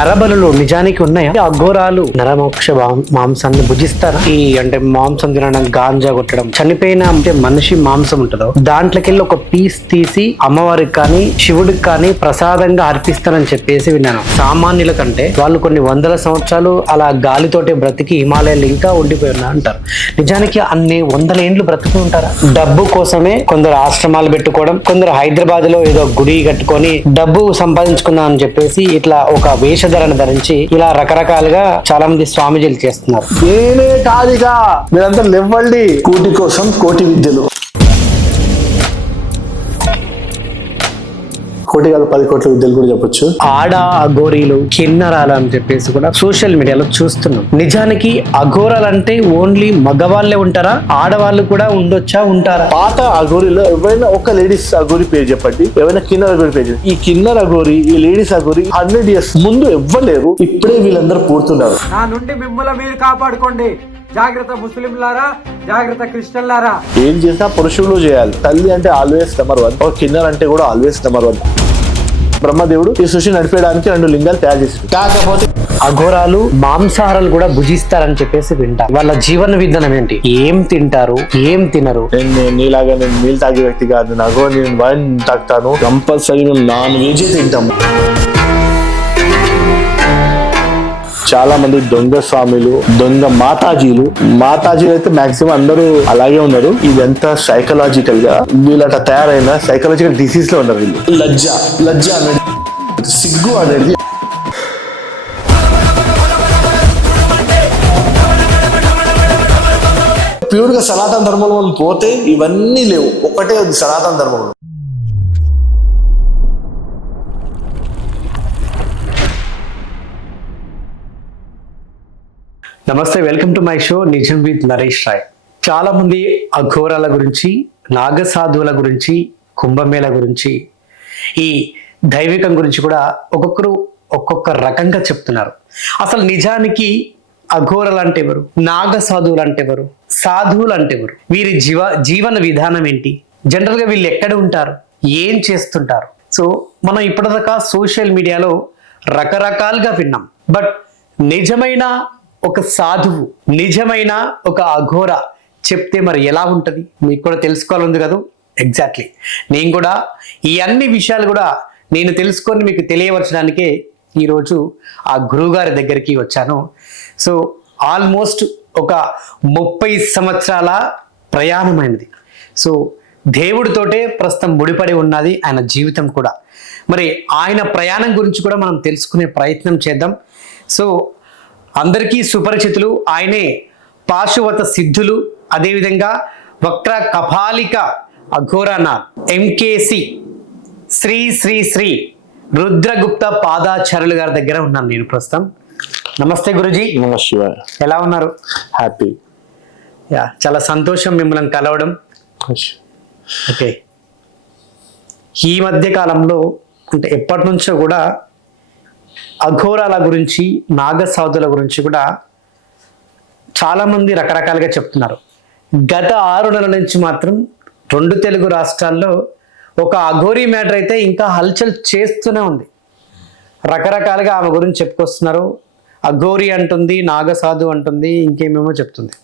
నరబలులు నిజానికి ఉన్నాయా? అఘోరాలు నరమోక్ష మాంసాన్ని భుజిస్తారా? ఈ అంటే మాంసం తినడం, గాంజా కొట్టడం, చనిపోయిన అంటే మనిషి మాంసం ఉంటుందో దాంట్లోకెళ్ళి ఒక పీస్ తీసి అమ్మవారికి కానీ శివుడికి కానీ ప్రసాదంగా అర్పిస్తారని చెప్పేసి విన్నాను. సామాన్యుల కంటే వాళ్ళు కొన్ని వందల సంవత్సరాలు అలా గాలితోటి బ్రతికి హిమాలయాలు ఇంకా ఉండిపోయి ఉన్నా అంటారు. నిజానికి అన్ని వందల ఏండ్లు బ్రతుకు ఉంటారా? డబ్బు కోసమే కొందరు ఆశ్రమాలు పెట్టుకోవడం, కొందరు హైదరాబాద్ లో ఏదో గుడి కట్టుకొని డబ్బు సంపాదించుకుందాం అని చెప్పేసి ఇట్లా ఒక వేషధరణ ధరించి ఇలా రకరకాలుగా చాలా మంది స్వామీజీలు చేస్తున్నారు. నేనే కాదిగా మీరంతా లేవ్వండి. కూటి కోసం కోటి విద్యలు. కోటి కాదు 10 కోట్ల విద్యలు కూడా చెప్పొచ్చు. ఆడ అఘోరీలు, కిన్నరాలు అని చెప్పేసి కూడా సోషల్ మీడియాలో చూస్తున్నాం. నిజానికి అఘోరాలు అంటే ఓన్లీ మగవాళ్ళే ఉంటారా? ఆడవాళ్ళు కూడా ఉండొచ్చా? ఉంటారా? పాత అఘోరీలో ఎవరైనా ఒక లేడీస్ అఘోరి పేరు చెప్పండి, ఎవరైనా కిన్నర్ అఘోరి పేరు చెప్పండి. ఈ కిన్నర్ అఘోరి, ఈ లేడీస్ అఘోరి 100 years ముందు ఎవ్వలేరు. ఇప్పుడే వీళ్ళందరూ పూర్తున్నారు. నా నుండి మిమ్మల్ని మీరు కాపాడుకోండి. జాగ్రత్త ముస్లింలారా, జాగ్రత్త క్రిస్టియన్లారా. ఏం చేసినా పురుషులు చేయాలి. తల్లి అంటే ఆల్వేస్ నెంబర్ 1, ఒక కిన్నర్ అంటే కూడా ఆల్వేస్ నెంబర్ 1. బ్రహ్మదేవుడు ఈ సృష్టి నడిపేయడానికి 2 లింగాలు తయారు చేశారు. కాకపోతే అఘోరాలు మాంసాహారాలు కూడా భుజిస్తారని చెప్పేసి వింటారు. వాళ్ళ జీవన విధానం ఏంటి? ఏం తింటారు, ఏం తినరు? నీలాగా నేను నీళ్ళు తాగే వ్యక్తి కాదు. నాకు నేను వైన్ తాగుతాను. కంపల్సరీ మేము నాన్ వెజ్ తింటాము. చాలా మంది దొంగ స్వామిలు, దొంగ మాతాజీలు అయితే మాక్సిమం అందరూ అలాగే ఉన్నారు. ఇదంతా సైకలాజికల్ గా వీళ్ళట తయారైన సైకలాజికల్ డిసీజ్ లో ఉన్నారు వీళ్ళు. లజ్జ అనేది, సిగ్గు అనేది ప్యూర్ గా సనాతన ధర్మంలో పోతే ఇవన్నీ లేవు. ఒకటే ఉంది సనాతన ధర్మంలో. నమస్తే, వెల్కమ్ టు మై షో నిజం విత్ నరేష్ రాయ్. చాలా మంది అఘోరాల గురించి, నాగసాధువుల గురించి, కుంభమేళ గురించి, ఈ దైవికం గురించి కూడా ఒక్కొక్కరు ఒక్కొక్క రకంగా చెప్తున్నారు. అసలు నిజానికి అఘోరాలు అంటే ఎవరు? నాగసాధువులు అంటే ఎవరు? సాధువులు అంటే ఎవరు? వీరి జీవన విధానం ఏంటి? జనరల్ గా వీళ్ళు ఎక్కడ ఉంటారు? ఏం చేస్తుంటారు? సో మనం ఇప్పటిదాకా సోషల్ మీడియాలో రకరకాలుగా విన్నాం. బట్ నిజమైన ఒక సాధువు, నిజమైన ఒక అఘోర చెప్తే మరి ఎలా ఉంటది? మీకు కూడా తెలుసుకోవాలంది కదా. ఎగ్జాక్ట్లీ నేను కూడా ఈ అన్ని విషయాలు కూడా నేను తెలుసుకొని మీకు తెలియవచ్చడానికే ఈరోజు ఆ గురువు గారి దగ్గరికి వచ్చాను. సో ఆల్మోస్ట్ ఒక 30 సంవత్సరాల ప్రయాణమైనది. సో దేవుడితోటే ప్రస్తుతం ముడిపడి ఉన్నది ఆయన జీవితం కూడా. మరి ఆయన ప్రయాణం గురించి కూడా మనం తెలుసుకునే ప్రయత్నం చేద్దాం. సో అందరికీ సుపరిచితులు ఆయనే పాశువత సిద్ధులు, అదేవిధంగా వక్ర కపాలిక అఘోరనాథ్, ఎంకేసి శ్రీ శ్రీ శ్రీ రుద్రగుప్త పాదాచార్యులు గారి దగ్గర ఉన్నాను నేను ప్రస్తుతం. నమస్తే గురుజీ. నమస్తే. ఎలా ఉన్నారు? హ్యాపీ. యా, చాలా సంతోషం మిమ్మల్ని కలవడం. ఓకే, ఈ మధ్య కాలంలో అంటే ఎప్పటి నుంచో కూడా అఘోరాల గురించి, నాగసాధుల గురించి కూడా చాలామంది రకరకాలుగా చెప్తున్నారు. గత 6 నెలల నుంచి మాత్రం 2 తెలుగు రాష్ట్రాల్లో ఒక అఘోరీ మ్యాటర్ అయితే ఇంకా హల్చల్ చేస్తూనే ఉంది. రకరకాలుగా ఆమె గురించి చెప్పుకొస్తున్నారు. అఘోరీ అంటుంది, నాగసాధు అంటుంది, ఇంకేమేమో చెప్తుంది.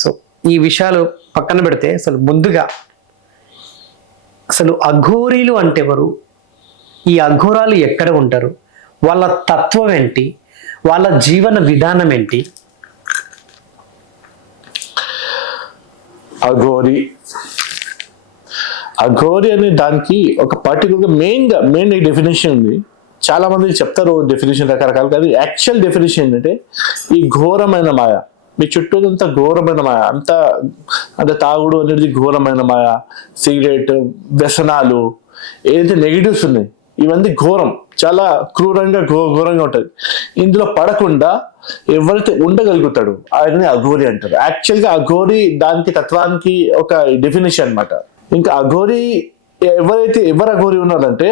సో ఈ విషయాలు పక్కన పెడితే అసలు ముందుగా అసలు అఘోరీలు అంటే ఎవరు? ఈ అఘోరాలు ఎక్కడ ఉంటారు? వాళ్ళ తత్వం ఏంటి? వాళ్ళ జీవన విధానం ఏంటి? అఘోరి అనే దానికి ఒక పర్టికులర్ మెయిన్ డెఫినేషన్ ఉంది. చాలా మంది చెప్తారు డెఫినేషన్ రకరకాలు. అది యాక్చువల్ డెఫినేషన్ ఏంటంటే ఈ ఘోరమైన మాయ, మీ చుట్టూ అంతా ఘోరమైన మాయ, అంతా అంటే తాగుడు అనేది ఘోరమైన మాయ, సిగరెట్, వ్యసనాలు, ఏదైతే నెగిటివ్స్ ఉన్నాయి ఇవన్నీ ఘోరం, చాలా క్రూరంగా ఘోరంగా ఉంటుంది. ఇందులో పడకుండా ఎవరైతే ఉండగలుగుతాడు ఆయనని అఘోరి అంటారు. యాక్చువల్గా అఘోరి దానికి తత్వానికి ఒక డెఫినేషన్ అన్నమాట. ఇంకా అఘోరి ఎవరు అఘోరి ఉన్నారంటే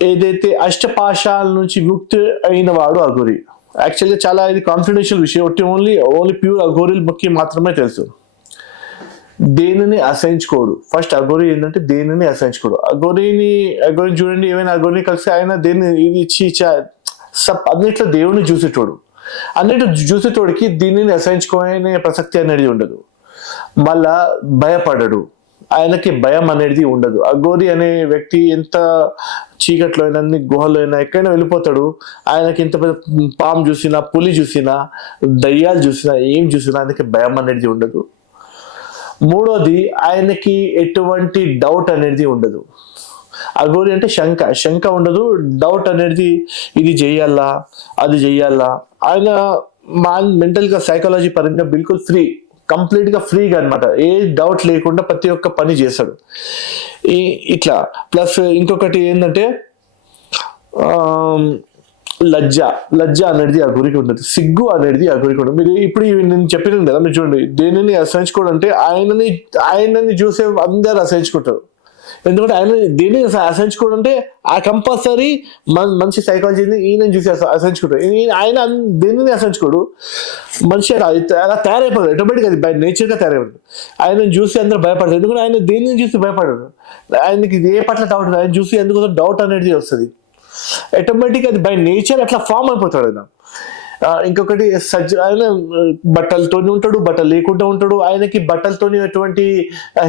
ఏదైతే అష్టపాశాల నుంచి విముక్తి అయిన వాడు అఘోరి. యాక్చువల్గా చాలా ఇది కాన్ఫిడెన్షియల్ విషయం. ఓన్లీ ప్యూర్ అఘోరీలకి మాత్రమే తెలుసు. దేనిని అసహించుకోడు. ఫస్ట్ అఘోరి ఏంటంటే దేనిని అసహించుకోడు. అఘోరిని చూడండి, ఏమైనా అఘోరిని కలిసి ఆయన దేన్ని ఇది ఇచ్చి అన్నిట్లో దేవుడిని చూసేటోడు, అన్నిటి చూసేటోడికి దీనిని అసహించుకునే ప్రసక్తి అనేది ఉండదు. మళ్ళా భయపడడు, ఆయనకి భయం అనేది ఉండదు. అఘోరి అనే వ్యక్తి ఎంత చీకట్లో అయినా గుహలో అయినా ఎక్కడైనా వెళ్ళిపోతాడు. ఆయనకి ఇంత పెద్ద పాము చూసినా, పులి చూసినా, దయ్యాలు చూసినా, ఏం చూసినా ఆయనకి భయం అనేది ఉండదు. మూడోది, ఆయనకి ఎటువంటి డౌట్ అనేది ఉండదు. అఘోరి అంటే శంక ఉండదు, డౌట్ అనేది ఇది చెయ్యాలా అది చెయ్యాలా. ఆయన మెంటల్ గా సైకాలజీ పరంగా బిల్కుల్ ఫ్రీ, కంప్లీట్ గా ఫ్రీగా అనమాట. ఏ డౌట్ లేకుండా ప్రతి ఒక్క పని చేస్తాడు. ఇట్లా ప్లస్ ఇంకొకటి ఏంటంటే లజ్జ అనేది ఆ గురికి ఉంటుంది, సిగ్గు అనేది ఆ గురికి ఉంటుంది. మీరు ఇప్పుడు నేను చెప్పినాను కదా, మీరు చూడండి, దేనిని అసహించుకోవడం అంటే ఆయనని చూసే అందరు అసహించుకుంటారు. ఎందుకంటే ఆయన దేనిని అసహించుకోవడం అంటే ఆ కంపల్సరీ మంచి సైకాలజీని ఈయన చూసి అసహించుకుంటాడు. ఆయన దేనిని అసహించుకోడు, మనిషి అలా తయారైపోతాడు, ఆటోమేటిక్ అది బై నేచర్గా తయారైపోతుంది. ఆయన చూసి అందరూ భయపడతారు, ఎందుకంటే ఆయన దేనిని చూసి భయపడరు. ఆయనకి ఏ పట్ల డౌట్, ఆయన చూసి ఎందుకు డౌట్ అనేది వస్తుంది, ఆటోమేటిక్ అది బై నేచర్ అట్లా ఫామ్ అయిపోతాడు ఆయన. ఇంకొకటి ఆయన బట్టలతోని ఉంటాడు, బట్టలు లేకుండా ఉంటాడు. ఆయనకి బట్టలతోని ఎటువంటి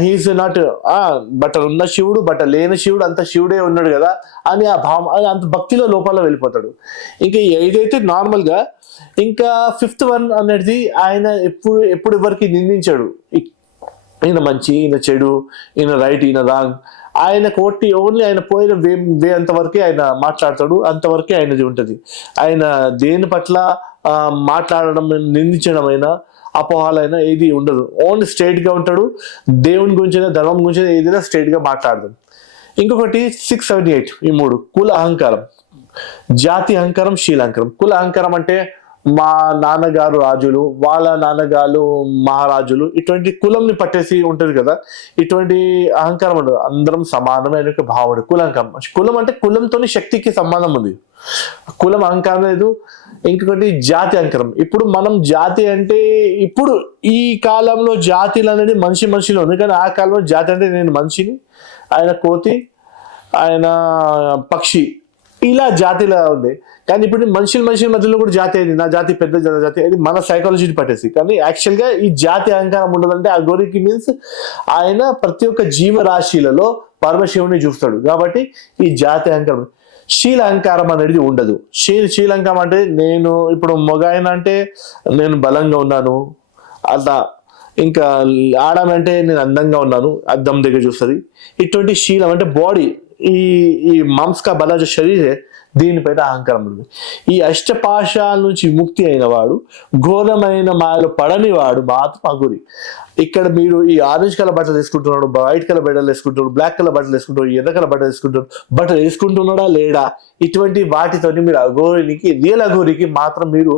హీస్ నాట్ బట్టలు ఉన్న శివుడు, బట్టలు లేని శివుడు, అంత శివుడే ఉన్నాడు కదా అని ఆ భావం, అంత భక్తిలో లోపల వెళ్ళిపోతాడు. ఇంకా ఏదైతే నార్మల్ గా, ఇంకా ఫిఫ్త్ వన్ అనేది ఆయన ఎప్పుడు ఎవరికి నిందించాడు. ఈయన మంచి, ఈయన చెడు, ఈయన రైట్, ఈయన రాంగ్. ఆయన కోటి ఓన్లీ ఆయన పోయిన వే అంతవరకే ఆయన మాట్లాడతాడు, అంతవరకే ఆయనది ఉంటుంది. ఆయన దేని పట్ల మాట్లాడడం, నిందించడం అయినా, అపోహాలైనా ఏది ఉండదు. ఓన్లీ స్ట్రైట్ గా ఉంటాడు. దేవుని గురించి, ధర్మం గురించి ఏదైనా స్ట్రైట్ గా మాట్లాడదాం. ఇంకొకటి 6, 7, 8 ఈ మూడు, కుల అహంకారం, జాతి అహంకారం, శీల అహంకారం. కుల అహంకారం అంటే మా నాన్నగారు రాజులు, వాళ్ళ నాన్నగారు మహారాజులు, ఇటువంటి కులంని పట్టేసి ఉంటది కదా, ఇటువంటి అహంకారం ఉండదు. అందరం సమానమైన భావన కులంకం. కులం అంటే కులంతో శక్తికి సంబంధం ఉంది, కులం అహంకారం లేదు. ఇంకొకటి జాతి అహంకారం. ఇప్పుడు మనం జాతి అంటే, ఇప్పుడు ఈ కాలంలో జాతిలు అనేది మనిషిలో ఉంది, కానీ ఆ కాలంలో జాతి అంటే నేను మనిషిని, ఆయన కోతి, ఆయన పక్షి, ఇలా జాతిలా ఉంది. కానీ ఇప్పుడు మనుషుల మధ్యలో కూడా జాతి అయింది, నా జాతి పెద్ద జాతి, అది మన సైకాలజీని పట్టేసి. కానీ యాక్చువల్ గా ఈ జాతి అహంకారం ఉండదంటే అఘోరికి మీన్స్ ఆయన ప్రతి ఒక్క జీవరాశిలలో పరమశివుని చూస్తాడు కాబట్టి ఈ జాతి అహంకారం. శీల అహంకారం అనేది ఉండదు. శీలంకారం అంటే నేను ఇప్పుడు మొగాయన అంటే నేను బలంగా ఉన్నాను అలా, ఇంకా ఆడమంటే నేను అందంగా ఉన్నాను, అద్దం దగ్గర చూస్తుంది. ఇటువంటి శీలం అంటే బాడీ, ఈ మాంస బలాజ శరీరే, దీనిపైన అహంకారం ఉంది. ఈ అష్టపాశాల నుంచి ముక్తి అయిన వాడు, ఘోరమైన మాయలో పడని వాడు మాత్రం అఘోరి. ఇక్కడ మీరు ఈ ఆరెంజ్ కలర్ బట్టలు వేసుకుంటున్నాడు, వైట్ కలర్ బట్టలు వేసుకుంటున్నాడు, బ్లాక్ కలర్ బట్టలు వేసుకుంటాడు, ఎర్ర కలర్ బట్టలు వేసుకుంటాడు, బట్టలు వేసుకుంటున్నాడా లేడా, ఇటువంటి వాటితో మీరు అఘోరికి, రియల్ అఘోరికి మాత్రం మీరు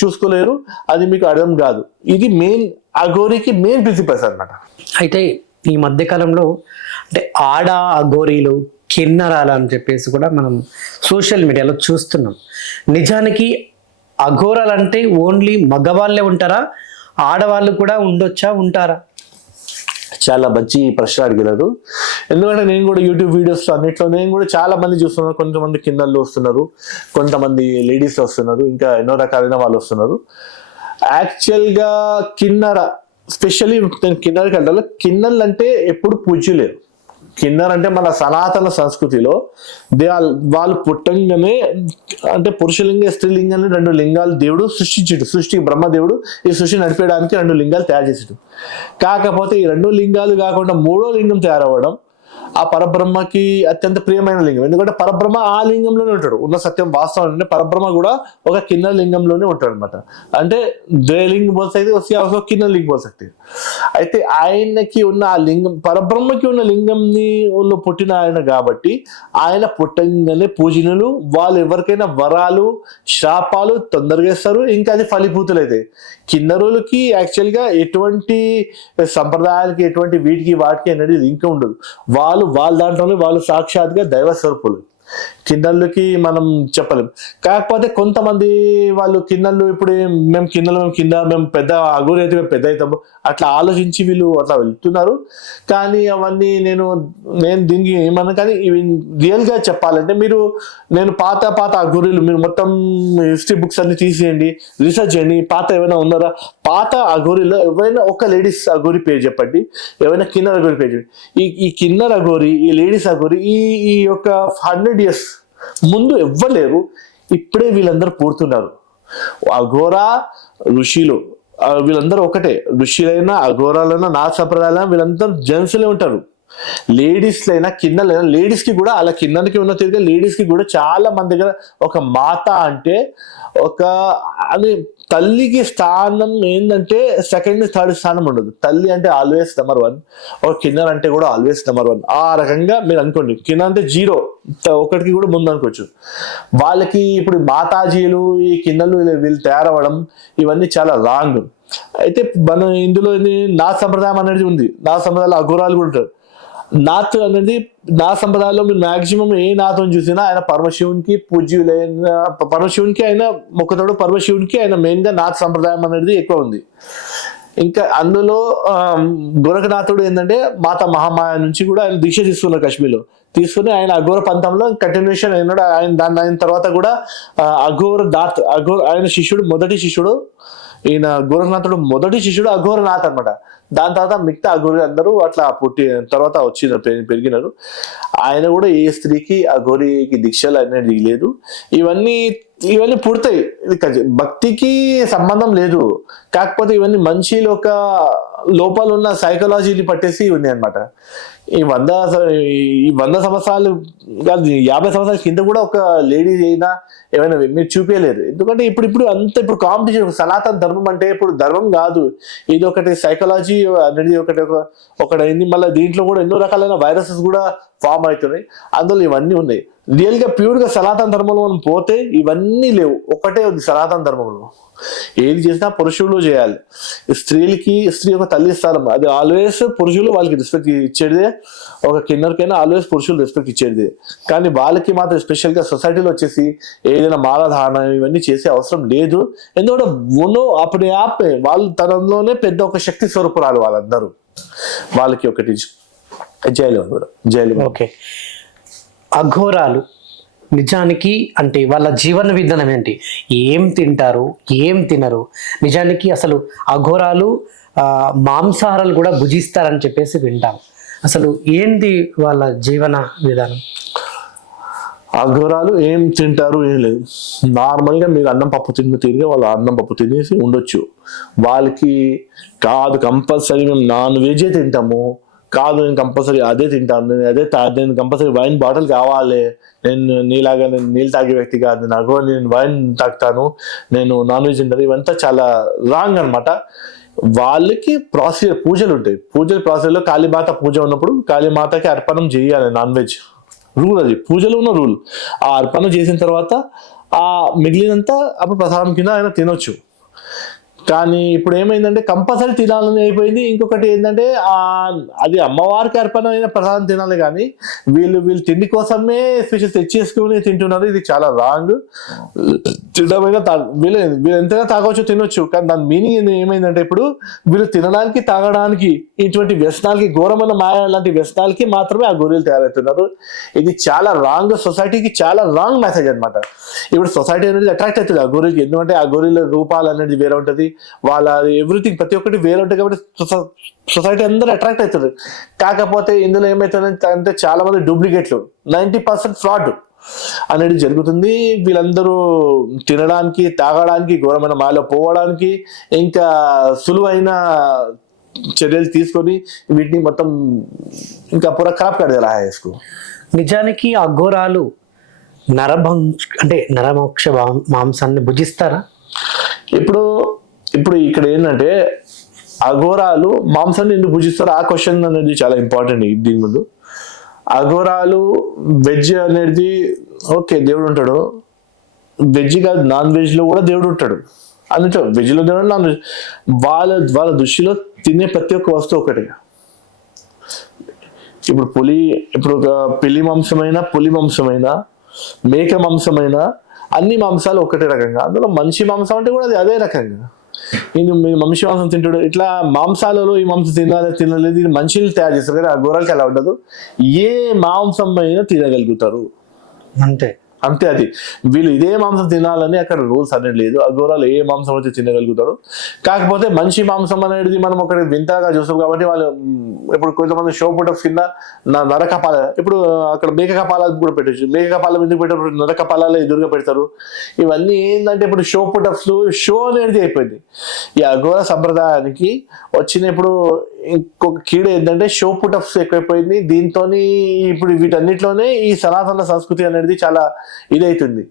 చూసుకోలేరు, అది మీకు అర్థం కాదు. ఇది మెయిన్ అఘోరికి మెయిన్ ప్రిన్సిపల్స్ అన్నమాట. అయితే ఈ మధ్యకాలంలో అంటే ఆడ అఘోరీలు, కిన్నరాలు అని చెప్పేసి కూడా మనం సోషల్ మీడియాలో చూస్తున్నాం. నిజానికి అఘోరాలు అంటే ఓన్లీ మగవాళ్ళే ఉంటారా, ఆడవాళ్ళు కూడా ఉంటారా? చాలా మంచి ప్రశ్న అడిగినారు. ఎందుకంటే నేను కూడా యూట్యూబ్ వీడియోస్ అన్నిట్లో నేను కూడా చాలా మంది చూస్తున్నాను. కొంతమంది కిన్నర్లు వస్తున్నారు, కొంతమంది లేడీస్ వస్తున్నారు, ఇంకా ఎన్నో రకాలైన వాళ్ళు వస్తున్నారు. యాక్చువల్గా కిన్నర, స్పెషల్లీ నేను కిన్నర్కి వెళ్ళాలి. కిన్నర్లు అంటే ఎప్పుడు పూజ్యులేరు. కిన్నర్ అంటే మన సనాతన సంస్కృతిలో వాళ్ళు పుట్టంగానే, అంటే పురుషలింగ, స్త్రీలింగాన్ని 2 లింగాలు దేవుడు సృష్టించాడు. బ్రహ్మదేవుడు ఈ సృష్టి నడిపేయడానికి 2 లింగాలు తయారు చేసాడు. కాకపోతే ఈ 2 లింగాలు కాకుండా 3వ లింగం తయారవ్వడం ఆ పరబ్రహ్మకి అత్యంత ప్రియమైన లింగం. ఎందుకంటే పరబ్రహ్మ ఆ లింగంలోనే ఉంటాడు. ఉన్న సత్యం వాస్తవం అంటే పరబ్రహ్మ కూడా ఒక కిన్నర లింగంలోనే ఉంటాడు అనమాట. అంటే ద్వైలింగ బోల్ సక్తే ఒక కిన్నర లింగ బోల్ సక్తే. అయితే ఆయనకి ఉన్న ఆ లింగం, పరబ్రహ్మకి ఉన్న లింగంని పుట్టిన ఆయన కాబట్టి ఆయన పుట్టంగానే పూజనీయులు. వాళ్ళు ఎవరికైనా వరాలు, శాపాలు తొందరగా ఇస్తారు, ఇంకా అది ఫలీభూతులైతే. కిన్నరులకి యాక్చువల్ గా ఎటువంటి సంప్రదాయాలకి, ఎటువంటి వీటికి వాటికి అనేది లింక్ ఉండదు. వాళ్ళ దాంట్లోనే వాళ్ళు సాక్షాత్గా దైవ స్వరూపులు. కిన్నర్లకి మనం చెప్పలేం. కాకపోతే కొంతమంది వాళ్ళు కిన్నర్లు ఇప్పుడు మేము పెద్ద అఘోరి అయితే మేము పెద్ద అవుతాము అట్లా ఆలోచించి వీళ్ళు అట్లా వెళ్తున్నారు. కానీ అవన్నీ నేను దీనికి ఏమన్నా, కానీ ఇవి రియల్ గా చెప్పాలంటే నేను పాత అఘోరీలు మీరు మొత్తం హిస్టరీ బుక్స్ అన్ని తీసేయండి, రీసెర్చ్ చేయండి, పాత ఏమైనా ఉన్నారా, పాత అఘోరీలో ఎవరైనా ఒక లేడీస్ అఘోరి పేరు చెప్పండి, ఏమైనా కిన్నర్ అఘోరి పేరు చెప్పండి. ఈ కిన్నర్ అఘోరి, ఈ లేడీస్ అఘోరి ఈ యొక్క 100 years ముందు ఎవ్వలేరు, ఇప్పుడే వీళ్ళందరూ పూడుతున్నారు. అఘోరా ఋషులు వీళ్ళందరూ ఒకటే, ఋషులైనా అఘోరాలైనా నా సంప్రదాయాలైనా వీళ్ళందరూ జెంట్స్లే ఉంటారు. లేడీస్లైనా కిన్నర్లైనా, లేడీస్ కి కూడా అలా కిన్నర్కి ఉన్న తిరిగి లేడీస్ కి కూడా చాలా మంది దగ్గర ఒక మాత అంటే ఒక అని తల్లికి స్థానం ఏంటంటే సెకండ్ థర్డ్ స్థానం ఉండదు. తల్లి అంటే ఆల్వేస్ నెంబర్ 1, ఒక కిన్నర్ అంటే కూడా ఆల్వేస్ నెంబర్ 1. ఆ రకంగా మీరు అనుకోండి, కిన్నర్ అంటే 0, ఒకటికి కూడా ముందు అనుకోవచ్చు. వాళ్ళకి ఇప్పుడు మాతాజీలు ఈ కిన్నర్లు వీళ్ళు తయారవ్వడం ఇవన్నీ చాలా రాంగ్. అయితే మన ఇందులో నా సంప్రదాయం అనేది ఉంది. నా సంప్రదాయాలు అఘోరాలు కూడా ఉంటారు. నాత్ అనేది నా సంప్రదాయంలో మీరు మాక్సిమం ఏ నాథం చూసినా ఆయన పరమశివునికి పూజ్యులైన, పరమశివునికి ఆయన మొక్కతోడు, పరమశివునికి ఆయన మెయిన్ గా నాథ్ సంప్రదాయం అనేది ఎక్కువ ఉంది. ఇంకా అందులో గోరఖనాథుడు ఏంటంటే మాత మహామాయ నుంచి కూడా ఆయన దీక్ష తీసుకున్నారు కాశ్మీర్లో. తీసుకుని ఆయన అఘోర పంథంలో కంటిన్యూషన్ అయినాడు. దాని అయిన తర్వాత కూడా అఘోర ఆయన శిష్యుడు, మొదటి శిష్యుడు ఈయన గోరఖనాథుడు మొదటి శిష్యుడు అఘోరనాథ్ అనమాట. దాని తర్వాత మిగతా అఘోరి అందరూ అట్లా తర్వాత పెరిగినారు. ఆయన కూడా ఏ స్త్రీకి అఘోరికి దీక్షలు అనేది దిగలేదు. ఇవన్నీ పుడతాయి, ఇది భక్తికి సంబంధం లేదు. కాకపోతే ఇవన్నీ మనిషిలో ఒక లోపాలు ఉన్న సైకాలజీని పట్టేసి ఉంది అనమాట. ఈ 100 సంవత్సరాలు కాదు, 50 సంవత్సరాల కింద కూడా ఒక లేడీ అయినా ఏమైనా మీరు చూపించలేరు. ఎందుకంటే ఇప్పుడు కాంపిటీషన్, సనాతన ధర్మం అంటే ఇప్పుడు ధర్మం కాదు, ఇది ఒకటి సైకాలజీ అనేది ఒకటైంది. మళ్ళీ దీంట్లో కూడా ఎన్నో రకాలైన వైరసెస్ కూడా ఫామ్ అవుతున్నాయి. అందులో ఇవన్నీ ఉన్నాయి. రియల్ గా ప్యూర్ గా సనాతన ధర్మంలో మనం పోతే ఇవన్నీ లేవు. ఒకటే ఉంది సనాతన ధర్మంలో, ఏది చేసినా పురుషులు చేయాలి. స్త్రీ ఒక తల్లి స్థానం, అది ఆల్వేస్ పురుషులు వాళ్ళకి రెస్పెక్ట్ ఇచ్చేదే. ఒక కిన్నర్కైనా ఆల్వేస్ పురుషులు రెస్పెక్ట్ ఇచ్చేది. కానీ వాళ్ళకి మాత్రం స్పెషల్ గా సొసైటీలో వచ్చేసి ఏదైనా మాలధారణ ఇవన్నీ చేసే అవసరం లేదు. ఎందుకంటే అప్పుడు వాళ్ళు తనంలోనే పెద్ద ఒక శక్తి స్వరూపురాలు వాళ్ళందరూ. వాళ్ళకి ఒకటి జైలు. ఓకే, అఘోరాలు నిజానికి అంటే వాళ్ళ జీవన విధానం ఏంటి? ఏం తింటారు, ఏం తినరు? నిజానికి అసలు అఘోరాలు మాంసాహారాలు కూడా భుజిస్తారని చెప్పేసి వింటాం. అసలు ఏంటి వాళ్ళ జీవన విధానం? అఘోరాలు ఏం తింటారు, ఏం లేదు. నార్మల్గా మీరు అన్నం పప్పు తిరిగి వాళ్ళు అన్నం పప్పు తినేసి ఉండొచ్చు. వాళ్ళకి కాదు కంపల్సరీ మేము నాన్ వెజే తింటాము, కాదు నేను కంపల్సరీ అదే తింటాను, నేను కంపల్సరీ వైన్ బాటిల్ కావాలి, నేను నీళ్ళు తాగే వ్యక్తి కాదు, నేను వైన్ తాగుతాను, నేను నాన్ వెజ్ తింటాను, ఇవంతా చాలా రాంగ్ అనమాట. వాళ్ళకి పూజలు ఉంటాయి. ప్రాసెస్లో కాళీమాత పూజ ఉన్నప్పుడు కాళీమాతకి అర్పణం చేయాలి, నాన్ వెజ్ రూల్, అది పూజలో ఉన్న రూల్. ఆ అర్పణ చేసిన తర్వాత ఆ మిగిలినంతా అప్పుడు ప్రసాదం కింద ఆయన తినొచ్చు. కానీ ఇప్పుడు ఏమైందంటే కంపల్సరీ తినాలని అయిపోయింది. ఇంకొకటి ఏంటంటే అది అమ్మవారికి అర్పణ అయిన ప్రసాదం తినాలి, కానీ వీళ్ళు తిండి కోసమే స్పెషల్ తెచ్చేసుకుని తింటున్నారు. ఇది చాలా రాంగ్. తినడమైనా వీళ్ళు ఎంతైనా తాగవచ్చు, తినొచ్చు. కానీ దాని మీనింగ్ ఏమైందంటే ఇప్పుడు వీళ్ళు తినడానికి తాగడానికి ఇటువంటి వ్యసనాలకి, ఘోరమైన మాయ లాంటి వ్యసనాలకి మాత్రమే ఆ గొర్రెలు తయారవుతున్నారు. ఇది చాలా రాంగ్, సొసైటీకి చాలా రాంగ్ మెసేజ్ అనమాట. ఇప్పుడు సొసైటీ అనేది అట్రాక్ట్ అవుతుంది ఆ గొర్రెలకి, ఎందుకంటే ఆ గొర్రెల రూపాలు అనేది వేరే ఉంటుంది, వాళ్ళ ఎవ్రీథింగ్ ప్రతి ఒక్కటి వేరే ఉంటుంది. కాబట్టి సొసైటీ అందరూ అట్రాక్ట్ అవుతుంది. కాకపోతే ఇందులో ఏమవుతుంది అంటే చాలా మంది డూప్లికేట్లు, 90% ఫ్రాడ్ అనేది జరుగుతుంది. వీళ్ళందరూ తినడానికి, తాగడానికి, ఘోరమైన మాయలో పోవడానికి ఇంకా సులువైన చర్యలు తీసుకొని వీటిని మొత్తం ఇంకా పూర ఖరాబ్ కడతారు ఆ హైస్కు. నిజానికి అఘోరాలు నరమోక్ష మాంసాన్ని భుజిస్తారా? ఇప్పుడు ఇక్కడ ఏంటంటే అఘోరాలు మాంసాన్ని ఎందుకు భుజిస్తారు, ఆ క్వశ్చన్ అనేది చాలా ఇంపార్టెంట్. దీని ముందు అఘోరాలు వెజ్ అనేది ఓకే, దేవుడు ఉంటాడు. వెజ్ కాదు, నాన్ వెజ్ లో కూడా దేవుడు ఉంటాడు. అందులో వెజ్ లో దేవుడు, నాన్ వెజ్ వాళ్ళ దృష్టిలో తినే ప్రతి ఒక్క వస్తువు ఒకటి. ఇప్పుడు పిల్లి మాంసమైనా పులి మాంసమైనా మేక మాంసమైన అన్ని మాంసాలు ఒకటే రకంగా, అందులో మనిషి మాంసం అంటే కూడా అది అదే రకంగా. ఇది మనిషి మాంసం తింటాడు, ఇట్లా మాంసాలలో ఈ మాంసం తినలేదు, ఇది మనుషులు తయారు చేస్తారు కానీ ఆ ఘోరాలకి అలా ఉండదు. ఏ మాంసం అయినా తినగలుగుతారు అంతే. అది వీళ్ళు ఇదే మాంసం తినాలని అక్కడ రూల్స్ అనేది లేదు. అఘోరాలు ఏ మాంసం అయితే తినగలుగుతారు. కాకపోతే మనిషి మాంసం అనేది మనం ఒకటి వింతగా చూస్తాం కాబట్టి వాళ్ళు ఇప్పుడు కొంతమంది షో పుటప్స్ కింద నరకపాల, ఇప్పుడు అక్కడ మేక కపాలాలు కూడా పెట్టచ్చు, మేక కపాలం ఎందుకు పెట్టారు, నరకపాలాలు ఎదురుగా పెడతారు. ఇవన్నీ ఏంటంటే ఇప్పుడు షో పుటప్స్ షో అనేది అయిపోయింది. ఈ అఘోర సంప్రదాయానికి వచ్చినప్పుడు ఇంకొక కీడు ఏంటంటే షో పుటప్స్ ఎక్కువైపోయింది. దీంతో ఇప్పుడు వీటన్నిటిలోనే ఈ సనాతన సంస్కృతి అనేది చాలా ఇదైతుంది.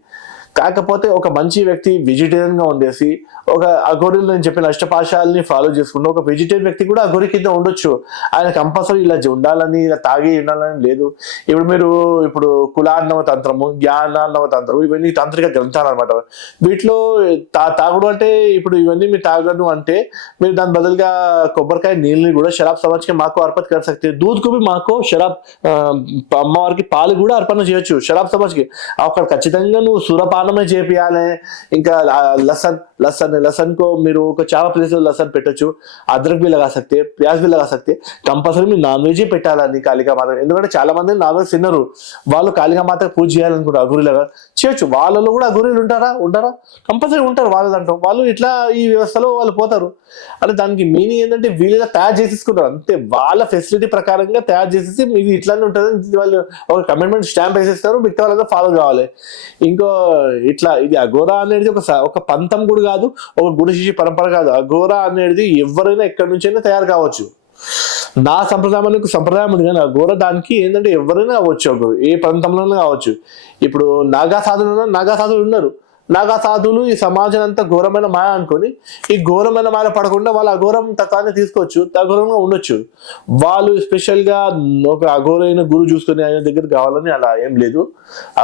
కాకపోతే ఒక మంచి వ్యక్తి వెజిటేరియన్ గా ఉండేసి ఒక అఘోరీలు నేను చెప్పిన అష్టపాశాలని ఫాలో చేసుకుంటూ ఒక వెజిటేరియన్ వ్యక్తి కూడా అఘోరి కింద ఉండొచ్చు. ఆయన కంపల్సరీ ఇలా ఉండాలని, ఇలా తాగి ఉండాలని లేదు. ఇప్పుడు మీరు ఇప్పుడు కులార్ణవ తంత్రము, జ్ఞానార్ణవ తంత్రము, ఇవన్నీ తాంత్రిక గ్రంథాలు అనమాట. వీటిలో తాగుడు అంటే ఇప్పుడు ఇవన్నీ మీరు తాగను అంటే మీరు దాని బదులుగా కొబ్బరికాయ నీళ్ళని కూడా శరాబ్ సమాజ్కి మాకు అర్పణ కర్ సక్తే, దూద్ కు మాకు శరాబ్ అమ్మవారికి పాలు కూడా అర్పణ చేయొచ్చు శరాబ్ సమాజ్కి. అక్కడ ఖచ్చితంగా నువ్వు సురపానమే చేపియాలి. ఇంకా लसन को మీరు ఒక చావ ప్లేస్ లో లసన్ పెట్టొచ్చు, అద్రక్ भी लगा सकते, प्याज भी लगा सकते. కంపల్సరీ మీరు నాన్ వెజ్ పెట్టాలని కాళికామాత, ఎందుకంటే చాలా మంది నాన్ వెజ్ తిన్నారు, వాళ్ళు కాళికామాతకు పూజ చేయాలనుకుంటారు, అఘోరీలాగా చేయొచ్చు. వాళ్ళలో కూడా అఘోరీలు ఉంటారా కంపల్సరీ ఉంటారు. వాళ్ళ దాంట్లో వాళ్ళు ఇట్లా ఈ వ్యవస్థలో వాళ్ళు పోతారు. అంటే దానికి మీనింగ్ ఏంటంటే వీళ్ళ తయారు చేసేసుకుంటారు అంతే, వాళ్ళ ఫెసిలిటీ ప్రకారంగా తయారు చేసేసి ఇది ఇట్లానే ఉంటుంది, వాళ్ళు ఒక కమిట్మెంట్ స్టాంప్ వేసేస్తారు, మిగతా వాళ్ళంతా ఫాలో కావాలి. ఇంకో ఇట్లా ఇది అఘోరా అనేది ఒక పంతం కూడా కాదు, ఒక గురు శిష్య పరంపర కాదు. అఘోరా అనేది ఎవరైనా ఎక్కడి నుంచి అయినా తయారు కావచ్చు. నా సంప్రదాయం అనేది సంప్రదాయం ఉంది కానీ అఘోర దానికి ఏంటంటే ఎవరైనా అవ్వచ్చు, ఏ ప్రాంతంలోనే కావచ్చు. ఇప్పుడు నాగా సాధువులు ఉన్నారు. నాగా సాధువులు ఈ సమాజం అంతా ఘోరమైన మాయ అనుకొని ఈ ఘోరమైన మాయ పడకుండా వాళ్ళ అఘోరం తత్వాన్ని తీసుకోవచ్చు, అఘోరంగా ఉండొచ్చు. వాళ్ళు స్పెషల్ గా ఒక అఘోరైన గురు చూసుకొని ఆయన దగ్గర కావాలని అలా ఏం లేదు.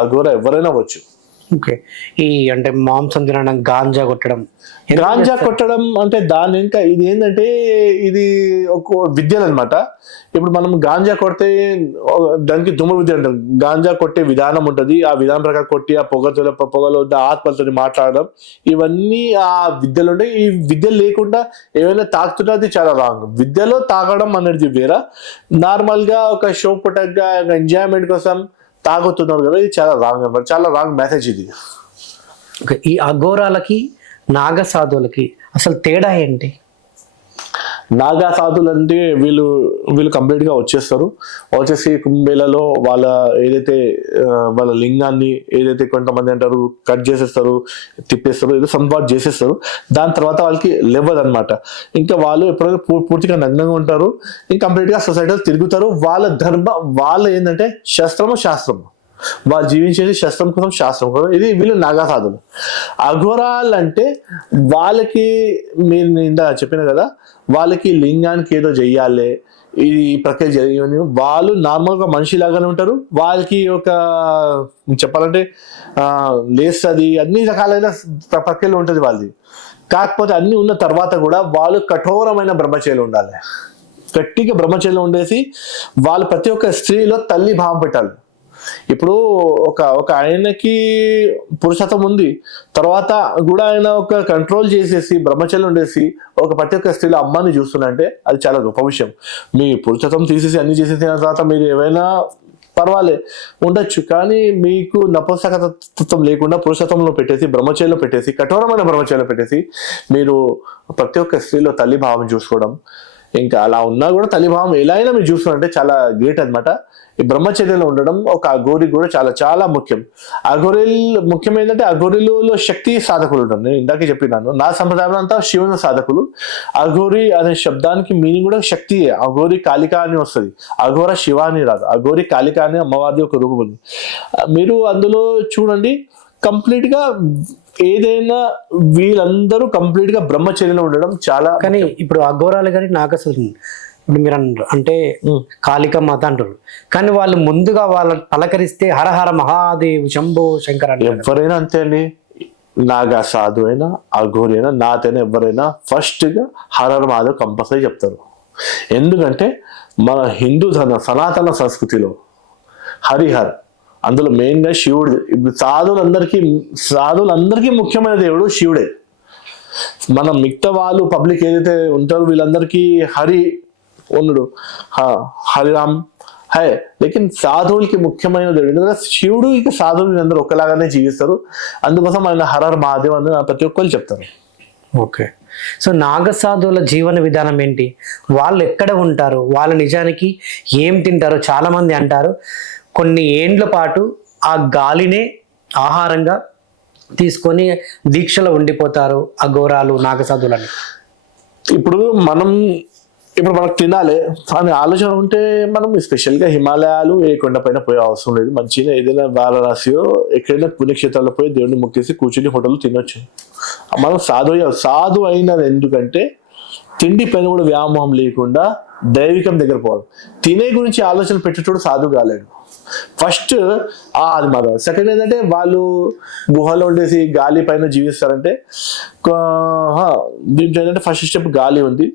అఘోర ఎవరైనా అవ్వచ్చు. ఓకే. ఈ అంటే మాంసం తినడం, గాంజా కొట్టడం అంటే దాని ఇంకా ఇది ఏంటంటే ఇది ఒక విద్యలు అనమాట. ఇప్పుడు మనం గాంజా కొడితే దానికి దుమ్ము విద్య అంటారు. గాంజా కొట్టే విధానం ఉంటుంది, ఆ విధానం ప్రకారం కొట్టి ఆ పొగలో ఆత్మలతో మాట్లాడడం, ఇవన్నీ ఆ విద్యలు ఉంటాయి. ఈ విద్యలు లేకుండా ఏమైనా తాకుతున్నది చాలా రాంగ్. విద్యలో తాగడం అనేది వేరే, నార్మల్ గా ఒక షో పుటగ్గా ఎంజాయ్మెంట్ కోసం తాగుతున్నారు కదా, ఇది చాలా రాంగ్ అనమాట, చాలా రాంగ్ మెసేజ్ ఇది. ఈ అఘోరాలకి నాగ సాధువులకి అసలు తేడా ఏంటి? నాగా సాధువులు అంటే వీళ్ళు కంప్లీట్ గా వచ్చేసి కుంభేలలో వాళ్ళ ఏదైతే వాళ్ళ లింగాన్ని ఏదైతే కొంతమంది అంటారు కట్ చేసేస్తారు, తిప్పేస్తారు, ఏదో సంవాట్ చేసేస్తారు. దాని తర్వాత వాళ్ళకి లేవదు అనమాట. ఇంకా వాళ్ళు ఎప్పుడైనా పూర్తిగా నగ్నంగా ఉంటారు, ఇంకా కంప్లీట్ గా సొసైటీలో తిరుగుతారు. వాళ్ళ వాళ్ళ ఏంటంటే శాస్త్రము వాళ్ళు జీవించేది శస్త్రం కోసం, శాస్త్రం కోసం. ఇది వీళ్ళు నాగా సాధువులు. అఘోరాలు అంటే వాళ్ళకి మీరు ఇందా చెప్పిన కదా, వాళ్ళకి లింగానికి ఏదో చెయ్యాలి, ఇది ప్రక్రియ జరిగి వాళ్ళు నార్మల్గా మనిషిలాగానే ఉంటారు. వాళ్ళకి ఒక చెప్పాలంటే లేస్తుంది, అన్ని రకాలైన ప్రక్రియలు ఉంటుంది వాళ్ళది. కాకపోతే అన్ని ఉన్న తర్వాత కూడా వాళ్ళు కఠోరమైన బ్రహ్మచర్యలు ఉండాలి. గట్టిగా బ్రహ్మచర్యలు ఉండేసి వాళ్ళు ప్రతి ఒక్క స్త్రీలో తల్లి భావం పెట్టాలి. ఇప్పుడు ఒక ఆయనకి పురుషత్వం ఉంది, తర్వాత కూడా ఆయన ఒక కంట్రోల్ చేసేసి బ్రహ్మచర్యం ఉండేసి ఒక ప్రతి ఒక్క స్త్రీలో అమ్మాయిని చూస్తున్నారంటే అది చాలా గొప్ప విషయం. మీ పురుషత్వం తీసేసి అన్ని చేసేసిన తర్వాత మీరు ఏమైనా పర్వాలే ఉండొచ్చు, కానీ మీకు నపుంసకత్వం లేకుండా పురుషత్వంలో పెట్టేసి బ్రహ్మచర్యంలో పెట్టేసి కఠోరమైన బ్రహ్మచర్యంలో పెట్టేసి మీరు ప్రతి ఒక్క స్త్రీలో తల్లి భావం చూసుకోవడం, ఇంకా అలా ఉన్నా కూడా తల్లిభావం ఎలా అయినా మీరు చూస్తున్నారంటే చాలా గ్రేట్ అనమాట. ఈ బ్రహ్మచర్యలో ఉండడం ఒక అఘోరి కూడా చాలా చాలా ముఖ్యం. అఘోరీలు ముఖ్యమైనదంటే అఘోరీలలో శక్తి సాధకులు ఉంటారు. నేను ఇందాకే చెప్పినాను, నా సంప్రదాయం అంతా శివుని సాధకులు. అఘోరి అనే శబ్దానికి మీనింగ్ కూడా శక్తి. అఘోరి కాళిక అని వస్తుంది, అఘోర శివ అని రాదు. అఘోరి కాళిక అని అమ్మవారి ఒక రూపం ఉంది. మీరు అందులో చూడండి, కంప్లీట్ గా ఏదైనా వీళ్ళందరూ కంప్లీట్ గా బ్రహ్మచర్యలో ఉండడం చాలా. కానీ ఇప్పుడు అఘోరాలు కానీ నాగసాధువులు ఇప్పుడు మీరు అన్నారు అంటే కాళిక మాత అంటారు, కానీ వాళ్ళు ముందుగా వాళ్ళని పలకరిస్తే హరహర మహాదేవ్ శంభో శంకర్ అంటే ఎవరైనా అంతే అండి. నాగా సాధు అయినా అఘోరి అయినా నాతైనా ఎవరైనా ఫస్ట్ గా హరహర మహాదేవ్ కంపల్సరీ చెప్తారు. ఎందుకంటే మన హిందూ సనాతన సంస్కృతిలో హరిహర్ అందులో మెయిన్ గా శివుడు. ఇప్పుడు సాధువులందరికీ ముఖ్యమైన దేవుడు శివుడే. మనం మిగతా వాళ్ళు పబ్లిక్ ఏదైతే ఉంటారో వీళ్ళందరికీ హరి ఉన్నాడు, హరిరామ్ హై, లేకిన్ సాధువులకి ముఖ్యమైన దేవుడు. ఎందుకంటే శివుడు ఇక సాధువులు అందరూ ఒకలాగానే జీవిస్తారు. అందుకోసం ఆయన హరర్ మహాదేవ్ అని ప్రతి ఒక్కరు చెప్తారు. ఓకే. సో నాగసాధువుల జీవన విధానం ఏంటి? వాళ్ళు ఎక్కడ ఉంటారు? వాళ్ళు నిజానికి ఏం తింటారు? చాలా మంది అంటారు కొన్ని ఏండ్ల పాటు ఆ గాలినే ఆహారంగా తీసుకొని దీక్షలో ఉండిపోతారు అఘోరాలు, నాగసాధువులని. ఇప్పుడు మనకు తినాలి అని ఆలోచన ఉంటే మనం స్పెషల్గా హిమాలయాలు ఏ కొండపైన పోయే అవసరం లేదు. మంచిగా ఏదైనా వారణాసియో ఎక్కడైనా పుణ్యక్షేత్రాల్లో పోయి దేవుడిని మొక్కేసి కూర్చుని హోటల్ తినొచ్చు. మనం సాధు అయినది ఎందుకంటే తిండి పైన కూడా వ్యామోహం లేకుండా దైవికం దగ్గర పోవాలి. తినే గురించి ఆలోచన పెట్టేటోడు సాధు కాలేడు. ఫస్ట్ అది మాత్రం. సెకండ్ ఏంటంటే వాళ్ళు గుహలో ఉండేసి గాలి పైన జీవిస్తారంటే దీంట్లో ఏంటంటే ఫస్ట్ స్టెప్ గాలి ఉంది,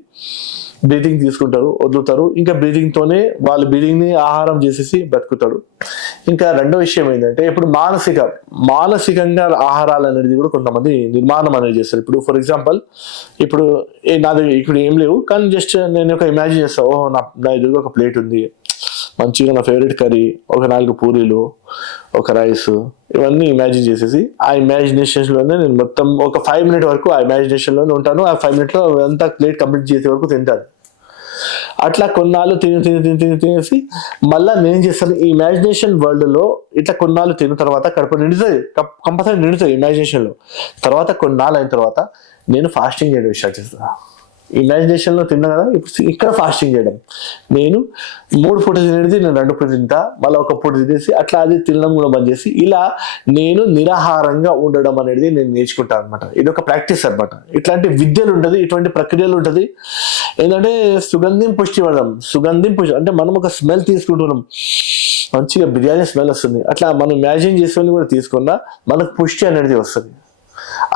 బ్రీతింగ్ తీసుకుంటారు, వదులుతారు. ఇంకా బ్రీతింగ్ తోనే వాళ్ళు బ్రీతింగ్ ని ఆహారం చేసేసి బతుకుతాడు. ఇంకా రెండో విషయం ఏంటంటే ఇప్పుడు మానసికంగా ఆహారాలు అనేది కూడా కొంతమంది నిర్మాణం అనేది చేస్తారు. ఇప్పుడు ఫర్ ఎగ్జాంపుల్ ఇప్పుడు నాది ఇప్పుడు ఏం లేవు, కానీ జస్ట్ నేను ఒక ఇమాజిన్ చేస్తాను, ఓహో నా ఎదురుగా ఒక ప్లేట్ ఉంది, మంచిగా నా ఫేవరెట్ కర్రీ, ఒక 4 పూరీలు, ఒక రైస్, ఇవన్నీ ఇమాజిన్ చేసేసి ఆ ఇమాజినేషన్స్ లోనే నేను మొత్తం ఒక 5 minutes వరకు ఆ ఇమాజినేషన్ లోనే ఉంటాను. ఆ 5 minutes లో అంతా ప్లేట్ కంప్లీట్ చేసే వరకు తింటాను. అట్లా కొన్నాళ్ళు తినేసి మళ్ళీ నేను చేస్తాను ఈ ఇమాజినేషన్ వరల్డ్ లో. ఇట్లా కొన్నాళ్ళు తిన్న తర్వాత కడుపు నిండుతుంది, కంపల్సరీ నిండుతుంది ఇమాజినేషన్ లో. తర్వాత కొన్నాళ్ళు అయిన తర్వాత నేను ఫాస్టింగ్ చేయడం స్టార్ట్ చేస్తాను. ఇమాజినేషన్ లో తిన్నా కదా, ఇప్పుడు ఇక్కడ ఫాస్టింగ్ చేయడం. నేను 3 పూట తినేది నేను 2 పూట తింటా, మళ్ళీ 1 పూట తినేసి అట్లా అది తినడం కూడా బంద్ చేసి ఇలా నేను నిరాహారంగా ఉండడం అనేది నేను నేర్చుకుంటాను అనమాట. ఇది ఒక ప్రాక్టీస్ అనమాట. ఇట్లాంటి విద్యలు ఉంటుంది, ఇటువంటి ప్రక్రియలు ఉంటుంది. ఏంటంటే సుగంధిం పుష్టి అంటే మనం ఒక స్మెల్ తీసుకుంటున్నాం, మంచిగా బిర్యానీ స్మెల్ వస్తుంది. అట్లా మనం ఇమాజిన్ చేసుకొని కూడా తీసుకున్నా మనకు పుష్టి అనేది వస్తుంది.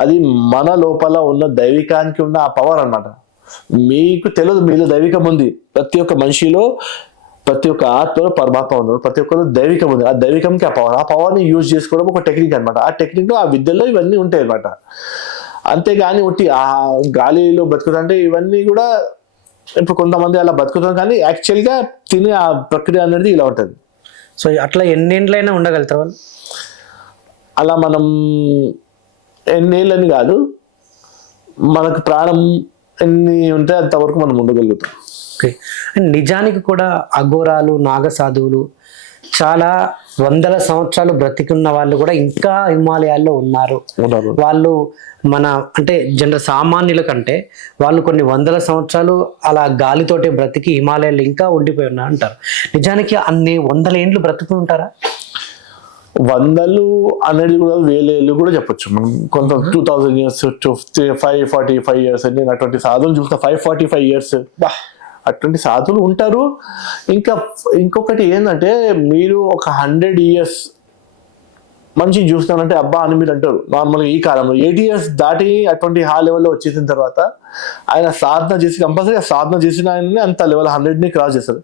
అది మన లోపల ఉన్న దైవికానికి ఉన్న ఆ పవర్ అన్నమాట. మీకు తెలియదు మీలో దైవికం ఉంది. ప్రతి ఒక్క మనిషిలో, ప్రతి ఒక్క ఆత్మలో పరమాత్మ ఉన్నాడు. ప్రతి ఒక్కరు దైవికం ఉంది. ఆ దైవికంకి ఆ పవర్ని యూజ్ చేసుకోవడం ఒక టెక్నిక్ అనమాట. ఆ టెక్నిక్ లో ఆ విద్యల్లో ఇవన్నీ ఉంటాయి అనమాట. అంతేగాని ఒకటి ఆ గాలిలో బతుకుతుంటే ఇవన్నీ కూడా ఇప్పుడు కొంతమంది అలా బతుకుతాం, కానీ యాక్చువల్గా తినే ఆ ప్రక్రియ అనేది ఇలా ఉంటుంది. సో అట్లా ఎన్నేళ్ళైనా ఉండగలుగుతాం వాళ్ళు. అలా మనం ఎన్నేళ్ళని కాదు, మనకు ప్రాణం ఎన్ని ఉంటే అంతవరకు మనం ఉండగలుగుతాం. ఓకే. అండ్ నిజానికి కూడా అఘోరాలు, నాగసాధువులు చాలా వందల సంవత్సరాలు బ్రతికున్న వాళ్ళు కూడా ఇంకా హిమాలయాల్లో ఉన్నారు. వాళ్ళు మన అంటే జనరల్ సామాన్యుల కంటే వాళ్ళు కొన్ని వందల సంవత్సరాలు అలా గాలితోటే బ్రతికి హిమాలయాల్లో ఇంకా ఉండిపోయి ఉన్నారు అంటారు. నిజానికి అన్ని 100 ఏండ్లు బ్రతుకుని ఉంటారా? 100 అనేది కూడా 1000 ఏళ్ళు కూడా చెప్పొచ్చు మనం. కొంత 2000 years, 545 years అని అటువంటి సాధువులు చూస్తే 545 years అటువంటి సాధువులు ఉంటారు. ఇంకొకటి ఏంటంటే మీరు ఒక 100 years మనిషిని చూస్తానంటే అబ్బా అని మీరు అంటారు. నార్మల్గా ఈ కాలంలో 80 years దాటి అటువంటి హా లెవెల్లో వచ్చేసిన తర్వాత ఆయన సాధన చేసి కంపల్సరీ సాధన చేసిన ఆయన్ని అంత లెవెల్ 100ని క్రాస్ చేస్తారు.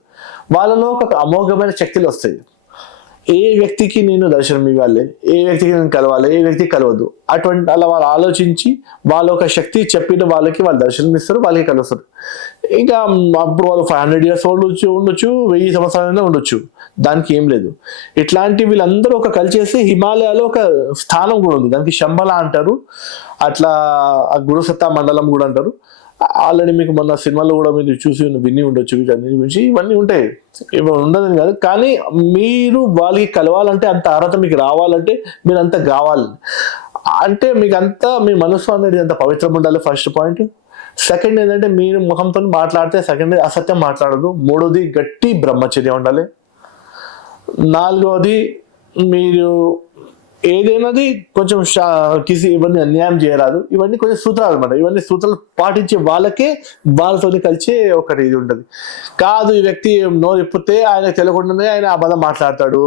వాళ్ళలో ఒక అమోఘమైన శక్తులు వస్తాయి. ఏ వ్యక్తికి నేను దర్శనం ఇవ్వాలి, ఏ వ్యక్తికి నేను కలవాలి, ఏ వ్యక్తికి కలవద్దు, అటువంటి అలా వాళ్ళు ఆలోచించి వాళ్ళ ఒక శక్తి చెప్పిన వాళ్ళకి వాళ్ళు దర్శనం ఇస్తారు, వాళ్ళకి కలుస్తారు. ఇంకా అప్పుడు వాళ్ళు 500 years ఓల్డ్ ఉండొచ్చు, 1000 సంవత్సరాలైనా ఉండొచ్చు, దానికి ఏం లేదు. ఇట్లాంటి వీళ్ళందరూ ఒక కలిసేసి హిమాలయాలో ఒక స్థానం కూడా ఉంది, దానికి శంబల అంటారు. అట్లా ఆ గురుసత్తా మండలం కూడా అంటారు. ఆల్రెడీ మీకు మొన్న సినిమాలో కూడా మీరు చూసి విని ఉండొచ్చు వీటన్నిటి గురించి. ఇవన్నీ ఉంటాయి, ఇవి ఉండదని కాదు, కానీ మీరు వాళ్ళకి కలవాలంటే అంత అర్హత మీకు రావాలంటే మీరు అంత కావాలి. అంటే మీకు అంతా మీ మనసు అనేది అంత పవిత్రం ఉండాలి, ఫస్ట్ పాయింట్. సెకండ్ ఏంటంటే మీరు ముఖంతో మాట్లాడితే సెకండ్ అసత్యం మాట్లాడదు. మూడోది గట్టి బ్రహ్మచర్యం ఉండాలి. నాలుగోది మీరు ఏదైనాది కొంచెం ఇవన్నీ అన్యాయం చేయరాదు. ఇవన్నీ కొంచెం సూత్రాలు అనమాట. ఇవన్నీ సూత్రాలు పాటించే వాళ్ళతో కలిసి ఒకటి ఇది ఉంటుంది. కాదు ఈ వ్యక్తి నోరు ఇప్పితే ఆయన తెలియకుండానే ఆయన అబద్ధం మాట్లాడతాడు.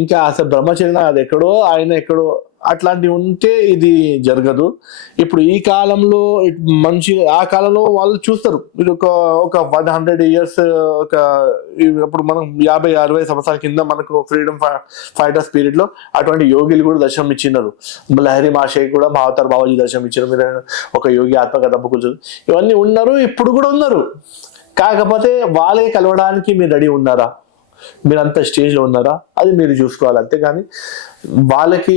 ఇంకా అసలు బ్రహ్మచర్యం అది ఎక్కడో ఆయన ఎక్కడో అట్లాంటివి ఉంటే ఇది జరగదు. ఇప్పుడు ఈ కాలంలో మంచి ఆ కాలంలో వాళ్ళు చూస్తారు, మీరు ఒక 100 years అప్పుడు మనం 50-60 సంవత్సరాల కింద మనకు ఫ్రీడమ్ ఫైటర్స్ పీరియడ్ లో అటువంటి యోగిలు కూడా దర్శనం ఇచ్చినారు. లహరి మాషే కూడా మహావతార్ బాబాజీ దర్శనం ఇచ్చారు. మీరు ఒక యోగి ఆత్మకథ కూర్చొని ఇవన్నీ ఉన్నారు, ఇప్పుడు కూడా ఉన్నారు. కాకపోతే వాళ్ళే కలవడానికి మీరు రెడీ ఉన్నారా, మీరు అంత స్టేజ్ లో ఉన్నారా, అది మీరు చూసుకోవాలి. అంతేగాని వాళ్ళకి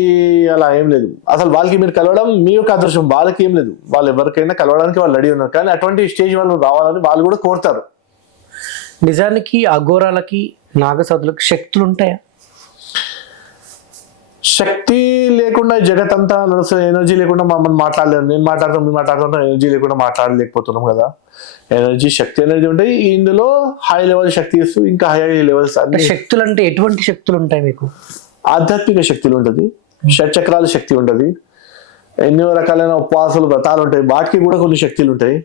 అలా ఏం లేదు. అసలు వాళ్ళకి మీరు కలవడం మీ యొక్క అదృష్టం, వాళ్ళకి ఏం లేదు. వాళ్ళు ఎవరికైనా కలవడానికి వాళ్ళు రెడీ ఉన్నారు. కానీ అటువంటి స్టేజ్ వాళ్ళు రావాలని వాళ్ళు కూడా కోరుతారు. నిజానికి అఘోరాలకి నాగసాధులకు శక్తులు ఉంటాయా? శక్తి లేకుండా జగత్ అంతా నడుస్తుంది. ఎనర్జీ లేకుండా మనం మాట్లాడలేము. నేను మాట్లాడుతాం, మీరు మాట్లాడుతున్నా, ఎనర్జీ లేకుండా మాట్లాడలేకపోతున్నాం కదా. ఎనర్జీ, శక్తి అనేది ఉంటాయి. ఇందులో హై లెవెల్ శక్తి ఇస్తూ ఇంకా హై లెవెల్స్. శక్తులు అంటే ఎటువంటి శక్తులు ఉంటాయి మీకు? ఆధ్యాత్మిక శక్తులు ఉంటుంది, షట్చక్రాల శక్తి ఉంటుంది, ఎన్నో రకాలైన ఉపవాసాలు వ్రతాలు ఉంటాయి, వాటికి కూడా కొన్ని శక్తులు ఉంటాయి.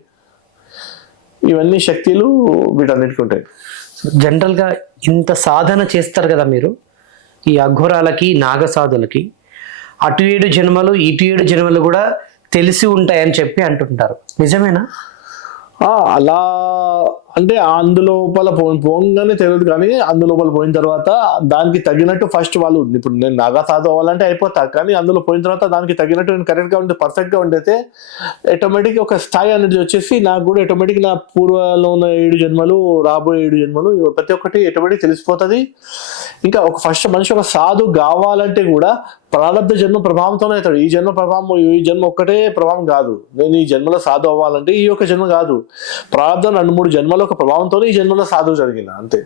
ఇవన్నీ శక్తులు వీటన్నిటికీ ఉంటాయి. జనరల్గా ఇంత సాధన చేస్తారు కదా మీరు, ఈ అఘోరాలకి నాగసాధులకి అటు 7 జన్మలు ఇటు 7 జన్మలు కూడా తెలిసి ఉంటాయని చెప్పి అంటుంటారు, నిజమేనా? అలా అంటే అందులోపల పోగానే తెలియదు, కానీ అందులోపల పోయిన తర్వాత దానికి తగినట్టు ఫస్ట్ వాళ్ళు, ఇప్పుడు నేను నాగా సాధు అవ్వాలంటే అయిపోతా, కానీ అందులో పోయిన తర్వాత దానికి తగినట్టు నేను కరెక్ట్గా ఉంటే, పర్ఫెక్ట్గా ఉండైతే ఆటోమేటిక్ ఒక స్థాయి అనేది వచ్చేసి నాకు కూడా ఆటోమేటిక్ నా పూర్వలో ఉన్న 7 జన్మలు, రాబోయే 7 జన్మలు ప్రతి ఒక్కటి ఆటోమేటిక్ తెలిసిపోతుంది. ఇంకా ఒక ఫస్ట్ మనిషి ఒక సాధు కావాలంటే కూడా ప్రారంభ జన్మ ప్రభావంతోనే అవుతాడు. ఈ జన్మ ప్రభావం, ఈ జన్మ ఒక్కటే ప్రభావం కాదు. నేను ఈ జన్మలో సాధు అవ్వాలంటే ఈ యొక్క జన్మ కాదు, ప్రారంభం 2-3 జన్మలో ఒక ప్రభావంతోనే ఈ జన్మలో సాధువు జరిగింది అంతే.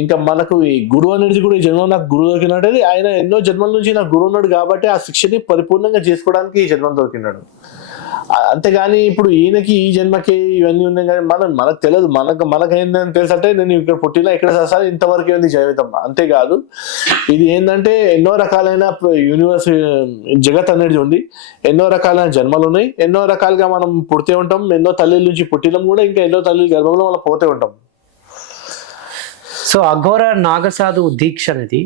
ఇంకా మనకు ఈ గురువు అనేది కూడా ఈ జన్మలో నాకు గురువు దొరికినట్టు, ఆయన ఎన్నో జన్మల నుంచి నాకు గురువు ఉన్నాడు కాబట్టి ఆ శిక్షని పరిపూర్ణంగా చేసుకోవడానికి ఈ జన్మం దొరికినాడు. అంతేగాని ఇప్పుడు ఈయనకి ఈ జన్మకి ఇవన్నీ ఉన్నాయి కానీ మనకు తెలియదు. మనకు ఏంటని తెలుసు అంటే, నేను ఇక్కడ పుట్టినా ఇక్కడ చేస్తాను, ఇంతవరకు ఏంది జీవితం. అంతేకాదు, ఇది ఏంటంటే ఎన్నో రకాలైన యూనివర్స్, జగత్ అనేది ఉంది, ఎన్నో రకాలైన జన్మలు ఉన్నాయి, ఎన్నో రకాలుగా మనం పుడితే ఉంటాం, ఎన్నో తల్లిల నుంచి పుట్టినాం కూడా, ఇంకా ఎన్నో తల్లి గర్భంలో మనం పోతే ఉంటాం. సో అఘోర నాగసాధు దీక్ష అనేది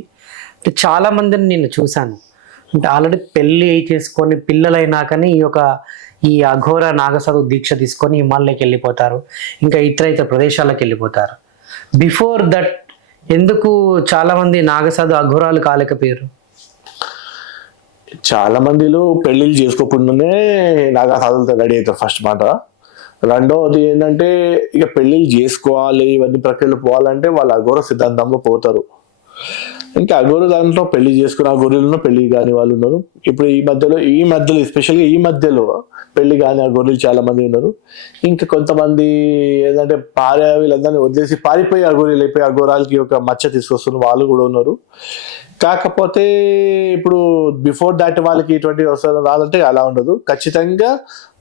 అంటే చాలా మందిని నేను చూశాను, అంటే ఆల్రెడీ పెళ్ళి చేసుకొని పిల్లలైనా కానీ ఈ అఘోర నాగసాధు దీక్ష తీసుకొని హిమాలయకి వెళ్ళిపోతారు, ఇంకా ఇతర ప్రదేశాలకు వెళ్ళిపోతారు. బిఫోర్ దట్ ఎందుకు చాలా మంది నాగసాధు అఘోరాలు కాలేకపోయారు? చాలా మందిలో పెళ్లిళ్ళు చేసుకోకుండానే నాగసాధులతో రెడీ అవుతారు ఫస్ట్ మాట. రెండవది ఏంటంటే, ఇక పెళ్లిళ్ళు చేసుకోవాలి, ఇవన్నీ ప్రక్రియలు పోవాలంటే వాళ్ళు అఘోర సిద్ధాంతంలో పోతారు. ఇంకా అఘోర దాంట్లో పెళ్లి చేసుకున్న అఘోరులను పెళ్లి కాని వాళ్ళు ఉన్నారు. ఇప్పుడు ఈ మధ్యలో ఎస్పెషల్గా ఈ మధ్యలో పెళ్లి కాని అఘోరులు చాలా మంది ఉన్నారు. ఇంకా కొంతమంది ఏంటంటే వీళ్ళందరినీ వదిలేసి పారిపోయి అఘోరీలు అయిపోయి అఘోరాలకి ఒక మచ్చ తీసుకొస్తున్న వాళ్ళు కూడా ఉన్నారు. కాకపోతే ఇప్పుడు బిఫోర్ దాట్ వాళ్ళకి ఇటువంటి అవసరం రాదంటే అలా ఉండదు. ఖచ్చితంగా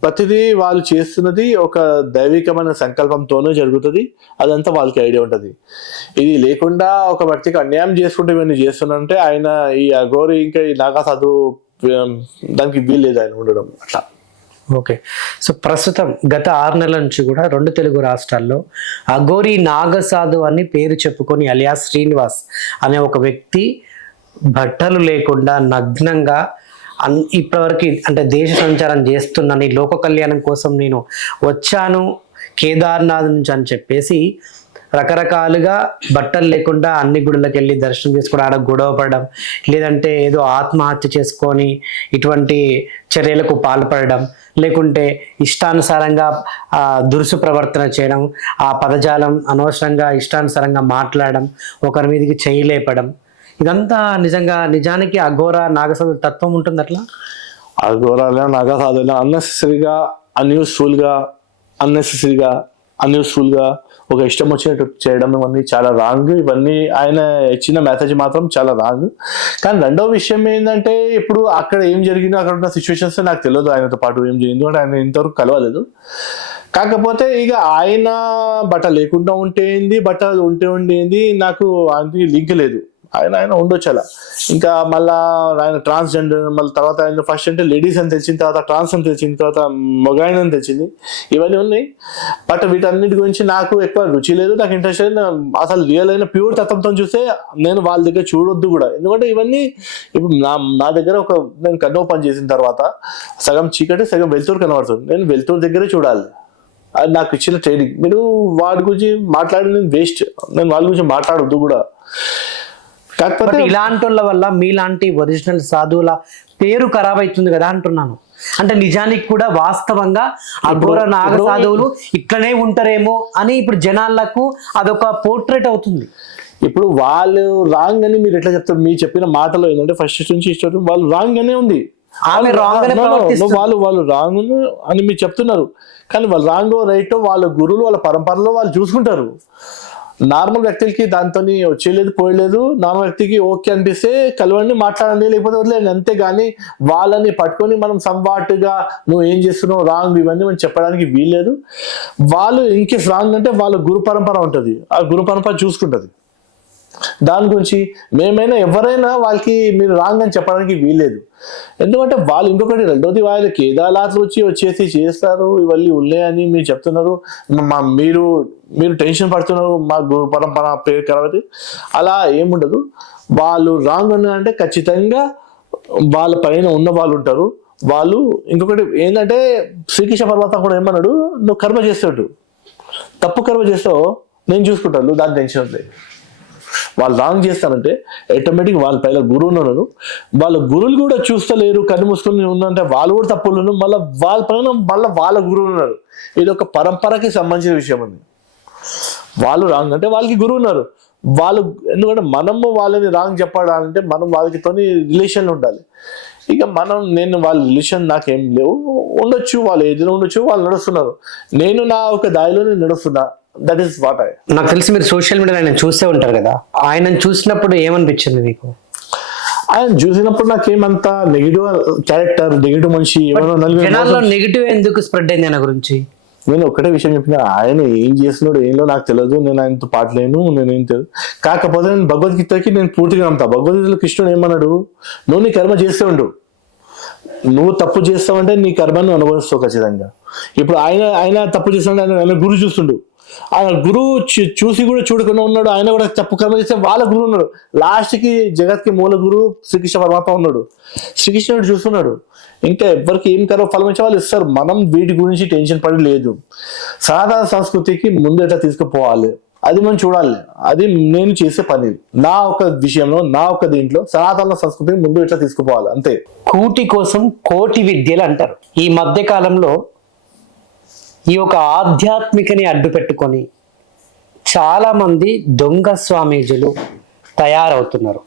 ప్రతిదీ వాళ్ళు చేస్తున్నది ఒక దైవికమైన సంకల్పంతోనే జరుగుతుంది. అదంతా వాళ్ళకి ఐడియా ఉంటుంది. ఇది లేకుండా ఒక వ్యక్తికి అన్యాయం చేసుకుంటే ఇవన్నీ చేస్తున్నారంటే ఆయన ఈ అఘోరి ఇంకా ఈ నాగసాధు దానికి వీల్లేదు ఆయన ఉండడం అట్లా. ఓకే, సో ప్రస్తుతం గత 6 నెలల నుంచి కూడా 2 తెలుగు రాష్ట్రాల్లో అఘోరి నాగసాధు అని పేరు చెప్పుకొని అలియాస్ శ్రీనివాస్ అనే ఒక వ్యక్తి బట్టలు లేకుండా నగ్నంగా ఇప్పటివరకు అంటే దేశ సంచారం చేస్తున్నాను, లోక కళ్యాణం కోసం నేను వచ్చాను కేదార్నాథ్ నుంచి అని చెప్పేసి రకరకాలుగా బట్టలు లేకుండా అన్ని గుడులకు వెళ్ళి దర్శనం చేసుకుని ఆడ గొడవ పడడం, లేదంటే ఏదో ఆత్మహత్య చేసుకొని ఇటువంటి చర్యలకు పాల్పడడం, లేకుంటే ఇష్టానుసారంగా దురుసు ప్రవర్తన చేయడం, ఆ పదజాలం అనవసరంగా ఇష్టానుసారంగా మాట్లాడడం, ఒకరి మీదకి చెయ్యి లేపడం, ఇదంతా నిజానికి అఘోర నాగసాధు తత్వం ఉంటుంది అట్లా? అఘోరాల నాగసాధుల అన్నెసెసరీగా ఒక ఇష్టం వచ్చినట్టు చేయడం ఇవన్నీ చాలా రాంగ్. ఇవన్నీ ఆయన ఇచ్చిన మెసేజ్ మాత్రం చాలా రాంగ్. కానీ రెండో విషయం ఏంటంటే, ఇప్పుడు అక్కడ ఏం జరిగిందో అక్కడ ఉన్న సిచ్యువేషన్స్ నాకు తెలియదు ఆయనతో పాటు ఏం జరిగిందో, అంటే ఆయన ఇంతవరకు కలవలేదు. కాకపోతే ఇక ఆయన బట్ట లేకుండా ఉంటే ఏంది, బట్ట ఉంటే ఉండేది, నాకు ఆయనకి లింక్ లేదు. ఆయన ఉండొచ్చు అలా. ఇంకా మళ్ళా ఆయన ట్రాన్స్జెండర్, మళ్ళీ తర్వాత ఆయన ఫస్ట్ అంటే లేడీస్ అని తెలిసిన తర్వాత ట్రాన్స్ అని తెలిసిన తర్వాత మొగాయన అని తెలిసింది, ఇవన్నీ ఉన్నాయి. బట్ వీటన్నిటి గురించి నాకు ఎక్కువ రుచి లేదు, నాకు ఇంట్రెస్ట్ లేదు. అసలు రియల్ అయిన ప్యూర్ తత్వంతో చూస్తే నేను వాళ్ళ దగ్గర చూడొద్దు కూడా. ఎందుకంటే ఇవన్నీ ఇప్పుడు నా దగ్గర నేను కన్నో పని చేసిన తర్వాత సగం చీకటి సగం వెలుతురు కనబడుతుంది. నేను వెలుతురు దగ్గరే చూడాలి, అది నాకు ఇచ్చిన ట్రైనింగ్. మీరు వాడి గురించి మాట్లాడి వేస్ట్, నేను వాళ్ళ గురించి మాట్లాడొద్దు కూడా. కాకపోతే ఇలాంటి వాళ్ళ వల్ల మీలాంటి ఒరిజినల్ సాధువుల పేరు ఖరాబ్ అవుతుంది కదా అంటున్నాను. అంటే నిజానికి కూడా వాస్తవంగా అఘోర నాగ సాధువులు ఇట్లనే ఉంటారేమో అని ఇప్పుడు జనాలకు అదొక పోర్ట్రేట్ అవుతుంది. ఇప్పుడు వాళ్ళు రాంగ్ అని మీరు ఎట్లా చెప్తారు? మీరు చెప్పిన మాటలో ఏంటంటే ఫస్ట్ నుంచి ఇష్టం వాళ్ళు రాంగ్ అనే ఉంది. ఆమె రాంగ్ వాళ్ళు రాంగ్ అని మీరు చెప్తున్నారు, కానీ వాళ్ళు రాంగో రైటో వాళ్ళ గురువులు వాళ్ళ పరంపరలో వాళ్ళు చూసుకుంటారు. నార్మల్ వ్యక్తులకి దాంతో వచ్చేలేదు పోయలేదు. నార్మల్ వ్యక్తికి ఓకే అనిపిస్తే కలవండి, మాట్లాడండి, లేకపోతే వదిలేండి, అంతేగాని వాళ్ళని పట్టుకొని మనం సంవాటుగా నువ్వు ఏం చేస్తున్నావు రాంగ్ ఇవన్నీ మనం చెప్పడానికి వీల్లేదు. వాళ్ళు ఇంకేస్ రాంగ్ అంటే వాళ్ళ గురు పరంపర ఉంటుంది, ఆ గురు పరంపర చూసుకుంటుంది. దాని గురించి మేమైనా ఎవరైనా వాళ్ళకి మీరు రాంగ్ అని చెప్పడానికి వీల్లేదు. ఎందుకంటే వాళ్ళు ఇంకొకటి రెండోది వాళ్ళు కేదార్నాథ్లు వచ్చేసి చేస్తారు, ఇవన్నీ ఉన్నాయని మీరు చెప్తున్నారు. మీరు టెన్షన్ పడుతున్నారు మా గురు పరంపర పేరు కాబట్టి. అలా ఏముండదు. వాళ్ళు రాంగ్ అంటే ఖచ్చితంగా వాళ్ళ పైన ఉన్న వాళ్ళు ఉంటారు. వాళ్ళు ఇంకొకటి ఏంటంటే శ్రీకృష్ణ పరమాత్మ కూడా ఏమన్నాడు, నువ్వు కర్మ చేస్తాడు, తప్పు కర్మ చేస్తావు నేను చూసుకుంటాను, దాని టెన్షన్ ఉంది. వాళ్ళు రాంగ్ చేస్తారంటే ఆటోమేటిక్ వాళ్ళ పైన గురువు ఉన్నారు, వాళ్ళ గురువులు కూడా చూస్తలేరు, కన్ను మూసుకొని ఉన్నంటే వాళ్ళు కూడా తప్పులు ఉన్నారు. మళ్ళీ వాళ్ళ పైన వాళ్ళ గురువులు ఉన్నారు. ఇది ఒక పరంపరకి సంబంధించిన విషయం ఉంది. వాళ్ళు రాంగ్ అంటే వాళ్ళకి గురువు ఉన్నారు. వాళ్ళు ఎందుకంటే మనము వాళ్ళని రాంగ్ చెప్పాలంటే మనం వాళ్ళతో రిలేషన్లు ఉండాలి. ఇక నేను వాళ్ళ రిలేషన్ నాకేం లేవు, ఉండొచ్చు, వాళ్ళు ఏదైనా ఉండొచ్చు, వాళ్ళు నడుస్తున్నారు, నేను నా ఒక దారిలోనే నడుస్తున్నా. దట్ ఈస్ వాట్ నాకు తెలిసి మీరు సోషల్ మీడియాలో ఆయన చూసే ఉంటారు కదా, ఆయనను చూసినప్పుడు ఏమనిపించింది మీకు? ఆయన చూసినప్పుడు నాకేమంతా నెగిటివ్ క్యారెక్టర్, నెగిటివ్ మనిషి, జనాల్లో నెగిటివ్ ఎందుకు స్ప్రెడ్ అయింది ఆయన గురించి? నేను ఒక్కటే విషయం చెప్పిన, ఆయన ఏం చేస్తున్నాడు ఏంలో నాకు తెలియదు, నేను ఆయనతో పాటలేను, నేనేం తెలియదు. కాకపోతే నేను భగవద్గీతకి నేను పూర్తిగా నమ్ముతా. భగవద్గీతలో కృష్ణుడు ఏమన్నాడు, నువ్వు నీ కర్మ చేస్తూ ఉండు, నువ్వు తప్పు చేస్తావంటే నీ కర్మను అనుభవిస్తావు ఖచ్చితంగా. ఇప్పుడు ఆయన తప్పు చేస్తాడు, ఆయన గురువు చూస్తుండు, ఆయన గురువు చూసి కూడా చూడకుండా ఉన్నాడు, ఆయన కూడా తప్పు కర్మ చేస్తే వాళ్ళ గురువు ఉన్నాడు. లాస్ట్కి జగత్కి మూల గురువు శ్రీకృష్ణ పరమాత్మ ఉన్నాడు, శ్రీకృష్ణుడు చూస్తున్నాడు. ఇంకా ఎవరికి ఏం కర్మ ఫలం ఇచ్చే వాళ్ళు ఇస్తారు. మనం వీటి గురించి టెన్షన్ పడి లేదు. సనాతన సంస్కృతికి ముందు ఎట్లా తీసుకుపోవాలి అది మనం చూడాలి. అది నేను చేసే పని. నా ఒక విషయంలో, నా ఒక దీంట్లో సనాతన సంస్కృతిని ముందు ఎట్లా తీసుకుపోవాలి అంతే. కూటి కోసం కోటి విద్యలు అంటారు. ఈ మధ్య కాలంలో ఈ యొక్క ఆధ్యాత్మికని అడ్డు పెట్టుకొని చాలా మంది దొంగ స్వామీజులు తయారవుతున్నారు.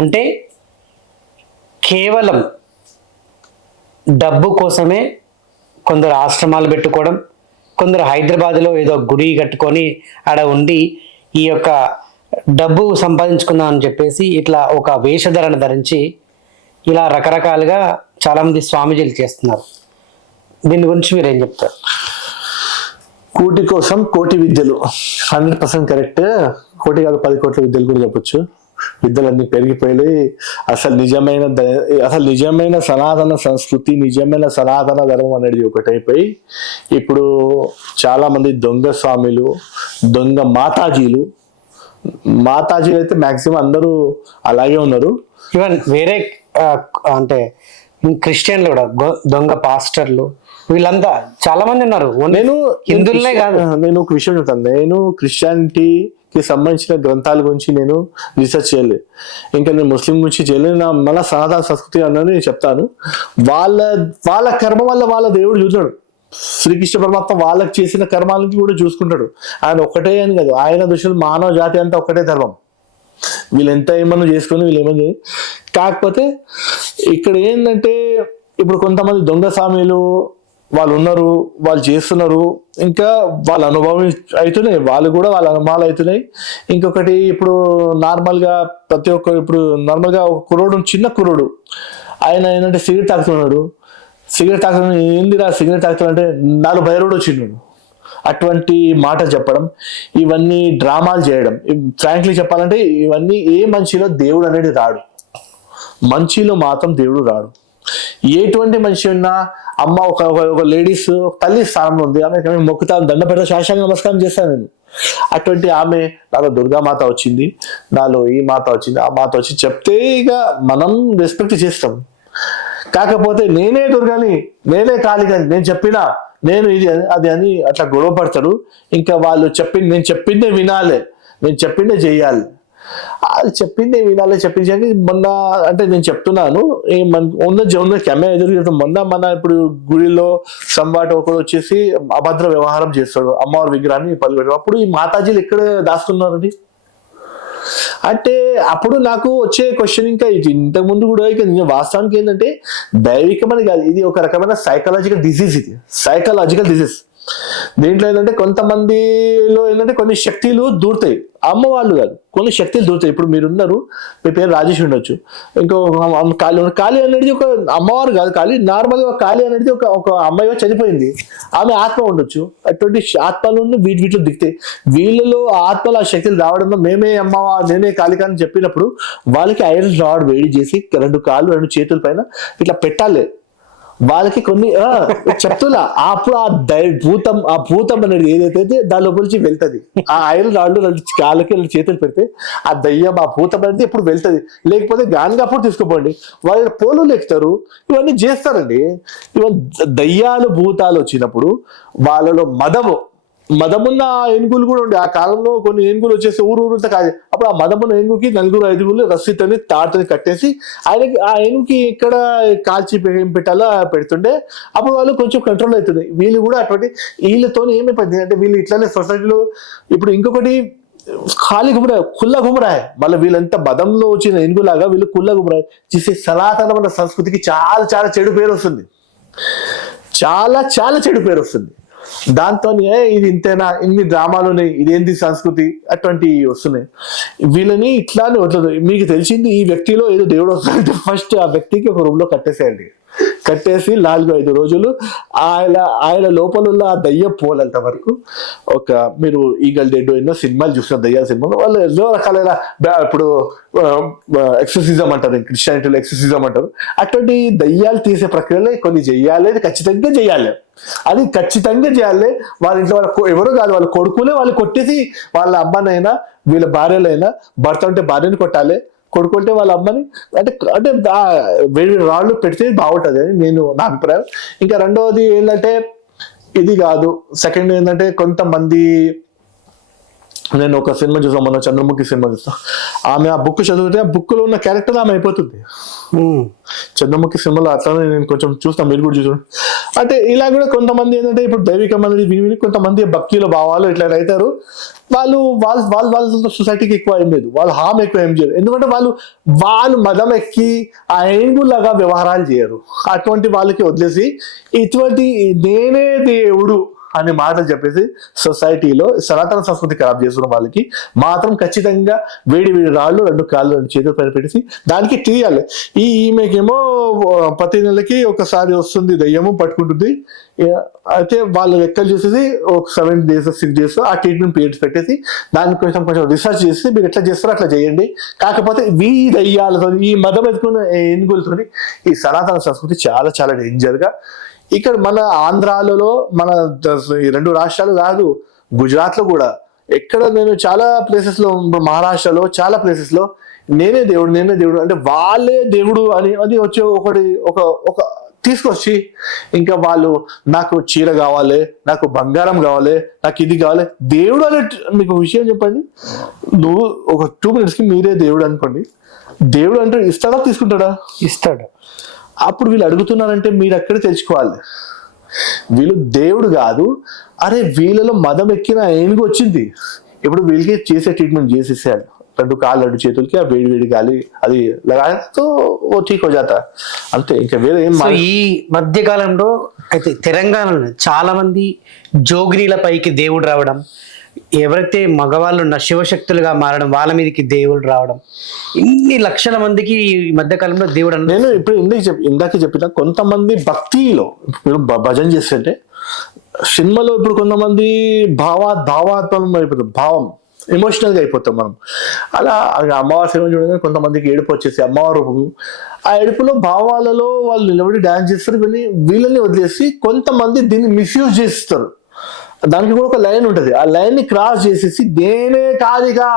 అంటే కేవలం డబ్బు కోసమే కొందరు ఆశ్రమాలు పెట్టుకోవడం, కొందరు హైదరాబాద్లో ఏదో గుడి కట్టుకొని ఆడ ఉండి ఈ యొక్క డబ్బు సంపాదించుకుందాం అని చెప్పేసి ఇట్లా ఒక వేషధరణ ధరించి ఇలా రకరకాలుగా చాలామంది స్వామీజీలు చేస్తున్నారు. దీని గురించి మీరు ఏం చెప్తారు? కోటి కోసం కోటి విద్యలు 100% కరెక్ట్. కోటి కాదు 10 కోట్ల విద్యలు కూడా చెప్పొచ్చు. విద్యలన్నీ పెరిగిపోయి అసలు నిజమైన సనాతన సంస్కృతి, నిజమైన సనాతన ధర్మం అనేది ఒకటైపోయి ఇప్పుడు చాలా మంది దొంగ స్వామిలు, దొంగ మాతాజీలు అయితే మాక్సిమం అందరూ అలాగే ఉన్నారు. ఈవెన్ వేరే అంటే క్రిస్టియన్లు కూడా దొంగ పాస్టర్లు వీళ్ళంతా చాలా మంది ఉన్నారు. నేను హిందువులనే కాదు, నేను ఒక విషయం చెప్తాను. నేను క్రిస్టియానిటీకి సంబంధించిన గ్రంథాల గురించి నేను రీసెర్చ్ చేయలేదు, ఇంకా నేను ముస్లిం గురించి చేయలేదు. మళ్ళీ సనాతన సంస్కృతి అన్నది నేను చెప్తాను. వాళ్ళ కర్మ వల్ల వాళ్ళ దేవుడు చూస్తాడు. శ్రీకృష్ణ పరమాత్మ వాళ్ళకి చేసిన కర్మాలకి కూడా చూసుకుంటాడు. ఆయన ఒక్కటే అని కాదు, ఆయన దృష్టిలో మానవ జాతి అంతా ఒక్కటే ధర్మం. వీళ్ళు ఎంత ఏమన్నా చేసుకొని వీళ్ళు ఏమన్నా, కాకపోతే ఇక్కడ ఏంటంటే ఇప్పుడు కొంతమంది దొంగ స్వామీలు వాళ్ళు ఉన్నారు, వాళ్ళు చేస్తున్నారు, ఇంకా వాళ్ళ అనుభవం అవుతున్నాయి, వాళ్ళు కూడా వాళ్ళ అనుభవాలు అవుతున్నాయి. ఇంకొకటి ఇప్పుడు నార్మల్గా ప్రతి ఒక్కరు ఇప్పుడు నార్మల్గా ఒక కుర్రోడు, చిన్న కుర్రోడు, ఆయన ఏంటంటే సిగరెట్ తాగుతున్నాడు. ఏందిరా సిగరెట్ తాగుతున్నాడు అంటే 4 బైరోడు వచ్చిండు. అటువంటి మాట చెప్పడం, ఇవన్నీ డ్రామాలు చేయడం, ఫ్రాంక్లీ చెప్పాలంటే ఇవన్నీ ఏ మనిషిలో దేవుడు అనేది రాడు, మనిషిలో మాత్రం దేవుడు రాడు. ఎటువంటి మనిషి ఉన్నా అమ్మ ఒక లేడీస్ తల్లి స్థానంలో ఉంది, ఆమె మొక్కుతాను, దండ పెడతా, శాశ్వతంగా నమస్కారం చేస్తాను నేను. అటువంటి ఆమె నాలో దుర్గామాత వచ్చింది, నాలో ఈ మాత వచ్చింది, ఆ మాత వచ్చి చెప్తే ఇక మనం రెస్పెక్ట్ చేస్తాం. కాకపోతే నేనే దుర్గాని, నేనే కాళికని, నేను చెప్పినా, నేను ఇది అది అని అట్లా గొడవ పడతాడు. ఇంకా వాళ్ళు నేను చెప్పిందే వినాలి, నేను చెప్పిందే చెయ్యాలి. అది చెప్పిందే వినాలి, చెప్పించాక మొన్న అంటే నేను చెప్తున్నాను ఉన్న కెమెరా ఎదురు మొన్న మన ఇప్పుడు గుడిలో సంవాట ఒకడు వచ్చేసి అభద్ర వ్యవహారం చేస్తాడు, అమ్మవారి విగ్రహాన్ని పలిపెట్టాడు. అప్పుడు ఈ మాతాజీలు ఎక్కడ దాస్తున్నారండి అంటే అప్పుడు నాకు వచ్చే క్వశ్చన్ ఇంకా ఇంతకు ముందు కూడా ఇక వాస్తవానికి ఏంటంటే దైవికమని కాదు, ఇది ఒక రకమైన సైకలాజికల్ డిసీజ్. ఇది సైకలాజికల్ డిసీజ్. దీంట్లో ఏంటంటే కొంతమందిలో ఏంటంటే కొన్ని శక్తులు దూరుతాయి, అమ్మవాళ్ళు కాదు, కొన్ని శక్తులు దూరుతాయి. ఇప్పుడు మీరున్నారు, మీ పేరు రాజేష్ ఉండొచ్చు, ఇంకో కాళీ అనేది ఒక అమ్మవారు కాదు, కాళీ నార్మల్గా కాళీ అనేది ఒక అమ్మాయి చనిపోయింది, ఆమె ఆత్మ ఉండొచ్చు. అటువంటి ఆత్మలు వీటిలో దిగుతాయి. వీళ్ళలో ఆత్మలు ఆ శక్తులు రావడంలో మేమే అమ్మవారు, నేనే కాళిక అని చెప్పినప్పుడు వాళ్ళకి ఐరన్ రాడ్ వేడి చేసి 2 కాళ్ళు 2 చేతుల పైన ఇట్లా పెట్టాలి. వాళ్ళకి కొన్ని చెప్తున్నా అప్పుడు ఆ భూతం అనేది ఏదైతే దాని లోపల నుంచి వెళ్తుంది. ఆ ఐరన్ రాళ్ళు 2 కాళ్ళకి 2 చేతులు పెడితే ఆ దయ్యం, ఆ భూతం అనేది ఎప్పుడు వెళ్తుంది. లేకపోతే గానిగా అప్పుడు తీసుకుపోండి, వాళ్ళు పోలు ఎక్కుతారు, ఇవన్నీ చేస్తారండి. ఇవన్నీ దయ్యాలు భూతాలు వచ్చినప్పుడు వాళ్ళలో మదమున్న ఏనుగులు కూడా ఉండే. ఆ కాలంలో కొన్ని ఏనుగులు వచ్చేసి ఊరంతా కాదు. అప్పుడు ఆ మదమున్న ఏనుగుకి 4-5 రస్సీతోని తాడుతోని కట్టేసి ఆయనకి ఆ ఏనుగుకి ఎక్కడ కాల్చి పెట్టాలో పెడుతుండే. అప్పుడు వాళ్ళు కొంచెం కంట్రోల్ అవుతుంది. వీళ్ళు కూడా అటువంటి వీళ్ళతో ఏమైపోయింది అంటే వీళ్ళు ఇట్లానే సొసైటీలో ఇప్పుడు ఇంకొకటి ఖాళీ గుమరాయి, కుల్ల గుమరాయి. మళ్ళీ వీళ్ళంతా మదంలో వచ్చిన ఏనుగులాగా వీళ్ళు కుల్ల గుమరాయి చేసే సనాతనమైన సంస్కృతికి చాలా చాలా చెడు పేరు వస్తుంది, చాలా చాలా చెడు పేరు వస్తుంది. దాంతో ఇది ఇంతేనా, ఇన్ని డ్రామాలు ఉన్నాయి, ఇదేంటి సంస్కృతి అటువంటి వస్తున్నాయి. వీళ్ళని ఇట్లానే వదలదు. మీకు తెలిసింది ఈ వ్యక్తిలో ఏదో దేవుడు వస్తుందంటే ఫస్ట్ ఆ వ్యక్తికి ఒక రూమ్ లో కట్టేసేయండి, కట్టేసి 4-5 రోజులు ఆయన లోపల ఆ దయ్యం పోలంత వరకు మీరు ఈగల్ డెడ్ ఎన్నో సినిమాలు చూసిన దయ్యాల సినిమాలు వాళ్ళు ఎన్నో రకాలైన ఇప్పుడు ఎక్సర్సిజం అంటారు, క్రిస్టియానిటీలో ఎక్సర్సిజం అంటారు. అటువంటి దయ్యాలు తీసే ప్రక్రియలో కొన్ని చెయ్యాలి, అది ఖచ్చితంగా చేయాలి, అది ఖచ్చితంగా చేయాలి. వాళ్ళ ఇంట్లో ఎవరు కాదు, వాళ్ళ కొడుకులే వాళ్ళు కొట్టేసి వాళ్ళ అమ్మనైనా వీళ్ళ భార్యలైనా, భర్త ఉంటే భార్యని కొట్టాలి, కొడుకుంటే వాళ్ళ అమ్మని అంటే అంటే వేడి రాళ్ళు పెడితే బాగుంటుంది అని నా అభిప్రాయం. ఇంకా రెండవది ఏంటంటే ఇది కాదు, సెకండ్ ఏంటంటే కొంతమంది, నేను ఒక సినిమా చూసాను మొన్న, చంద్రముఖి సినిమా చూస్తాను. ఆమె ఆ బుక్ చదివితే ఆ బుక్ లో ఉన్న క్యారెక్టర్ ఆమె అయిపోతుంది. చంద్రముఖి సినిమాలో అట్లానే నేను కొంచెం చూస్తాను, మీరు కూడా చూసాను. అంటే ఇలా కూడా కొంతమంది ఏంటంటే ఇప్పుడు దైవికం అనేది విని కొంతమంది భక్తిలో భావాలు ఇట్లా అవుతారు. వాళ్ళ సొసైటీకి ఎక్కువ ఏం లేదు, వాళ్ళు హామ్ ఎక్కువ ఏం చేయరు. ఎందుకంటే వాళ్ళు మదం ఎక్కి ఆ ఏనుగులాగా వ్యవహారాలు చేయరు. అటువంటి వాళ్ళకి వదిలేసి ఇటువంటి నేనే దేవుడు అనే మాటలు చెప్పేసి సొసైటీలో సనాతన సంస్కృతి ఖరాబ్ చేస్తున్న వాళ్ళకి మాత్రం ఖచ్చితంగా వేడి రాళ్ళు 2 కాళ్ళు 2 చేతులు పైన పెట్టేసి దానికి తీయాలి. ఈమెకేమో ప్రతి నెలకి ఒకసారి వస్తుంది, దయ్యము పట్టుకుంటుంది. అయితే వాళ్ళు లెక్కలు చూసేసి ఒక 7 days 6 days ఆ ట్రీట్మెంట్ పీరియడ్స్ పెట్టేసి దానికి కొంచెం రీసెర్చ్ చేసి మీరు ఎట్లా చేస్తారో అట్లా చేయండి. కాకపోతే ఈ దయ్యాలతో, ఈ మదం ఎత్తుకున్న ఏనుగులతో ఈ సనాతన సంస్కృతి చాలా చాలా డేంజర్గా ఇక్కడ మన ఆంధ్రాలలో, మన 2 రాష్ట్రాలు కాదు, గుజరాత్ లో కూడా ఎక్కడ నేను చాలా ప్లేసెస్ లో, మహారాష్ట్రలో చాలా ప్లేసెస్ లో నేనే దేవుడు అంటే వాళ్ళే దేవుడు అని అది వచ్చే ఒక తీసుకొచ్చి ఇంకా వాళ్ళు నాకు చీర కావాలి, నాకు బంగారం కావాలి, నాకు ఇది కావాలి. దేవుడు అనే మీకు విషయం చెప్పండి, నువ్వు ఒక 2 minutes కి మీరే దేవుడు అనుకోండి, దేవుడు అంటే ఇస్తాడా తీసుకుంటాడా? ఇస్తాడు. అప్పుడు వీళ్ళు అడుగుతున్నారంటే మీరు అక్కడే తెలుసుకోవాలి, వీళ్ళు దేవుడు కాదు, అరే వీళ్ళలో మదం ఎక్కిన ఏనుగు వచ్చింది, ఇప్పుడు వీళ్ళకి చేసే ట్రీట్మెంట్ చేసేసాడు, 2 కాళ్ళు 2 చేతులకి ఆ వేడి గాలి అది లగాతో ఠీక్ హో జాతా అంతే, ఇంకా వేరే ఏం. ఈ మధ్య కాలంలో అయితే తెలంగాణలో చాలా మంది జోగినీల పైకి దేవుడు రావడం, ఎవరైతే మగవాళ్ళు ఉన్న శివశక్తులుగా మారడం, వాళ్ళ మీదకి దేవుడు రావడం, ఇన్ని లక్షల మందికి ఈ మధ్యకాలంలో దేవుడు నేను ఇప్పుడు ఇందాక చెప్పిన కొంతమంది భక్తిలో మీరు భజన చేస్తుంటే సినిమాలో ఇప్పుడు కొంతమంది భావాత్మకం అయిపోతుంది, భావం ఎమోషనల్గా అయిపోతాం మనం. అలా అమ్మవారి సినిమా చూడగానే కొంతమందికి ఏడుపు వచ్చేసి అమ్మవారు ఆ ఏడుపులో భావాలలో వాళ్ళు నిలబడి డాన్స్ చేస్తారు, వీళ్ళని వదిలేసి కొంతమంది దీన్ని మిస్యూజ్ చేస్తారు. దానికి కూడా ఒక లైన్ ఉంటుంది, ఆ లైన్ ని క్రాస్ చేసేసి నేనే కాదిగా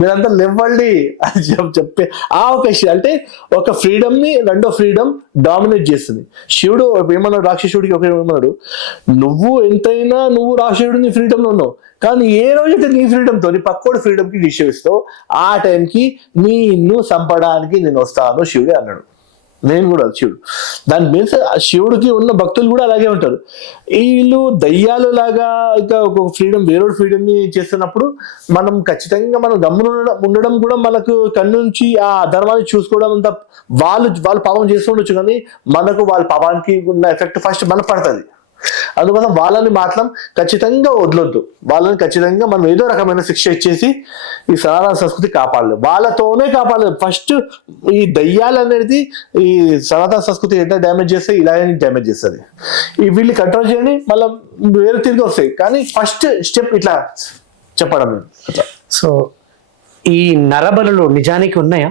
మీరంతా లేవ్వండి అని చెప్పే ఆ ఒక అంటే ఒక ఫ్రీడమ్ ని రెండో ఫ్రీడమ్ డామినేట్ చేస్తుంది. శివుడు ఏమన్నాడు రాక్షసుడికి, ఒక ఏమన్నాడు, నువ్వు ఎంతైనా నువ్వు రాక్షసుడు నీ ఫ్రీడమ్ లో ఉన్నావు, కానీ ఏ రోజైతే నీ ఫ్రీడమ్తో నీ పక్కోడి ఫ్రీడమ్ కి డిస్టర్బ్ ఆ టైంకి నిన్ను చంపడానికి నేను వస్తాను శివుడే అన్నాడు. నేను కూడా శివుడు దాని మీన్స్ శివుడికి ఉన్న భక్తులు కూడా అలాగే ఉంటారు. వీళ్ళు దయ్యాలు లాగా ఇంకా ఒక ఫ్రీడమ్ వేరే ఫ్రీడమ్ ని చేస్తున్నప్పుడు మనం ఖచ్చితంగా మనం గమ్మున ఉండడం కూడా మనకు కన్ను నుంచి ఆ ధర్మాన్ని చూసుకోవడం అంతా వాళ్ళు పాపం చేస్తుండొచ్చు, కానీ మనకు వాళ్ళ పాపానికి ఉన్న ఎఫెక్ట్ ఫస్ట్ మనకు పడుతుంది. అందుకోసం వాళ్ళని మాత్రం ఖచ్చితంగా వదలొద్దు, వాళ్ళని ఖచ్చితంగా మనం ఏదో రకమైన శిక్ష ఇచ్చేసి ఈ సనాతన సంస్కృతి కాపాడలేదు, వాళ్ళతోనే కాపాడలేదు. ఫస్ట్ ఈ దయ్యాలు అనేది ఈ సనాతన సంస్కృతి ఎంత డ్యామేజ్ చేస్తే ఇలాగే డ్యామేజ్ చేస్తుంది. ఈ వీళ్ళు కంట్రోల్ చేయండి మళ్ళీ వేరే తిరిగి వస్తాయి, కానీ ఫస్ట్ స్టెప్ ఇట్లా చెప్పడం. సో ఈ నరబలులు నిజానికి ఉన్నాయా?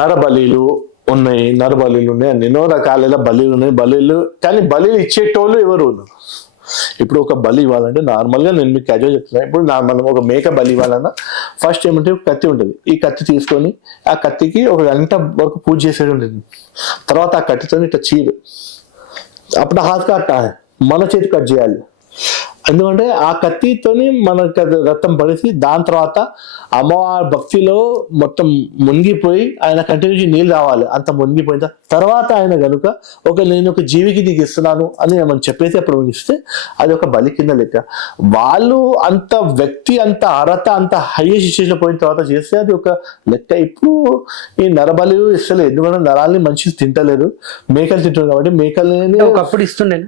నరబలిలు ఉన్నాయి, నరబలిలు ఉన్నాయి, ఎన్నో రకాల బలిలు ఉన్నాయి. బలిలు కానీ బలిలు ఇచ్చేటోళ్ళు ఎవరు ఉన్నారు? ఇప్పుడు ఒక బలి ఇవ్వాలంటే నార్మల్గా నేను మీకు క్యాజువల్ చెప్తున్నాను. ఇప్పుడు మనం ఒక మేక బలి ఇవ్వాలన్నా ఫస్ట్ ఏమంటే కత్తి ఉంటుంది, ఈ కత్తి తీసుకొని ఆ కత్తికి ఒక గంట వరకు పూజ చేసేది ఉంటుంది. తర్వాత ఆ కత్తితో ఇట్లా చీరు అప్పుడు హాత్ కట్ మన చేతి కట్ చేయాలి, ఎందుకంటే ఆ కత్తితోని మనకు రక్తం పడిసి దాని తర్వాత అమ్మవారి భక్తిలో మొత్తం మునిగిపోయి ఆయన కంటిన్యూ నీళ్ళు రావాలి, అంత మునిగిపోయిన తర్వాత ఆయన కనుక నేను ఒక జీవికి నీకు ఇస్తున్నాను అని మనం చెప్పేసి అప్పుడు ఇస్తే అది ఒక బలి కింద లెక్క. వాళ్ళు అంత వ్యక్తి అంత అర్హత అంత హైయెస్ట్ సిచ్యువేషన్ పోయిన తర్వాత చేస్తే అది ఒక లెక్క. ఇప్పుడు ఈ నరబలి ఇస్తలేదు, ఎందుకంటే నరాల్ని మనిషి తింటలేదు, మేకలు తింటారు కాబట్టి మేకల్ని ఒకప్పుడు ఇస్తుండే.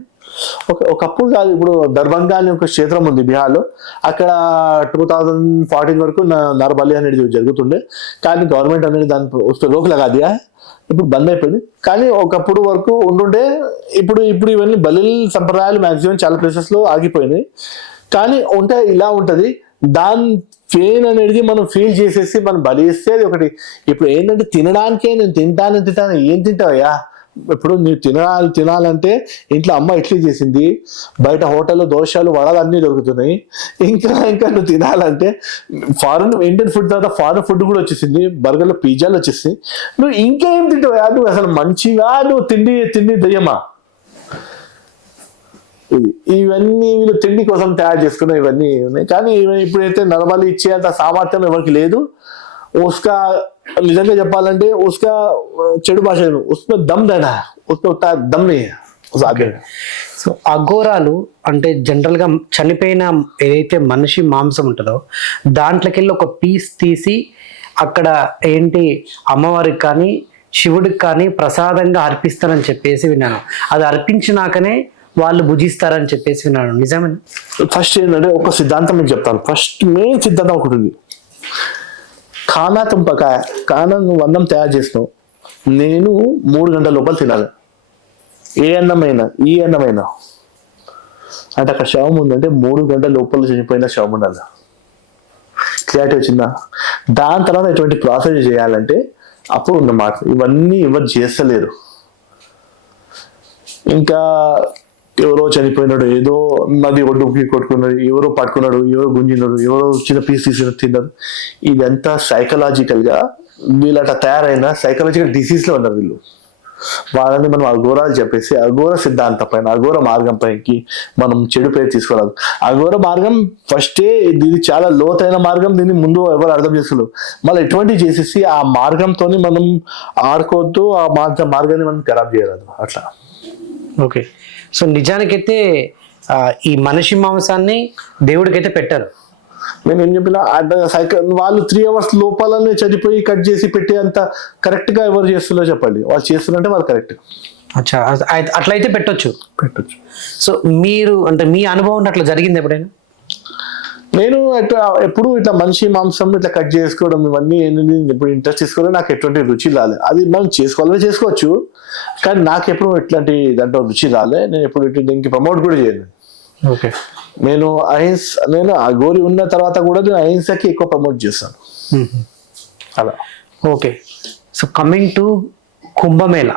ఒకప్పుడు కాదు, ఇప్పుడు దర్భంగా అని ఒక క్షేత్రం ఉంది బిహార్లో, అక్కడ 2014 వరకు నరబలి అనేది జరుగుతుండే, కానీ గవర్నమెంట్ అనేది దాని లోకల్ కాదు, ఇప్పుడు బంద్ అయిపోయింది. కానీ ఒకప్పుడు వరకు ఉండుంటే ఇప్పుడు ఇవన్నీ బలి సంప్రదాయాలు మాక్సిమం చాలా ప్లేసెస్ లో ఆగిపోయినాయి. కానీ ఉంటే ఇలా ఉంటది, దాని పెయిన్ అనేది మనం ఫీల్ చేసేసి మనం బలి ఇస్తే అది ఒకటి. ఇప్పుడు ఏంటంటే తినడానికే నేను తింటాను, ఏం తింటావయ్యా? ఇప్పుడు నువ్వు తినాలంటే ఇంట్లో అమ్మ ఇడ్లీ చేసింది, బయట హోటల్లో దోశలు వడలు అన్నీ దొరుకుతున్నాయి, ఇంకా నువ్వు తినాలంటే ఇండియన్ ఫుడ్ తర్వాత ఫారెన్ ఫుడ్ కూడా వచ్చేసింది, బర్గర్లు పిజ్జాలు వచ్చేసి నువ్వు ఇంకా ఏం తింటావా? నువ్వు అసలు మంచిగా నువ్వు తిండి దయ్యమా? ఇవన్నీ వీళ్ళు తిండి కోసం తయారు చేసుకున్న ఇవన్నీ ఉన్నాయి. కానీ ఇప్పుడైతే నరబలి ఇచ్చేంత సామర్థ్యం ఎవరికి లేదు. ఉస్కా నిజంగా చెప్పాలంటే ఉస్కా చెడు భాష ఉస్మే దమ్ దేనా, ఉస్మే దమ్ నీ. సో అఘోరాలు అంటే జనరల్ గా చనిపోయిన ఏదైతే మనిషి మాంసం ఉంటుందో దాంట్లోకి వెళ్ళి ఒక పీస్ తీసి అక్కడ ఏంటి అమ్మవారికి కానీ శివుడికి కానీ ప్రసాదంగా అర్పిస్తారని చెప్పేసి విన్నాను. అది అర్పించినాకనే వాళ్ళు భుజిస్తారని చెప్పేసి విన్నాను, నిజమేనా? ఫస్ట్ ఏంటంటే ఒక సిద్ధాంతం మీకు చెప్తాను. ఫస్ట్ మెయిన్ సిద్ధాంతం ఒకటి ఉంది, ఖానా తుంపకాయ ఖానా నువ్వు అన్నం తయారు చేసినావు, నేను 3 గంటల లోపల తినాలి, ఈ అన్నమైనా అంటే అక్కడ శవం ఉందంటే 3 గంటల లోపల చనిపోయిన శవం ఉండాలి. క్లారిటీ వచ్చిందా? దాని తర్వాత ఎటువంటి ప్రాసెస్ చేయాలంటే అప్పుడు ఉన్నమాట. ఇవన్నీ ఎవరు చేస్తలేరు. ఇంకా ఎవరో చనిపోయినాడు, ఏదో నది ఒడ్డుకి కొట్టుకున్నాడు, ఎవరో పట్టుకున్నాడు, ఎవరో గుంజినాడు, ఎవరో చిన్న పీస్ తీసి తిన్నారు. ఇదంతా సైకలాజికల్ గా వీళ్ళట తయారైన సైకలాజికల్ డిసీజ్ లో ఉన్నారు వీళ్ళు. వాళ్ళని మనం అఘోరాలు చెప్పేసి అఘోర సిద్ధాంతం పైన అఘోర మార్గం పైకి మనం చెడు పేరు తీసుకోరాదు. అఘోర మార్గం ఫస్టే ఇది చాలా లోతైన మార్గం, దీన్ని ముందు ఎవరు అర్థం చేసుకోలేదు. మళ్ళీ ఎటువంటి చేసేసి ఆ మార్గంతో మనం ఆడుకోవద్దు, ఆ మార్గాన్ని మనం ఖరాబ్ చేయరాదు అట్లా. ఓకే, సో నిజానికైతే ఈ మనిషి మాంసాన్ని దేవుడికైతే పెట్టారు. నేను ఏం చెప్పినా వాళ్ళు 3 hours లోపలనే చనిపోయి కట్ చేసి పెట్టే అంత కరెక్ట్ గా ఎవరు చేస్తున్నారో చెప్పండి. వాళ్ళు చేస్తున్నారంటే వాళ్ళు కరెక్ట్. అచ్చా, అట్లయితే పెట్టొచ్చు. సో మీరు అంటే మీ అనుభవం అట్లా జరిగింది ఎప్పుడైనా? నేను అట్లా ఎప్పుడు ఇట్లా మనిషి మాంసం ఇట్లా కట్ చేసుకోవడం ఇవన్నీ ఇప్పుడు ఇంట్రెస్ట్ తీసుకోవడం నాకు ఎటువంటి రుచి రాలేదు. అది మనం చేసుకోవాలని చేసుకోవచ్చు, కానీ నాకు ఎప్పుడు ఎట్లాంటి దాంట్లో రుచి రాలే. నేను ఎప్పుడు దీనికి ప్రమోట్ కూడా చేయను. ఓకే. నేను నేను అఘోరి ఉన్న తర్వాత కూడా నేను అహింసకి ఎక్కువ ప్రమోట్ చేస్తాను అలా. Okay. So coming to Kumbh Mela,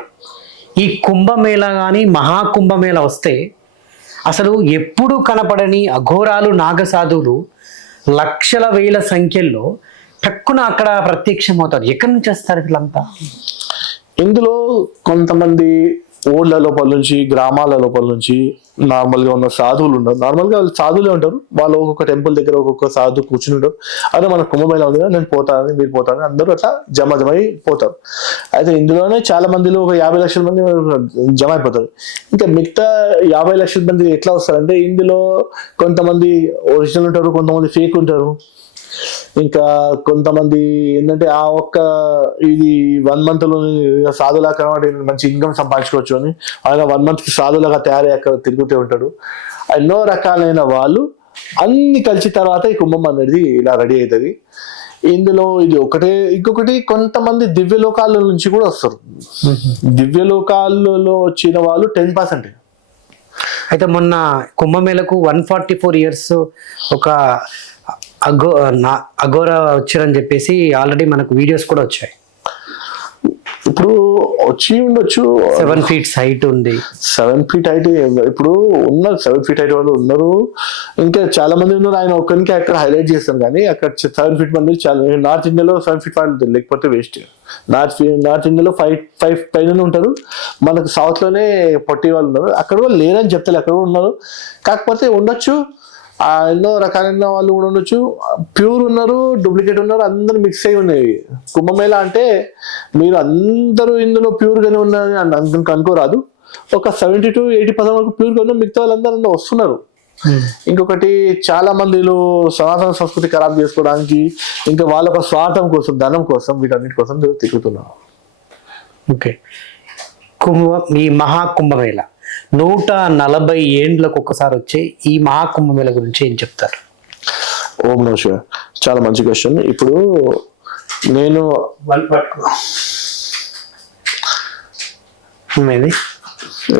ఈ కుంభమేళ కానీ మహాకుంభమేళ వస్తే అసలు ఎప్పుడు కనపడని అఘోరాలు నాగసాధువులు లక్షల వేల సంఖ్యల్లో టక్కున అక్కడ ప్రత్యక్షమవుతారు. ఎక్కడి నుంచి వస్తారు వీళ్ళంతా? ఇందులో కొంతమంది ఊళ్ళ లోపల నుంచి, గ్రామాల లోపల నుంచి నార్మల్గా ఉన్న సాధువులు ఉంటారు. నార్మల్గా వాళ్ళు సాధువులే ఉంటారు. వాళ్ళు ఒక్కొక్క టెంపుల్ దగ్గర ఒక్కొక్క సాధువు కూర్చుని ఉంటారు. అదే మన కుంభమేళ ఉంది కదా, నేను పోతానని మీరు పోతానని అందరూ అట్లా జమై పోతారు. అయితే ఇందులోనే చాలా మందిలో ఒక 50 లక్షల మంది జమ అయిపోతారు. ఇంకా మిగతా 50 లక్షల మంది ఎట్లా వస్తారంటే, ఇందులో కొంతమంది ఒరిజినల్ ఉంటారు, కొంతమంది ఫేక్ ఉంటారు. ఇంకా కొంతమంది ఏంటంటే ఆ ఒక్క ఇది 1 month లో సాధులా కనబడి మంచి ఇన్కమ్ సంపాదించుకోవచ్చు అని ఆయన 1 month కి సాధులాగా తయారై అక్కడ తిరుగుతూ ఉంటాడు. ఎన్నో రకాలైన వాళ్ళు అన్ని కలిసి తర్వాత ఈ కుంభం అనేది ఇలా రెడీ అవుతుంది. ఇందులో ఇది ఒకటే, ఇంకొకటి కొంతమంది దివ్యలోకాల నుంచి కూడా వస్తారు. దివ్యలోకాలలో వచ్చిన వాళ్ళు 10%. అయితే మొన్న కుంభమేళకు 144 years ఒక అఘోరా వచ్చారని చెప్పేసి ఆల్రెడీ మనకు వీడియోస్ కూడా వచ్చాయి. ఇప్పుడు వచ్చి ఉండొచ్చు. 7 feet హైట్ ఉంది. 7 feet హైట్ ఇప్పుడు ఉన్నారు, 7 feet హైట్ వాళ్ళు ఉన్నారు. ఇంకా చాలా మంది ఉన్నారు. ఆయన ఒక్కరికి అక్కడ హైలైట్ చేస్తాను, కానీ అక్కడ 7 feet మంది చాలా. నార్త్ ఇండియాలో 7 feet వాళ్ళు లేకపోతే వేస్ట్. నార్త్ ఇండియాలో 5 పైన ఉంటారు. మనకు సౌత్ లోనే పొట్టి వాళ్ళు ఉన్నారు. అక్కడ కూడా లేరని చెప్తారు, అక్కడ కూడా ఉన్నారు. కాకపోతే ఉండొచ్చు, ఎన్నో రకాలైన వాళ్ళు కూడా ఉండొచ్చు. ప్యూర్ ఉన్నారు, డూప్లికేట్ ఉన్నారు, అందరూ మిక్స్ అయి ఉన్నాయి. కుంభమేళ అంటే మీరు అందరూ ఇందులో ప్యూర్ గానే ఉన్నారని అనుకోరాదు. ఒక 70 to 80% వరకు ప్యూర్ గా ఉన్నారు, మిగతా వాళ్ళందరూ వస్తున్నారు. ఇంకొకటి, చాలా మందిలో సనాతన సంస్కృతి ఖరాబ్ చేసుకోవడానికి, ఇంకా వాళ్ళ ఒక స్వార్థం కోసం, ధనం కోసం, వీటన్నిటి కోసం తిరుగుతున్నారు. ఓకే. ఈ మహాకుంభమేళ 140 ఏండ్లకు ఒకసారి వచ్చే ఈ మహాకుంభమేళ గురించి ఏం చెప్తారు? ఓం నమః శివాయ. చాలా మంచి క్వశ్చన్. ఇప్పుడు నేను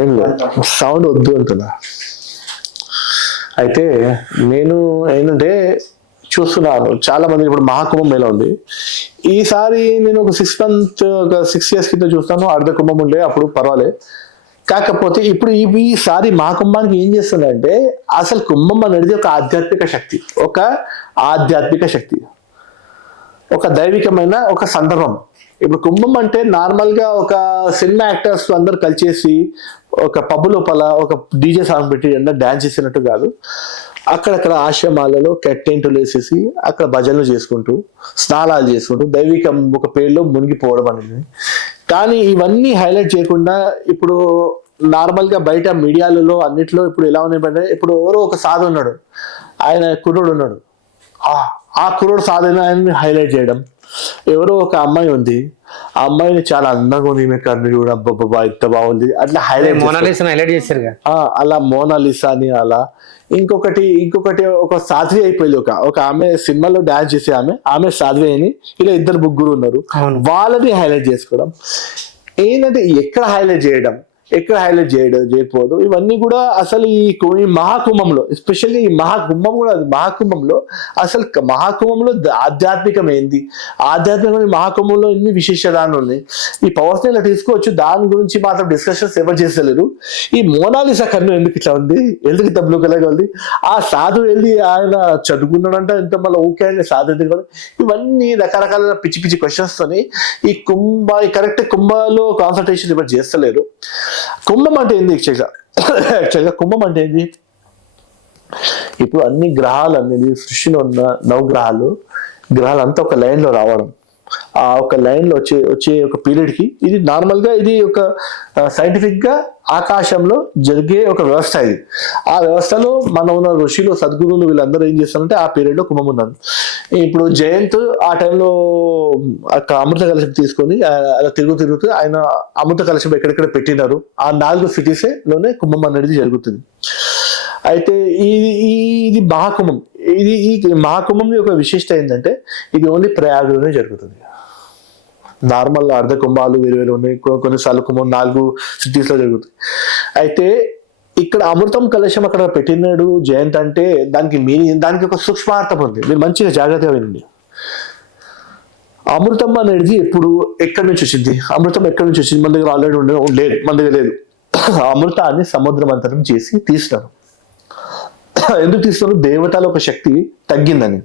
ఏం లేదు, సౌండ్ వద్దు అంటున్నా. అయితే నేను ఏంటంటే చూస్తున్నాను చాలా మంది. ఇప్పుడు మహాకుంభమేళ ఉంది. ఈసారి నేను ఒక 6 years కింద చూస్తాను, అర్ధ కుంభం ఉండే, అప్పుడు పర్వాలే. కాకపోతే ఇప్పుడు ఈసారి మహాకుంభానికి ఏం చేస్తుందంటే, అసలు కుంభం అనేది ఒక ఆధ్యాత్మిక శక్తి, ఒక దైవికమైన ఒక సందర్భం. ఇప్పుడు కుంభం అంటే నార్మల్ గా ఒక సినిమా యాక్టర్స్ అందరు కలిసేసి ఒక పబ్ లోపల ఒక డీజే సాంగ్ పెట్టి డాన్స్ చేసినట్టు కాదు. అక్కడక్కడ ఆశ్రమాలలో టెంటులు వేసేసి అక్కడ భజనలు చేసుకుంటూ, స్నానాలు చేసుకుంటూ, దైవికం ఒక పేరులో మునిగిపోవడం అనేది. కానీ ఇవన్నీ హైలైట్ చేయకుండా ఇప్పుడు నార్మల్ గా బయట మీడియాలలో అన్నిట్లో ఇప్పుడు ఎలా ఉన్నాయంటే, ఇప్పుడు ఎవరో ఒక సాధు ఉన్నాడు, ఆయన కుర్రోడు ఉన్నాడు, ఆ కుర్రోడు సాధుని ఆయన్ని హైలైట్ చేయడం. ఎవరో ఒక అమ్మాయి ఉంది, ఆ అమ్మాయిని చాలా అందంగా ఉంది, ఈమె కర్ణుడు కూడా అబ్బబ్బా ఎంత బాగుంది అట్లా హైలైట్ చేశారు. అలా మోనాలిసా అని అలా. ఇంకొకటి ఒక సాధ్వి అయిపోయింది. ఒక ఆమె సినిమాలో డాన్స్ చేసే ఆమె సాధ్వి అని, ఇలా 2 ముగ్గురు ఉన్నారు, వాళ్ళని హైలైట్ చేసుకోవడం. ఏంటంటే ఎక్కడ హైలైట్ చేయకపోదు. ఇవన్నీ కూడా అసలు ఈ మహాకుంభంలో, ఎస్పెషల్లీ ఈ మహాకుంభంలో అసలు మహాకుంభంలో ఆధ్యాత్మికం ఏంది, ఆధ్యాత్మికమైన మహాకుంభంలో ఎన్ని విశేషాలు ఉన్నాయి. ఈ పవర్స్ ఇలా తీసుకోవచ్చు, దాని గురించి మాత్రం డిస్కషన్స్ ఎవరు చేస్తలేరు. ఈ మోనాలిసా కన్ను ఎందుకు ఇట్లా ఉంది, ఎందుకు ఇంత బ్లూ కలర్ గా ఉంది, ఆ సాధు వెళ్ళి ఆయన చదువుకున్నాడంట, ఇంత మళ్ళీ ఊకే సాధు ఎందుకు, ఇవన్నీ రకరకాల పిచ్చి పిచ్చి క్వశ్చన్స్ తోని ఈ కరెక్ట్ కుంభలో కాన్సన్ట్రేషన్ ఎవరు చేస్తలేరు. కుంభం అంటే ఏంది యాక్చువల్గా కుంభం అంటే ఏంది? ఇప్పుడు అన్ని గ్రహాలు అనేది సృష్టిలో ఉన్న నవగ్రహాలు అంతా ఒక లైన్ లో రావడం, ఆ ఒక లైన్ లో వచ్చే ఒక పీరియడ్ కి, ఇది నార్మల్ గా ఇది ఒక సైంటిఫిక్ గా ఆకాశంలో జరిగే ఒక వ్యవస్థ. ఇది ఆ వ్యవస్థలో మన ఉన్న ఋషులు, సద్గురువులు వీళ్ళందరూ ఏం చేస్తారంటే ఆ పీరియడ్ లో కుంభం ఉన్నారు. ఇప్పుడు జయంత్ ఆ టైంలో అమృత కలశం తీసుకొని అలా తిరుగుతూ ఆయన అమృత కలశం ఎక్కడెక్కడ పెట్టినారు, ఆ 4 cities లోనే కుంభం అనేది జరుగుతుంది. అయితే ఇది మహాకుంభం. ఈ మహాకుంభం యొక్క విశిష్ట ఏంటంటే ఇది ఓన్లీ ప్రయాగలోనే జరుగుతుంది. నార్మల్ అర్ధ కుంభాలు వేరు ఉన్నాయి, కొన్నిసార్లు కుంభం 4 cities లో జరుగుతుంది. అయితే ఇక్కడ అమృతం కలశం అక్కడ పెట్టినాడు జయంత్ అంటే దానికి ఒక సూక్ష్మార్థం ఉంది. మీరు మంచిగా జాగ్రత్తగా వినండి. అమృతం అనేది ఎక్కడి నుంచి వచ్చింది? అమృతం ఎక్కడి నుంచి వచ్చింది? మన దగ్గర ఆల్రెడీ లేదు, మన దగ్గర లేదు. అమృతాన్ని సముద్ర మంథనం చేసి తీసినారు. ఎందుకు తీస్తున్నారు? దేవతల ఒక శక్తి తగ్గిందని.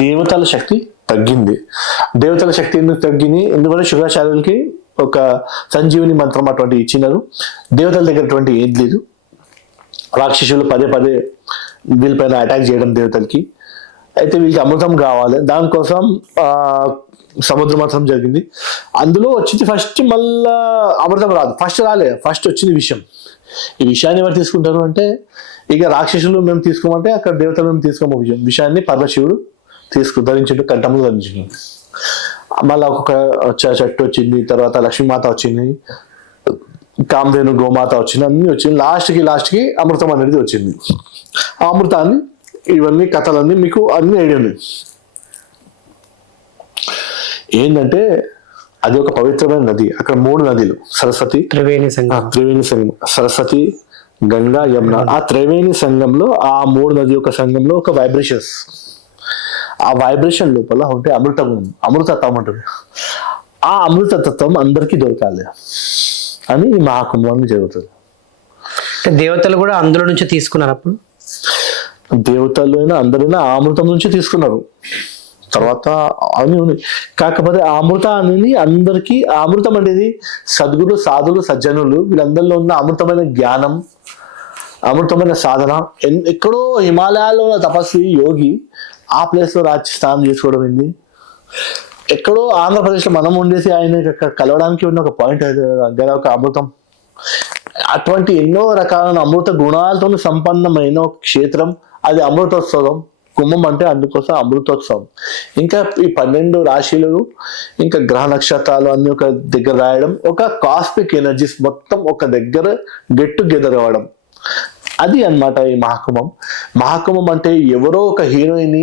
దేవతల శక్తి తగ్గింది. దేవతల శక్తి ఎందుకు తగ్గింది? ఎందుకంటే శుక్రాచార్యులకి ఒక సంజీవిని మంత్రం అటువంటి ఇచ్చినారు. దేవతల దగ్గర అటువంటి ఏం లేదు. రాక్షసులు పదే వీళ్ళపైన అటాక్ చేయడం దేవతలకి. అయితే వీళ్ళకి అమృతం కావాలి, దానికోసం సముద్ర మంథనం జరిగింది. అందులో వచ్చింది ఫస్ట్, మళ్ళా అమృతం రాదు. ఫస్ట్ వచ్చింది విషయం. ఈ విషయాన్ని ఎవరు తీసుకుంటారు అంటే ఇక రాక్షసులు మేము తీసుకోమంటే అక్కడ దేవతలు మేము తీసుకోము. విషయాన్ని పరమశివుడు ధరించిండు, కంఠంలో ధరించిండు. మళ్ళీ ఒక్కొక్క చెట్టు వచ్చింది, తర్వాత లక్ష్మీమాత వచ్చింది, కామధేను గోమాత వచ్చింది, అన్ని వచ్చింది. లాస్ట్కి అమృతం అనేది వచ్చింది. ఆ అమృతాన్ని ఇవన్నీ కథలన్నీ మీకు అన్ని ఐడియా ఉన్నాయి. ఏంటంటే అది ఒక పవిత్రమైన నది. అక్కడ 3 నదులు, సరస్వతి, త్రివేణి సంగమం, సరస్వతి, గంగా, యమున. ఆ త్రివేణి సంఘంలో ఆ 3 నది యొక్క సంఘంలో ఒక వైబ్రేషన్స్, ఆ వైబ్రేషన్ లోపల ఉంటే అమృతత్వం ఉంటుంది. ఆ అమృతతత్వం అందరికీ దొరకాలి అని ఈ మహాకుంభం జరుగుతుంది. దేవతలు కూడా అందులో నుంచి తీసుకున్నారు. అప్పుడు దేవతలు అందరైనా ఆ అమృతం నుంచి తీసుకున్నారు. తర్వాత అవి ఉన్నాయి. కాకపోతే ఆ అమృతాన్ని అందరికీ, ఆ అమృతం అనేది సద్గురు, సాధులు, సజ్జనులు వీళ్ళందరిలో ఉన్న అమృతమైన జ్ఞానం, అమృతమైన సాధన. ఎక్కడో హిమాలయాల్లో తపస్వి యోగి ఆ ప్లేస్ లో రాజు స్నానం చేసుకోవడం ఏంది? ఎక్కడో ఆంధ్రప్రదేశ్లో మనం ఉండేసి ఆయన కలవడానికి ఉన్న ఒక పాయింట్ దగ్గర ఒక అమృతం. అటువంటి ఎన్నో రకాలైన అమృత గుణాలతో సంపన్నమైన ఒక క్షేత్రం అది. అమృతోత్సవం కుంభం అంటే అందుకోసం అమృతోత్సవం. ఇంకా ఈ 12 రాశులు, ఇంకా గ్రహ నక్షత్రాలు అన్ని ఒక దగ్గర రాయడం, ఒక కాస్మిక్ ఎనర్జీస్ మొత్తం ఒక దగ్గర గెట్ టుగెదర్ అవ్వడం, అది అన్నమాట ఈ మహాకుంభం అంటే ఎవరో ఒక హీరోయిన్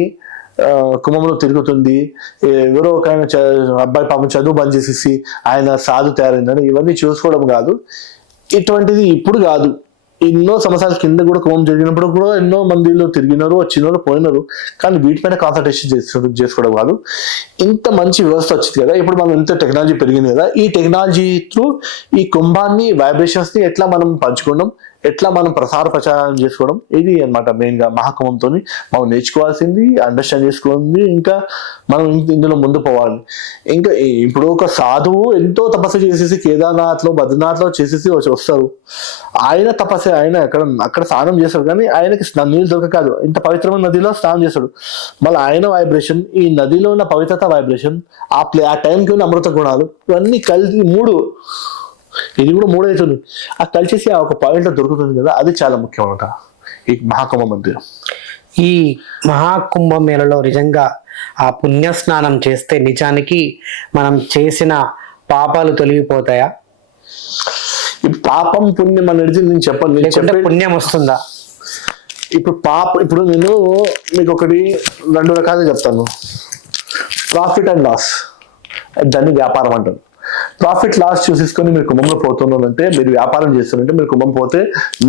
కుంభంలో తిరుగుతుంది, ఎవరో ఒక అబ్బాయి పాపం చదువు బంద్ చేసేసి ఆయన సాధు తయారైందని ఇవన్నీ చూసుకోవడం కాదు. ఇటువంటిది ఇప్పుడు కాదు, ఎన్నో సంవత్సరాల కింద కూడా కుంభం జరిగినప్పుడు కూడా ఎన్నో మందిలో తిరిగినారు, వచ్చినారు, పోయినారు. కానీ వీటిపైన కాన్సన్ట్రేషన్ చేసుకోవడం కాదు. ఇంత మంచి వ్యవస్థ వచ్చింది కదా, ఇప్పుడు మనం ఇంత టెక్నాలజీ పెరిగింది కదా, ఈ టెక్నాలజీ త్రూ ఈ కుంభాన్ని, వైబ్రేషన్స్ ని ఎట్లా మనం పంచుకోవడం, ఎట్లా మనం ప్రచారం చేసుకోవడం, ఇది అన్నమాట మెయిన్ గా మహాకుంభంతో మనం నేర్చుకోవాల్సింది, అండర్స్టాండ్ చేసుకోవాలి. ఇంకా మనం ఇందులో ముందు పోవాలి. ఇంకా ఇప్పుడు ఒక సాధువు ఎంతో తపస్సు చేసేసి కేదార్నాథ్ లో, బద్రీనాథ్ లో చేసేసి వస్తారు. ఆయన తపస్సు, ఆయన అక్కడ స్నానం చేస్తాడు, కానీ ఆయనకి నీళ్ళు దొరక కాదు, ఇంత పవిత్రమైన నదిలో స్నానం చేస్తాడు. మళ్ళీ ఆయన వైబ్రేషన్, ఈ నదిలో ఉన్న పవిత్రత వైబ్రేషన్, ఆ టైంకి ఉన్న అమృత గుణాలు ఇవన్నీ కలిసి 3, ఇది కూడా 3 అవుతుంది. అది కలిసేసి ఆ ఒక పాయింట్ లో దొరుకుతుంది కదా, అది చాలా ముఖ్యం అన్నమాట ఈ మహాకుంభం అంటే. ఈ మహాకుంభ మేళలో నిజంగా ఆ పుణ్య స్నానం చేస్తే నిజానికి మనం చేసిన పాపాలు తొలగిపోతాయా? ఇప్పుడు పాపం పుణ్యం అనేది నేను చెప్పండి, పుణ్యం వస్తుందా? ఇప్పుడు నేను మీకు ఒకటి 2 రకాలుగా చెప్తాను. ప్రాఫిట్ అండ్ లాస్, దాన్ని వ్యాపారం అంటారు. ప్రాఫిట్ లాస్ చూసేసుకొని మీరు కుంభంలో పోతున్నారంటే, మీరు వ్యాపారం చేస్తున్నారంటే, మీరు కుంభం పోతే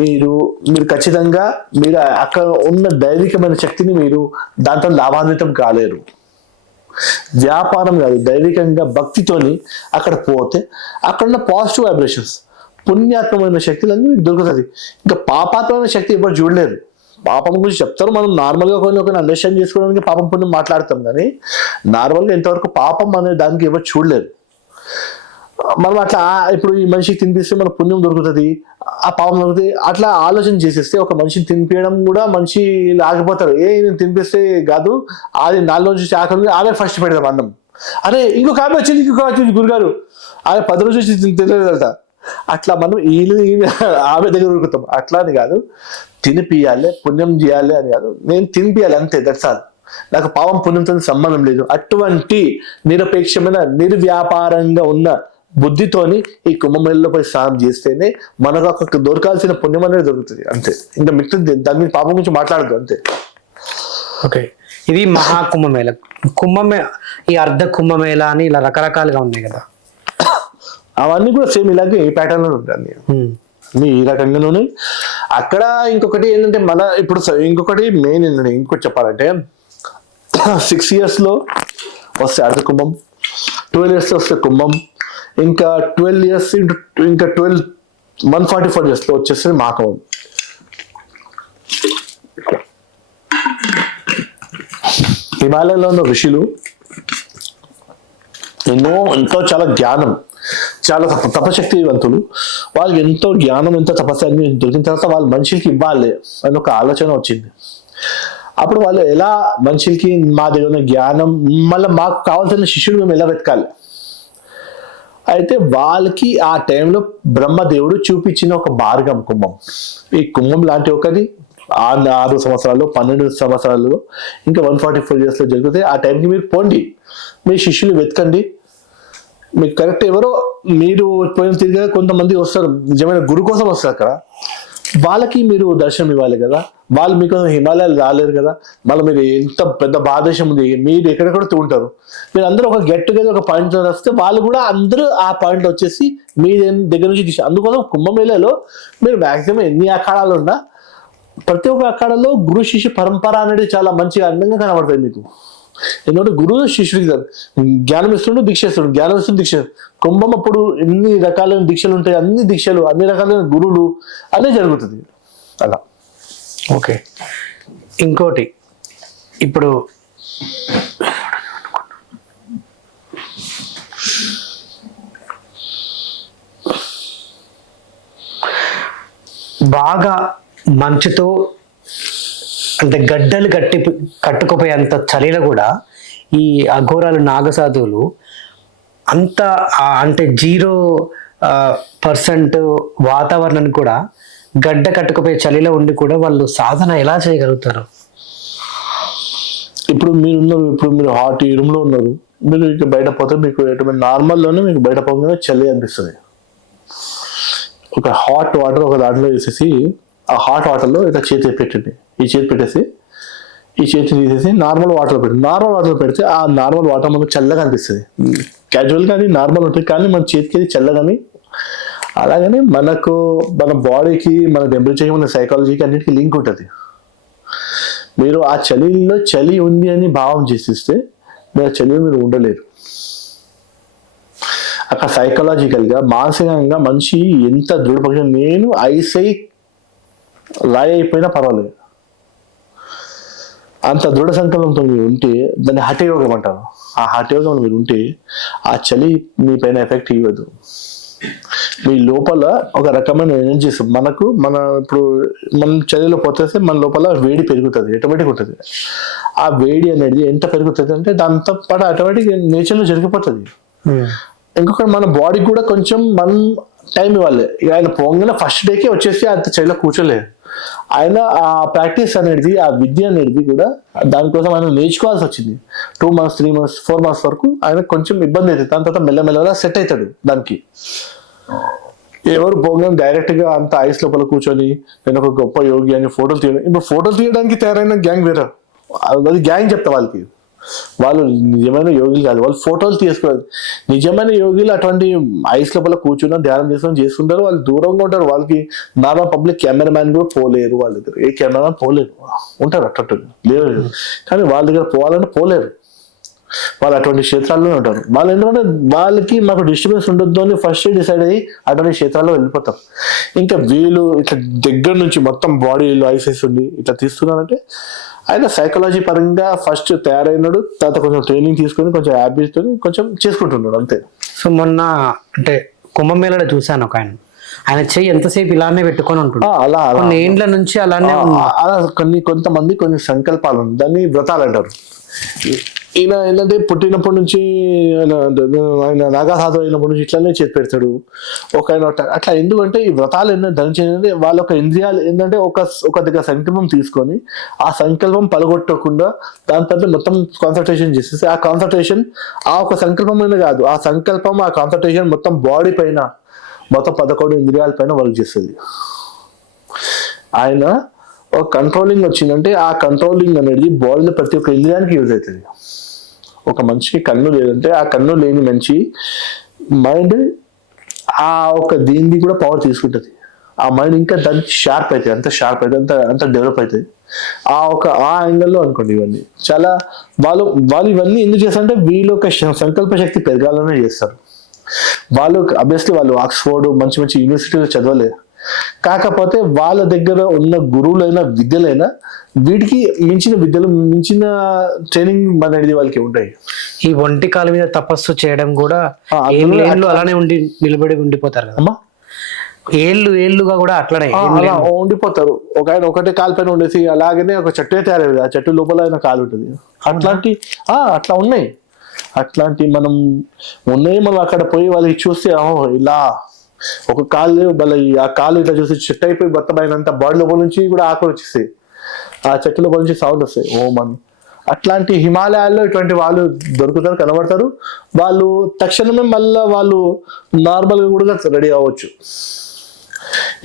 మీరు ఖచ్చితంగా మీరు అక్కడ ఉన్న దైవికమైన శక్తిని మీరు దాంతో లాభాన్వితం కాలేరు. వ్యాపారం కాదు, దైవికంగా భక్తితోని అక్కడ పోతే అక్కడ ఉన్న పాజిటివ్ వైబ్రేషన్స్, పుణ్యాత్మకమైన శక్తులన్నీ మీకు దొరుకుతుంది. ఇంకా పాపాత్మకమైన శక్తి ఎవరు చూడలేరు. పాపం గురించి చెప్తారు, మనం నార్మల్గా కొన్ని అండర్స్టాండ్ చేసుకోవడానికి పాపం పుణ్యం మాట్లాడతాం, కానీ నార్మల్గా ఇంతవరకు పాపం అనే దానికి ఎవరు చూడలేరు. మనం అట్లా ఇప్పుడు ఈ మనిషికి తినిపిస్తే మన పుణ్యం దొరుకుతుంది, ఆ పాపం దొరుకుతుంది, అట్లా ఆలోచన చేసేస్తే ఒక మనిషిని తినిపించడం కూడా మనిషి ఆగిపోతారు. నేను తినిపిస్తే కాదు, అది 4 రోజులు చూసి ఆకలి ఆమె ఫస్ట్ పెడతాం అన్నం. అరే ఇంకొక ఆమె వచ్చింది గురుగారు, ఆమె 10 రోజులు వచ్చి తినలేదట, అట్లా మనం ఆమె దగ్గర ఉరుకుతాం. అట్లా అని కాదు, తినిపియాలి, పుణ్యం చేయాలి అని కాదు, నేను తినిపియాలి అంతే, దట్స్ ఆల్. నాకు పాపం పుణ్యంతో సంబంధం లేదు. అటువంటి నిరపేక్షమైన నిర్వ్యాపారంగా ఉన్న బుద్ధితోని ఈ కుంభమేళలో పోయి స్నానం చేస్తేనే మనకు ఒక దొరకాల్సిన పుణ్యం అనేది దొరుకుతుంది అంతే. ఇంకా మిగతా దాని మీద పాపం గురించి మాట్లాడదు అంతే. ఓకే, ఇది మహాకుంభమేళ. ఈ అర్ధ కుంభమేళ అని ఇలా రకరకాలుగా ఉన్నాయి కదా, అవన్నీ కూడా సేమ్ ఇలాగే ఈ ప్యాటర్న్ లో ఉంటాయి అన్ని ఈ రకంగానే. అక్కడ ఇంకొకటి ఏంటంటే మన ఇప్పుడు ఇంకొకటి మెయిన్ ఏంటంటే, ఇంకొకటి చెప్పాలంటే 6 years లో వస్తే అర్ధ కుంభం, 12 years లో వస్తే కుంభం, ఇంకా 12 years ఇంకా 144 years లో వచ్చేస్తే మహాకుంభం. హిమాలయంలో ఉన్న ఋషులు ఎంతో చాలా జ్ఞానం, చాలా తపశక్తివంతులు. వాళ్ళకి ఎంతో జ్ఞానం, ఎంతో తపస్సు అన్ని దొరికిన తర్వాత వాళ్ళు మనుషులకి ఇవ్వాలి అని ఒక ఆలోచన వచ్చింది. అప్పుడు వాళ్ళు ఎలా మనుషులకి మా దగ్గర ఉన్న జ్ఞానం, మళ్ళీ మాకు కావాల్సిన శిష్యుడు మేము ఎలా వెతకాలి. అయితే వాళ్ళకి ఆ టైంలో బ్రహ్మదేవుడు చూపించిన ఒక మార్గం కుంభం. ఈ కుంభం లాంటి ఒకటి 6 సంవత్సరాలు 12 సంవత్సరాలు ఇంకా 144 years లో జరుగుతాయి. ఆ టైంకి మీరు పోండి, మీ శిష్యులు వెతకండి, మీకు కరెక్ట్ ఎవరో మీరు పోయిన తిరిగా కొంతమంది వస్తారు, నిజమైన గురు కోసం వస్తారు అక్కడ, వాళ్ళకి మీరు దర్శనం ఇవ్వాలి కదా. వాళ్ళు మీకు హిమాలయాలు రాలేరు కదా, మళ్ళీ మీరు ఎంత పెద్ద భారతదేశం ఉంది, మీరు ఎక్కడెక్కడ ఉంటారు, మీరు అందరూ ఒక గెట్ టుగెదర్ ఒక పాయింట్ వస్తే వాళ్ళు కూడా అందరూ ఆ పాయింట్ వచ్చేసి మీ దగ్గర నుంచి తీసి. అందుకోసం కుంభమేళలో మీరు మాక్సిమం ఎన్ని అఖాడాలు ఉన్నా ప్రతి ఒక్క అఖాడాలో గురు శిష్య పరంపర అనేది చాలా మంచిగా అందంగా కనబడుతుంది మీకు. ఎందుకంటే గురువు శిష్యుడికి జ్ఞానం ఇస్తుండు, దీక్ష ఇస్తుండు, జ్ఞానం ఇస్తుండు, దీక్ష. కుంభం అప్పుడు ఎన్ని రకాలైన దీక్షలు ఉంటాయి, అన్ని దీక్షలు, అన్ని రకాలైన గురువులు అనే జరుగుతుంది అలా. ఓకే, ఇంకోటి ఇప్పుడు బాగా మంచుతో అంటే గడ్డలు కట్టుకుపోయేంత చలిలో కూడా ఈ అఘోరాలు నాగసాధువులు అంత అంటే 0% వాతావరణాన్ని కూడా గడ్డ కట్టుకుపోయే చలిలో ఉండి కూడా వాళ్ళు సాధన ఎలా చేయగలుగుతారు? ఇప్పుడు మీరు హాట్ రూమ్ లో ఉన్నారు, మీరు ఇక బయట పోతే మీకు ఎటువంటి నార్మల్లోనే మీకు బయట పోగానే చలి అనిపిస్తుంది. ఒక హాట్ వాటర్ ఒక దాంట్లో వేసేసి ఆ హాట్ వాటర్లో ఇట్లా చేతి పెట్టండి, ఈ చేతి పెట్టేసి ఈ చేతిని తీసేసి నార్మల్ వాటర్లో పెట్టండి. నార్మల్ వాటర్లో పెడితే ఆ నార్మల్ వాటర్ మనకు చల్లగా అనిపిస్తుంది. క్యాజువల్గా అది నార్మల్ ఉంటుంది, కానీ మన చేతికి అది చల్లగాని. అలాగని మనకు మన బాడీకి, మన టెంపరేచర్కి, మన సైకాలజీకి అన్నిటికీ లింక్ ఉంటుంది. మీరు ఆ చలిలో చలి ఉంది అని భావం చేసిస్తే మీరు చలిలో మీరు ఉండలేరు. అక్కడ సైకలాజికల్గా మానసికంగా మనిషి ఎంత దృఢపక్షం, నేను ఐసై రాయి అయిపోయినా పర్వాలేదు, అంత దృఢ సంకల్పంతో మీరు ఉంటే దాన్ని హఠయోగం అంటారు. ఆ హఠయోగంలో మీరు ఉంటే ఆ చలి మీ పైన ఎఫెక్ట్ ఇవ్వదు. మీ లోపల ఒక రకమైన ఎనర్జీస్ ఇప్పుడు మనం చలిలో పోతే మన లోపల వేడి పెరుగుతుంది, ఆటోమేటిక్ ఉంటుంది. ఆ వేడి అనేది ఎంత పెరుగుతుంది అంటే దాంతో పాటు ఆటోమేటిక్ నేచర్లో జరిగిపోతుంది. ఇంకొకటి మన బాడీకి కూడా కొంచెం మనం టైం ఇవ్వాలి. ఆయన పోగానే ఫస్ట్ డేకే వచ్చేసి అంత చలిలో కూర్చోలేదు. ఆయన ఆ ప్రాక్టీస్ అనేది, ఆ విద్య అనేది కూడా దానికోసం ఆయన నేర్చుకోవాల్సి వచ్చింది. 2 months 3 months 4 months వరకు ఆయన కొంచెం ఇబ్బంది అవుతుంది. దాని తర్వాత మెల్లమెల్లగా సెట్ అవుతాడు దానికి. ఎవరు పోగానే డైరెక్ట్ గా అంత ఐస్ లోపల కూర్చొని నేను ఒక గొప్ప యోగి అని ఫోటోలు తీయడం. ఇప్పుడు ఫోటోలు తీయడానికి తయారైన గ్యాంగ్ వేరే, అది గ్యాంగ్ చెప్తా వాళ్ళకి. వాళ్ళు నిజమైన యోగులు కాదు, వాళ్ళు ఫోటోలు తీసుకోవాలి. నిజమైన యోగులు అటువంటి ఐస్ లోపల కూర్చున్న ధ్యానం చేసుకుంటారు. వాళ్ళు దూరంగా ఉంటారు. వాళ్ళకి నార్మల్ పబ్లిక్ కెమెరామ్యాన్ కూడా పోలేరు, వాళ్ళ దగ్గర ఏ కెమెరామ్యాన్ పోలేరు, ఉంటారు అట్టు లేరు. కానీ వాళ్ళ దగ్గర పోవాలంటే పోలేరు. వాళ్ళు అటువంటి క్షేత్రాల్లోనే ఉంటారు. వాళ్ళు ఎందుకంటే వాళ్ళకి మాకు డిస్టర్బెన్స్ ఉండొద్దు అని ఫస్ట్ డిసైడ్ అయ్యి అటువంటి క్షేత్రాల్లో వెళ్ళిపోతాం. ఇంకా వీళ్ళు ఇట్లా దగ్గర నుంచి మొత్తం బాడీలో ఐసెస్ ఉండి ఇట్లా తీస్తున్నారంటే ఆయన సైకాలజీ పరంగా ఫస్ట్ తయారైనాడు. తర్వాత కొంచెం ట్రైనింగ్ తీసుకొని కొంచెం హ్యాబిట్స్ తో కొంచెం చేసుకుంటున్నాడు అంతే. సో మొన్న అంటే కుంభమేళలో చూశాను ఒక ఆయన చెయ్యి ఎంతసేపు ఇలానే పెట్టుకొని ఉంటుంది. అలా కొన్ని ఏండ్ల నుంచి అలానే అలా కొంతమంది కొన్ని సంకల్పాలు దాన్ని వ్రతాలు అంటారు. ఈయన ఏంటంటే పుట్టినప్పటి నుంచి ఆయన నాగా సాధు అయినప్పటి నుంచి ఇట్లానే చేతి పెడతాడు ఒక ఆయన అట్లా. ఎందుకంటే ఈ వ్రతాలు ఏంటంటే ధరించేది వాళ్ళ ఒక ఇంద్రియాలు ఏంటంటే ఒక దగ్గర సంకల్పం తీసుకొని ఆ సంకల్పం పలగొట్టకుండా దాని తర్వాత మొత్తం కాన్సన్ట్రేషన్ చేసేసి ఆ కాన్సన్ట్రేషన్ ఆ ఒక సంకల్పమైన కాదు, ఆ సంకల్పం ఆ కాన్సన్ట్రేషన్ మొత్తం బాడీ పైన మొత్తం 11 ఇంద్రియాల పైన వర్క్ చేస్తుంది. ఆయన ఒక కంట్రోలింగ్ వచ్చిందంటే ఆ కంట్రోలింగ్ అనేది బాడీలో ప్రతి ఒక్క ఇంద్రియానికి యూజ్ అవుతుంది. ఒక మనిషికి కన్ను లేదంటే ఆ కన్ను లేని మనిషి మైండ్ ఆ ఒక దీన్ని కూడా పవర్ తీసుకుంటుంది. ఆ మైండ్ ఇంకా దానికి షార్ప్ అవుతుంది, అంత షార్ప్ అవుతుంది, అంత డెవలప్ అవుతుంది. ఆ యాంగిల్లో అనుకోండి. ఇవన్నీ చాలా వాళ్ళు ఇవన్నీ ఎందుకు చేస్తారంటే వీళ్ళు ఒక సంకల్ప శక్తి పెరగాలనే చేస్తారు. వాళ్ళు అబ్వియస్లీ వాళ్ళు ఆక్స్ఫోర్డ్ మంచి మంచి యూనివర్సిటీలో చదవలేదు, కాకపోతే వాళ్ళ దగ్గర ఉన్న గురువులైన విద్యలైనా వీటికి మించిన విద్యలు మించిన ట్రైనింగ్ అనేది వాళ్ళకి ఉంటాయి. ఈ ఒంటి కాలు మీద తపస్సు చేయడం కూడా ఏళ్ళు అలానే నిలబడి ఉండిపోతారు కదమ్మా. ఏళ్ళుగా కూడా అట్లనే అలా ఉండిపోతారు. ఒక ఆయన ఒకటే కాలు పైన ఉండేసి అలాగనే ఒక చెట్టు తయారయ్యేది, ఆ చెట్టు లోపల ఆయన కాలు ఉంటుంది. అట్లా ఉన్నాయి. అట్లాంటి మనం అక్కడ పోయి వాళ్ళకి చూస్తే ఇలా ఒక కాళ్ళు మళ్ళీ ఆ కాళ్ళు ఇట్లా చూసి చెట్టు అయిపోయి మొత్తం అయినంత బాడీ లోపల నుంచి కూడా ఆకులు వచ్చేస్తాయి, ఆ చెట్టు లోపల నుంచి సౌండ్ వస్తాయి ఓమన్. అట్లాంటి హిమాలయాల్లో ఇటువంటి వాళ్ళు దొరుకుతారు, కనబడతారు. వాళ్ళు తక్షణమే మళ్ళీ వాళ్ళు నార్మల్గా కూడా రెడీ అవ్వచ్చు.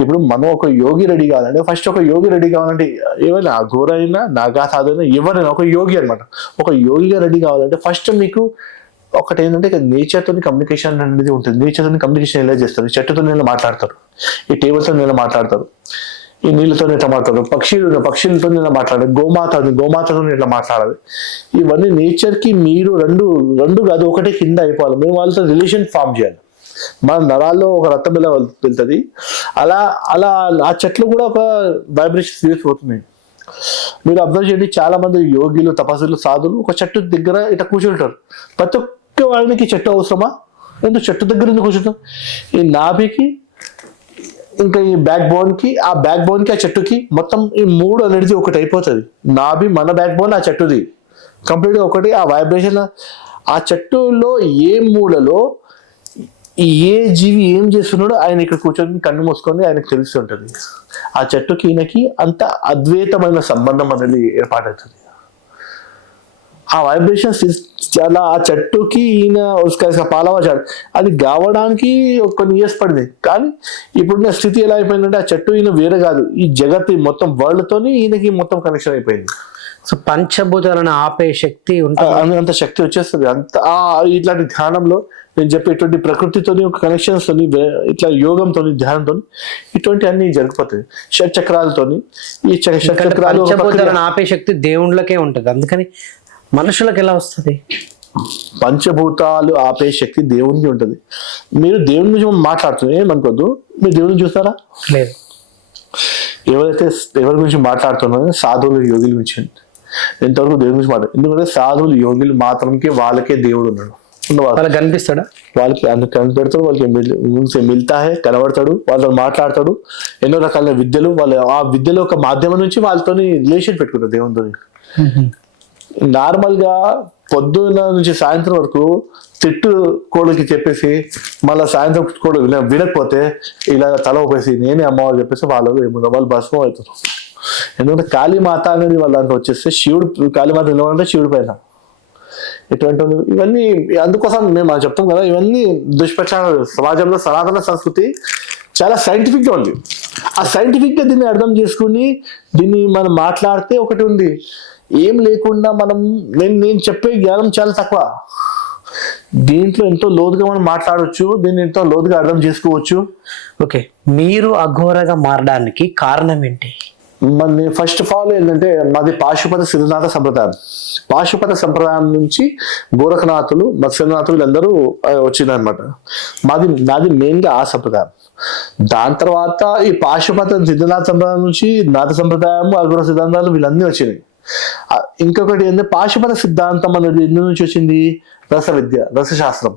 ఇప్పుడు మనం ఒక యోగి రెడీ కావాలంటే ఫస్ట్ ఒక యోగి రెడీ కావాలంటే ఏమైనా ఘోరైనా నాగా సాధైనా ఎవరైనా ఒక యోగి అనమాట. ఒక యోగిగా రెడీ కావాలంటే ఫస్ట్ మీకు ఒకటి ఏంటంటే నేచర్తో కమ్యూనికేషన్ అనేది ఉంటుంది. నేచర్తో కమ్యూనికేషన్ ఎలా చేస్తారు? చెట్టుతో ఎలా మాట్లాడతారు, ఈ టేబుల్తో ఎలా మాట్లాడతారు, ఈ నీళ్ళతో ఎట్లా మాట్లాడతారు, పక్షులతో ఎలా మాట్లాడాలి, గోమాతతో ఎట్లా మాట్లాడాలి. ఇవన్నీ నేచర్కి మీరు రెండు కాదు ఒకటే కింద అయిపోవాలి. మేము వాళ్ళతో రిలేషన్ ఫామ్ చేయాలి. మన నరాల్లో ఒక రక్తం ఎలా వెళ్తుంది అలా ఆ చెట్లు కూడా ఒక వైబ్రేషన్ తీసుకుపోతున్నాయి. మీరు అబ్జర్వ్ చేయండి, చాలా మంది యోగిలు తపస్సులు సాధులు ఒక చెట్టు దగ్గర ఇట్లా కూర్చుంటారు. ప్రతి ఒక్క వాడికి చెట్టు అవసరమా? ఎందుకు చెట్టు దగ్గర ఎందుకు కూర్చుంటాం? ఈ నాభికి ఇంకా ఈ బ్యాక్ బోన్కి ఆ చెట్టుకి మొత్తం ఈ మూడు అనేది ఒకటి అయిపోతుంది. నాభి మన బ్యాక్ బోన్, ఆ చెట్టుది కంప్లీట్గా ఒకటి. ఆ వైబ్రేషన్ ఆ చెట్టులో ఏ మూలలో ఏ జీవి ఏం చేస్తున్నాడో ఆయన ఇక్కడ కూర్చొని కన్ను మూసుకొని ఆయనకు తెలుస్తుంటది. ఆ చెట్టుకి ఈయనకి అంత అద్వైతమైన సంబంధం అనేది ఏర్పాటవుతుంది. ఆ వైబ్రేషన్స్ చాలా ఆ చెట్టుకి ఈయన పాలవాచాడు అది కావడానికి కొన్ని ఇయర్స్ పడింది. కానీ ఇప్పుడున్న స్థితి ఎలా అయిపోయిందంటే ఆ చెట్టు ఈయన వేరే కాదు, ఈ జగత్ మొత్తం వరల్డ్ తోని ఈయనకి మొత్తం కనెక్షన్ అయిపోయింది. సో పంచభూతాలను ఆపే శక్తి ఉంటుంది, అంత శక్తి వచ్చేస్తుంది. అంత ఇట్లాంటి ధ్యానంలో నేను చెప్పే ఇటువంటి ప్రకృతితోని ఒక కనెక్షన్స్ తోని ఇట్లా యోగంతో ధ్యానంతో ఇటువంటి అన్ని జరిగిపోతాయి. షట్చక్రాలతోని ఈ షట్చక్రాలు పంచభూతాలను ఆపే శక్తి దేవుళ్ళకే ఉంటుంది, అందుకని మనుషులకు ఎలా వస్తుంది? పంచభూతాలు ఆపే శక్తి దేవునికి ఉంటుంది. మీరు దేవుని గురించి మాట్లాడుతున్నారు ఏమనుకోద్దు, మీరు దేవుని చూస్తారా? లేదు. ఎవరి గురించి మాట్లాడుతున్నారో సాధువులు యోగుల గురించి ఎంతవరకు దేవుని గురించి మాట్లాడు. ఎందుకంటే సాధువులు యోగులు మాత్రంకి వాళ్ళకే దేవుడు ఉన్నాడు. వాళ్ళకి కనిపిస్తాడా? వాళ్ళకి అందుకు కనిపెడతాడు, వాళ్ళకి మిల్తాహే కనబడతాడు, వాళ్ళతో మాట్లాడతాడు. ఎన్నో రకాల విద్యలు వాళ్ళు ఆ విద్యలో ఒక మాధ్యమం నుంచి వాళ్ళతో రిలేషన్ పెట్టుకుంటారు దేవునితో. నార్మల్ గా పొద్దున్న నుంచి సాయంత్రం వరకు తిట్టు కోళ్ళకి చెప్పేసి మళ్ళీ సాయంత్రం కూడా వినకపోతే ఇలా తల ఊపేసి నేనే అమ్మవారు చెప్పేసి వాళ్ళు భస్మం అవుతారు. ఎందుకంటే కాళీమాత అనేది వాళ్ళ దాంట్లో వచ్చేస్తే శివుడు కాళీమాత నిలవాలంటే శివుడి పైన ఎటువంటి ఇవన్నీ. అందుకోసం మేము చెప్తాం కదా, ఇవన్నీ దుష్ప్రచారాలు. సమాజంలో సనాతన సంస్కృతి చాలా సైంటిఫిక్ గా ఉంది. ఆ సైంటిఫిక్ గా దీన్ని అర్థం చేసుకుని దీన్ని మనం మాట్లాడితే ఒకటి ఉంది, ఏం లేకుండా నేను చెప్పే జ్ఞానం చాలా తక్కువ. దీంట్లో ఎంతో లోతుగా మనం మాట్లాడవచ్చు, దీన్ని ఎంతో లోతుగా అర్థం చేసుకోవచ్చు. ఓకే, మీరు అఘోరగా మారడానికి కారణం ఏంటి? మన ఫస్ట్ ఆఫ్ ఆల్ ఏంటంటే మాది పాశుపత సిద్ధనాథ సంప్రదాయం. పాశుపత సంప్రదాయం నుంచి గోరఖనాథులు మత్స్యనాథులు వీళ్ళందరూ వచ్చిందనమాట. నాది మెయిన్ గా ఆ సంప్రదాయం. దాని తర్వాత ఈ పాశుపత సిద్ధనాథ సంప్రదాయం నుంచి నాథ సంప్రదాయము అఘోర సిద్ధాంతాలు వీళ్ళన్నీ వచ్చినాయి. ఇంకొకటి ఏంటంటే పాశుపత సిద్ధాంతం అనేది ఎందు నుంచి వచ్చింది? రస విద్య, రసశాస్త్రం.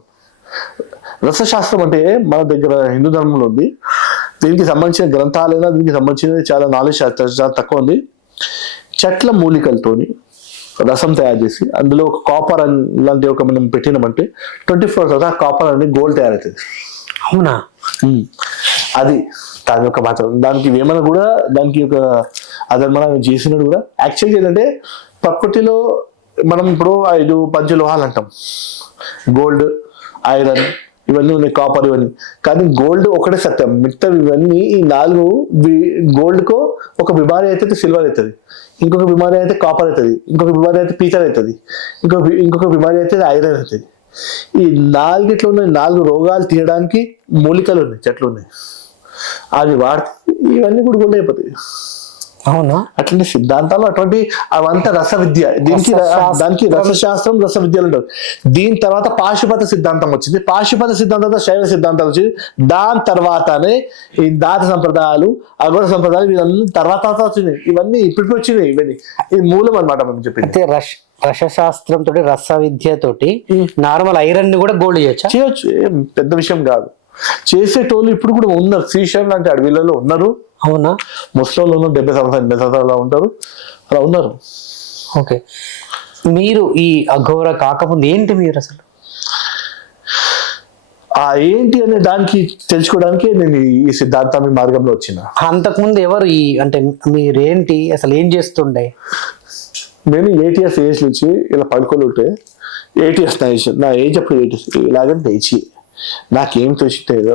రసశాస్త్రం అంటే మన దగ్గర హిందూ ధర్మంలో ఉంది. దీనికి సంబంధించిన గ్రంథాలైనా దీనికి సంబంధించిన చాలా నాలెడ్జ్ చాలా తక్కువ ఉంది. చెట్ల మూలికలతోని రసం తయారు చేసి అందులో ఒక కాపర్ లాంటి ఒక మనం పెట్టినామంటే 24 hours తర్వాత కాపర్ అని గోల్డ్ తయారవుతుంది. అవునా? అది దాని యొక్క మాత్రం దానికి వేమన కూడా దానికి ఒక అదర్మన చేసినట్టు కూడా యాక్చువల్గా ఏంటంటే ప్రకృతిలో మనం ఇప్పుడు 5 పంచలోహాలు అంటాం, గోల్డ్, ఐరన్, ఇవన్నీ ఉన్నాయి, కాపర్, ఇవన్నీ. కానీ గోల్డ్ ఒకటే సత్యం, మిగతా ఇవన్నీ ఈ 4 గోల్డ్కో ఒక బిమారీ అయితే సిల్వర్ అవుతుంది, ఇంకొక బిమారీ అయితే కాపర్ అవుతుంది, ఇంకొక బిమారీ అయితే పీతల్ అవుతుంది, ఇంకొక బిమారీ అయితే ఐరన్ అవుతుంది. ఈ 4 ఉన్నాయి. 4 రోగాలు తీయడానికి మూలికలు ఉన్నాయి, చెట్లు ఉన్నాయి, అవి వాడితే ఇవన్నీ కూడా గోల్డ్ అయిపోతాయి. అవునా? అట్లాంటి సిద్ధాంతాలు అటువంటి అవంతా రస విద్య. దానికి రసశాస్త్రం, రస విద్యలు ఉంటారు. దీని తర్వాత పాశుపత సిద్ధాంతం వచ్చింది. పాశుపత సిద్ధాంతంతో శైవ సిద్ధాంతాలు వచ్చింది. దాని తర్వాతనే ఈ దాత సంప్రదాయాలు, అఘోర సంప్రదాయాలు ఇవన్నీ తర్వాత వచ్చినాయి. ఇవన్నీ ఇప్పుడు వచ్చినాయి. ఇవన్నీ ఇది మూలం అనమాట మనం చెప్పింది. అయితే రసశాస్త్రం తోటి, రస విద్య తోటి నార్మల్ ఐరన్ ని కూడా గోల్డ్ చేయొచ్చు. ఏం పెద్ద విషయం కాదు. చేసేటోళ్ళు ఇప్పుడు కూడా ఉన్నారు. శ్రీశైలం లాంటి అడవిలలో ఉన్నారు. అవునా? ముస్లింలు ఉన్నారు, 70 సంవత్సరాలు 80 సంవత్సరాలు ఉంటారు, అలా ఉన్నారు. ఓకే. మీరు ఈ అఘోర కాకముందు ఏంటి మీరు అసలు? ఏంటి అనే దానికి తెలుసుకోవడానికి నేను ఈ సిద్ధాంతం మార్గంలో వచ్చిన. అంతకుముందు ఎవరు అంటే మీరేంటి అసలు ఏం చేస్తుండే? నేను 8 years ఏజ్ నుంచి ఇలా పడుకొని ఉంటే 8 years నా ఏజ్ అప్పుడు 8 years ఇలాగని లేచి నాకేం తోచిందో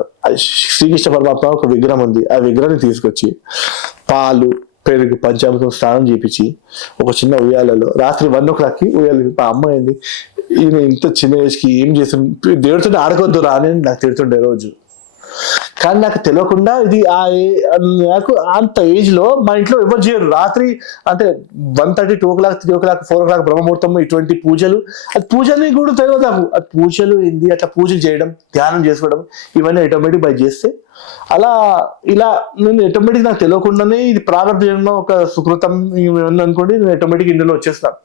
శ్రీకృష్ణ పరమాత్మ ఒక విగ్రహం ఉంది, ఆ విగ్రహాన్ని తీసుకొచ్చి పాలు, పెరుగు, పంచామృతం స్నానం చేపించి ఒక చిన్న ఉయ్యాలలో రాత్రి 1 o'clockకి ఉయ్యాలి. మా అమ్మ అయింది, ఈయన ఇంత చిన్న ఏజ్కి ఏం చేస్తుంది, దేవుడితో ఆడకొద్దు రా అని నాకు తిడుతుండే రోజు. కానీ నాకు తెలియకుండా ఇది నాకు అంత ఏజ్ లో మా ఇంట్లో ఎవరు చేయరు. రాత్రి అంటే 1:30, 2 o'clock, 3 o'clock, 4 o'clock బ్రహ్మముహూర్తం, ఇటువంటి పూజలు, అది పూజని కూడా తెలియదు నాకు. అది పూజలు ఏంది, అట్లా పూజలు చేయడం, ధ్యానం చేసుకోవడం, ఇవన్నీ ఆటోమేటిక్ బై చేస్తే అలా ఇలా నేను ఆటోమేటిక్ నాకు తెలియకుండానే ఇది ప్రారంభంలో ఒక సుకృతం ఇవన్నీ అనుకోండి, నేను ఆటోమేటిక్ ఇందులో వచ్చేస్తాను.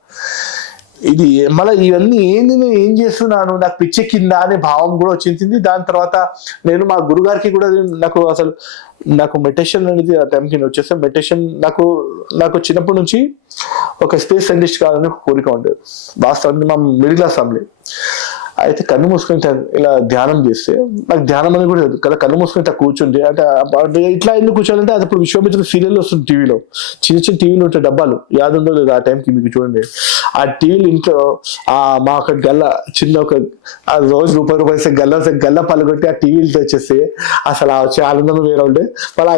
ఇది మళ్ళీ ఇవన్నీ ఏంది, నేను ఏం చేస్తున్నాను, నాకు పిచ్చెక్కిందా అనే భావం కూడా వచ్చింది. దాని తర్వాత నేను మా గురుగారికి కూడా నాకు మెడిటేషన్ అనేది ఆ టైంకి నేను వచ్చేస్తే మెడిటేషన్ నాకు చిన్నప్పటి నుంచి ఒక స్పేస్ సైంటిస్ట్ కావాలని కోరిక ఉండేది. వాస్తవానికి మా మిడిల్ క్లాస్ ఫ్యామిలీ. అయితే కన్ను మూసుకొని ఇలా ధ్యానం చేస్తే నాకు ధ్యానం అని కూడా కదా, కన్ను మూసుకొని ఇట్లా కూర్చుంటే అంటే ఇట్లా ఎందుకు కూర్చోాలంటే అది ఇప్పుడు విశ్వామిత్రుడు సీరియల్ వస్తుంది టీవీలో, చిన్న టీవీలు ఉంటాయి, డబ్బాలు యాదుండో లేదు ఆ టైంకి మీకు చూడండి. ఆ టీవీలు ఇంట్లో మా ఒక గల్ల చిన్న ఒక రోజు ₹1 గల్ల పలుగొట్టి ఆ టీవీలు తెచ్చేస్తే అసలు ఆ వచ్చే ఆనందం వేరే ఉండే. మళ్ళీ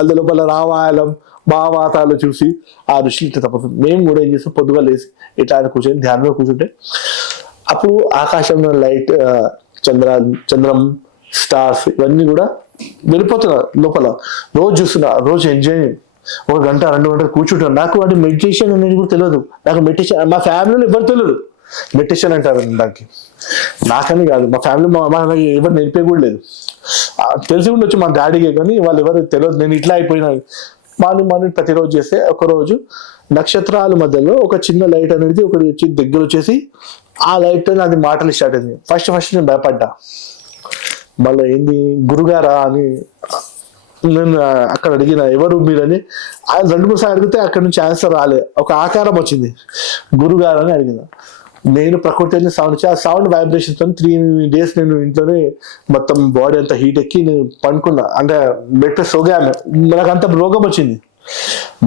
అందులో రామాయణం, మహాభారతాలు చూసి ఆ ఋషులు ఇట్లా తప్పదు. మేము కూడా ఏం చేస్తాం, పొద్దుగా లేసి ఇట్లా కూర్చొని ధ్యానంలో కూర్చుంటే అప్పుడు ఆకాశంలో లైట్, చంద్రం, స్టార్స్ ఇవన్నీ కూడా వెళ్ళిపోతున్నా లోపల. రోజు చూస్తున్నా, రోజు ఎంజాయ్. 1 గంట 2 గంటలు కూర్చుంటాను. నాకు అంటే మెడిటేషన్ అనేది కూడా తెలియదు. నాకు మెడిటేషన్ మా ఫ్యామిలీలో ఎవరు తెలియదు మెడిటేషన్ అంటారు దానికి. నాకని కాదు, మా ఫ్యామిలీ ఎవరు నేర్పే కూడా లేదు. తెలిసి ఉండొచ్చు మా డాడీకే, కానీ వాళ్ళు ఎవరు తెలియదు. నేను ఇట్లా అయిపోయినా మార్నింగ్ ప్రతిరోజు చేస్తే ఒకరోజు నక్షత్రాల మధ్యలో ఒక చిన్న లైట్ అనేది ఒకటి వచ్చి దగ్గర వచ్చేసి ఆ లైట్ అది మాటలు స్టార్ట్ అయింది. ఫస్ట్ నేను భయపడ్డా. మళ్ళీ ఏంది గురుగారా అని నేను అక్కడ అడిగిన, ఎవరు మీరని. 2-3 సార్లు అడిగితే అక్కడ నుంచి ఆన్సర్ రాలే. ఒక ఆకారం వచ్చింది, గురుగారు అని అడిగిన. నేను ప్రకృతి సౌండ్, ఆ సౌండ్ వైబ్రేషన్ తో 3 days నేను ఇంట్లోనే మొత్తం బాడీ అంతా హీట్ ఎక్కి నేను పండుకున్నా. అంటే బెడ్ సోగాను, నాకు అంత రోగం వచ్చింది.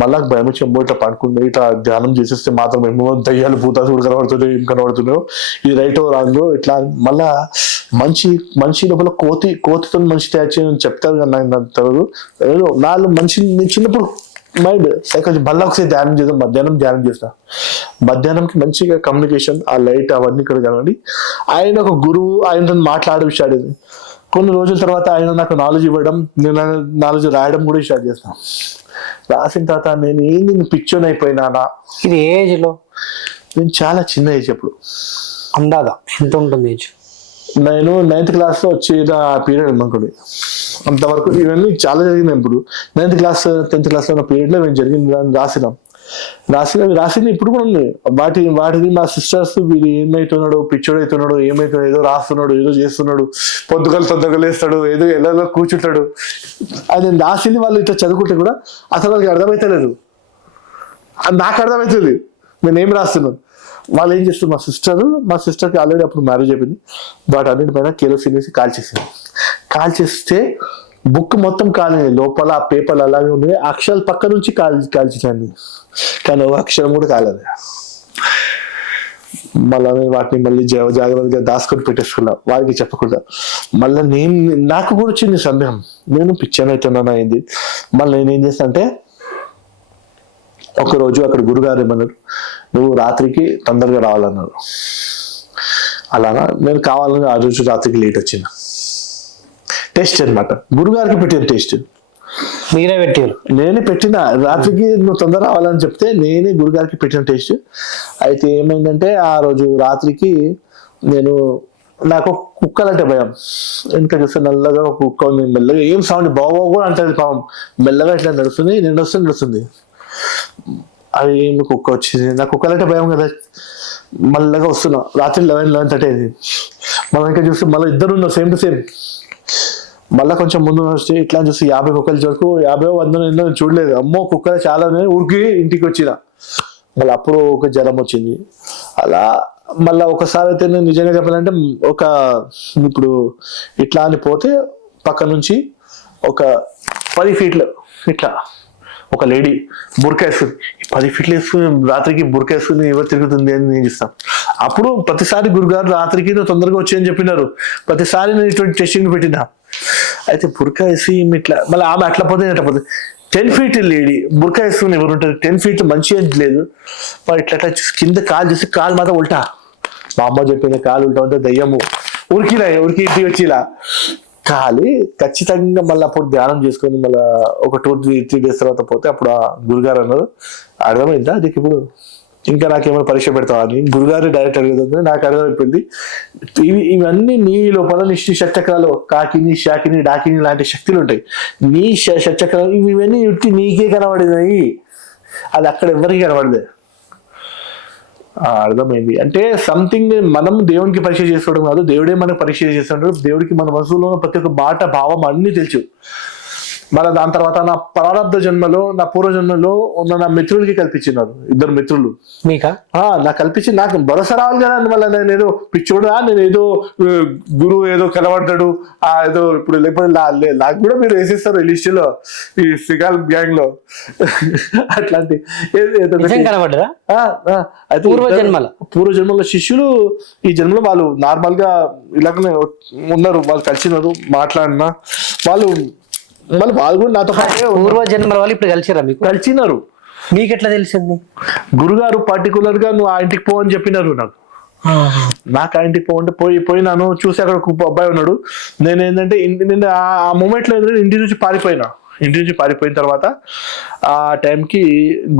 మళ్ళా భయం వచ్చి ఇట్లా పండుకుంది. ఇట్లా ధ్యానం చేసేస్తే మాత్రం ఏమో దయ్యాలు, భూతాలు కూడా కనబడుతున్నాయి, ఏం కనబడుతున్నాయో, ఇది రైటో రాంగో ఇట్లా. మళ్ళా మనిషి లోపల కోతితో మనిషి తయారు చేయని చెప్తారు కదా, నాకు తెలియదు. ఏదో మనిషి నేను చిన్నప్పుడు మైండ్ సైకాలజీ మళ్ళీ ఒకసారి ధ్యానం చేద్దాం, మధ్యాహ్నం ధ్యానం చేస్తా. మధ్యాహ్నంకి మంచిగా కమ్యూనికేషన్, ఆ లైట్ అవన్నీ ఇక్కడ కనబడి ఆయన ఒక గురువు, ఆయనతో మాట్లాడే స్టార్ట్ అయింది. కొన్ని రోజుల తర్వాత ఆయన నాకు నాలెడ్జ్ ఇవ్వడం, నేను నాలెడ్జ్ రాయడం కూడా స్టార్ట్ చేస్తాను. రాసిన తర్వాత నేను పిక్చర్ అయిపోయినానా. ఇది ఏజ్ లో? నేను చాలా చిన్న ఏజ్. అప్పుడు అందాదా ఎంత ఉంటుంది ఏజ్? నేను 9th class లో వచ్చిన పీరియడ్ అనుకోండి. అంతవరకు ఇవన్నీ చాలా జరిగినాయి. ఇప్పుడు 9th class 10th class లో ఉన్న పీరియడ్ లో మేము జరిగింది రాసింది ఇప్పుడు కూడా ఉంది. వాటిని మా సిస్టర్స్ వీడు ఏమైతున్నాడు, పిచ్చోడు అవుతున్నాడు, ఏమైతున్నాడు, ఏదో రాస్తున్నాడు, ఏదో చేస్తున్నాడు, తొందరగా లేస్తాడు, ఏదో ఎలా కూర్చుంటాడు, అది రాసింది వాళ్ళు ఇట్లా చదువుకుంటే కూడా అసలు వాళ్ళకి అర్థమైతలేదు. అది నాకు అర్థమవుతుంది. నేను ఏం రాస్తున్నాను. వాళ్ళు ఏం చేస్తారు, మా సిస్టర్కి ఆల్రెడీ అప్పుడు మ్యారేజ్ అయిపోయింది, వాటి అన్నిటిపైన కెరోసిన్ వేసి కాల్చేస్తే బుక్ మొత్తం కాలేదు, లోపల ఆ పేపర్లు అలాగే ఉన్నాయి, అక్షరాలు పక్క నుంచి కాల్చేసాను, కానీ ఒక అక్షరం కూడా కాలేదు. మళ్ళీ వాటిని మళ్ళీ జాగ్రత్తగా దాచుకొని పెట్టేసుకున్నా, వాళ్ళకి చెప్పకుండా. మళ్ళీ నాకు కూడా వచ్చింది సందేహం, నేను పిక్చర్ అవుతున్నాను అయింది. మళ్ళీ నేనేం చేస్తాను అంటే, ఒకరోజు అక్కడ గురుగారు ఏమన్నారు, నువ్వు రాత్రికి తొందరగా రావాలన్నారు. అలానా నేను కావాలని ఆ రోజు రాత్రికి లేట్ వచ్చిన. టెస్ట్ అనమాట, గురుగారికి పెట్టిన టెస్ట్ మీరే పెట్టారు? నేనే పెట్టిన, రాత్రికి నువ్వు తొందర రావాలని చెప్తే నేనే గురుగారికి పెట్టిన టెస్ట్. అయితే ఏమైందంటే ఆ రోజు రాత్రికి నాకు కుక్కలంటే భయం. ఇంకా చూస్తే నల్లగా ఒక కుక్క ఉంది, మెల్లగా ఏం సౌండ్ బాగా కూడా అంటది పాపం, మెల్లగా ఇట్లా నడుస్తుంది. అది ఏమి కుక్క వచ్చింది, నాకు కుక్కలంటే భయం కదా. మళ్ళగా వస్తున్నా, రాత్రి 11:30 అయింది. మనం ఇంకా చూస్తే మళ్ళీ ఇద్దరు ఉన్నాం సేమ్ టు సేమ్. మళ్ళీ కొంచెం ముందు వస్తే ఇట్లా చూస్తే 50 కుక్కలు చూడకు, 50 100 చూడలేదు. అమ్మో కుక్కలు చాలా ఉన్నాయి, ఊరికి ఇంటికి వచ్చిన. మళ్ళీ అప్పుడు ఒక జ్వరం వచ్చింది. అలా మళ్ళీ ఒకసారి అయితే నేను నిజంగా చెప్పాలంటే ఇప్పుడు ఇట్లా అని పోతే పక్క నుంచి ఒక 10 ఫీట్లు ఇట్లా ఒక లేడీ బుర్కా వేస్తుంది. 10 ఫీట్లు వేసుకుని రాత్రికి బుర్కా వేసుకుని ఎవరు తిరుగుతుంది అని నేను చూస్తాను. అప్పుడు ప్రతిసారి గురుగారు రాత్రికి తొందరగా వచ్చాయని చెప్పినారు, ప్రతిసారి నేను ఇటువంటి టెస్టింగ్ పెట్టినా. అయితే బుర్కా వేసి ఇట్లా మళ్ళీ ఆమె అట్లా పోతే 10 ఫీట్ లేడీ బుర్కా వేసుకుని ఎవరు ఉంటుంది, 10 ఫీట్ మంచిగా లేదు. మరి ఇట్లా కింద కాలు చూసి కాలు మాత్రం ఉల్టా, మా అమ్మ చెప్పిన కాలు ఉల్టా ఉంటే దయ్యము, ఉరికి ఇంటికి వచ్చిలా కాలి. ఖచ్చితంగా మళ్ళీ అప్పుడు ధ్యానం చేసుకొని మళ్ళీ ఒక 2-3 డేస్ తర్వాత పోతే అప్పుడు ఆ గురుగారు అన్నారు, అర్థమైందా నీకు ఇప్పుడు, ఇంకా నాకేమైనా పరీక్ష పెడతావా అని గురుగారు డైరెక్ట్ అడిగేది. నాకు అర్థమైపోయింది, ఇవన్నీ నీ లోపల షట్చక్రాలు, కాకిని శాకిని డాకిని లాంటి శక్తులు ఉంటాయి. నీ షట్చక్రాలు ఇవన్నీ నీకే కనబడినాయి, అది అక్కడ ఎవరికి కనబడదు. అర్థమైంది. అంటే సంథింగ్ మనం దేవునికి పరీక్ష చేసుకోవడం కాదు, దేవుడే మనకు పరీక్ష చేస్తున్నాడు. దేవుడికి మన మనసులో ప్రతి ఒక్క మాట భావం అన్ని తెలుసు. మళ్ళీ దాని తర్వాత నా ప్రారంభ జన్మలో, నా పూర్వ జన్మలో ఉన్న నా మిత్రులకి కల్పించినారు, 2 మిత్రులు. మీకా? నాకు కల్పించి నాకు భరోసా రావాలి కదా. మళ్ళీ నేను ఏదో పిచ్చోడా, నేను ఏదో గురువు ఏదో కలబడ్డాడు ఏదో ఇప్పుడు లేకపోతే నాకు కూడా మీరు వేసేస్తారు ఈ లిస్టులో, ఈ సిగాల్ గ్యాంగ్ లో అట్లాంటి కనబడ్డారా? అయితే పూర్వ జన్మలో శిష్యులు ఈ జన్మలో వాళ్ళు నార్మల్ గా ఇలాగనే ఉన్నారు, వాళ్ళు కలిసినారు, మాట్లాడినా వాళ్ళు కూడా నాతో పూర్వ జన్మల వాళ్ళు ఇప్పుడు కలిసినారు. మీకు ఎట్లా తెలిసింది? గురుగారు పర్టికులర్ గా నువ్వు ఆ ఇంటికి పో అని చెప్పినారు నాకు ఆ ఇంటికి పోంటే పోయినాను. చూసి అక్కడ ఒక అబ్బాయి ఉన్నాడు. నేను ఏంటంటే ఆ మూమెంట్ లో ఏంటంటే ఇంటి నుంచి పారిపోయిన తర్వాత ఆ టైంకి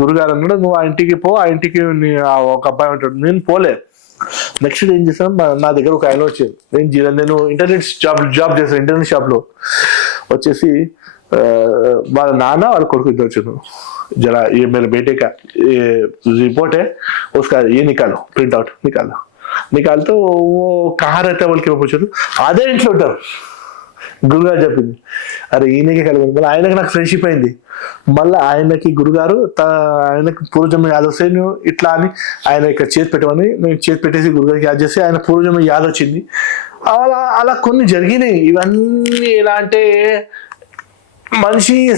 గురుగారు అన్నాడు, నువ్వు ఆ ఇంటికి పో, ఆ ఇంటికి ఒక అబ్బాయి ఉంటాడు. నేను పోలే. నెక్స్ట్ ఏం చేశాను, నా దగ్గర ఒక ఆయన వచ్చేది. నేను ఇంటర్నెట్ జాబ్ చేశాను, ఇంటర్నెట్ షాప్ లో వచ్చేసి వాళ్ళ నాన్న వాళ్ళ కొడుకు इधर వచ్చాను. जरा ये मेरे बेटे का रिपोर्ट है, उसका ये निकालो, प्रिंट आउट निकालतो वो कहाँ रहता है बोल के पूछారు. అదే ఇంట్లో ఉంటారు. గురుగారు చెప్పింది, అరే ఈయనకి కలగదు. మళ్ళీ ఆయనకి నాకు ఫ్రెండ్షిప్ అయింది. మళ్ళీ ఆయనకి గురుగారు ఆయనకి పూర్వజన్మ యాద్ వస్తే నువ్వు ఇట్లా అని ఆయన ఇక్కడ చేతి పెట్టమని నేను చేతి పెట్టేసి గురుగారికి యాద్ చేస్తే ఆయన పూర్వజన్మ యాద్ వచ్చింది. అలా కొన్ని జరిగినాయి. ఇవన్నీ ఎలా అంటే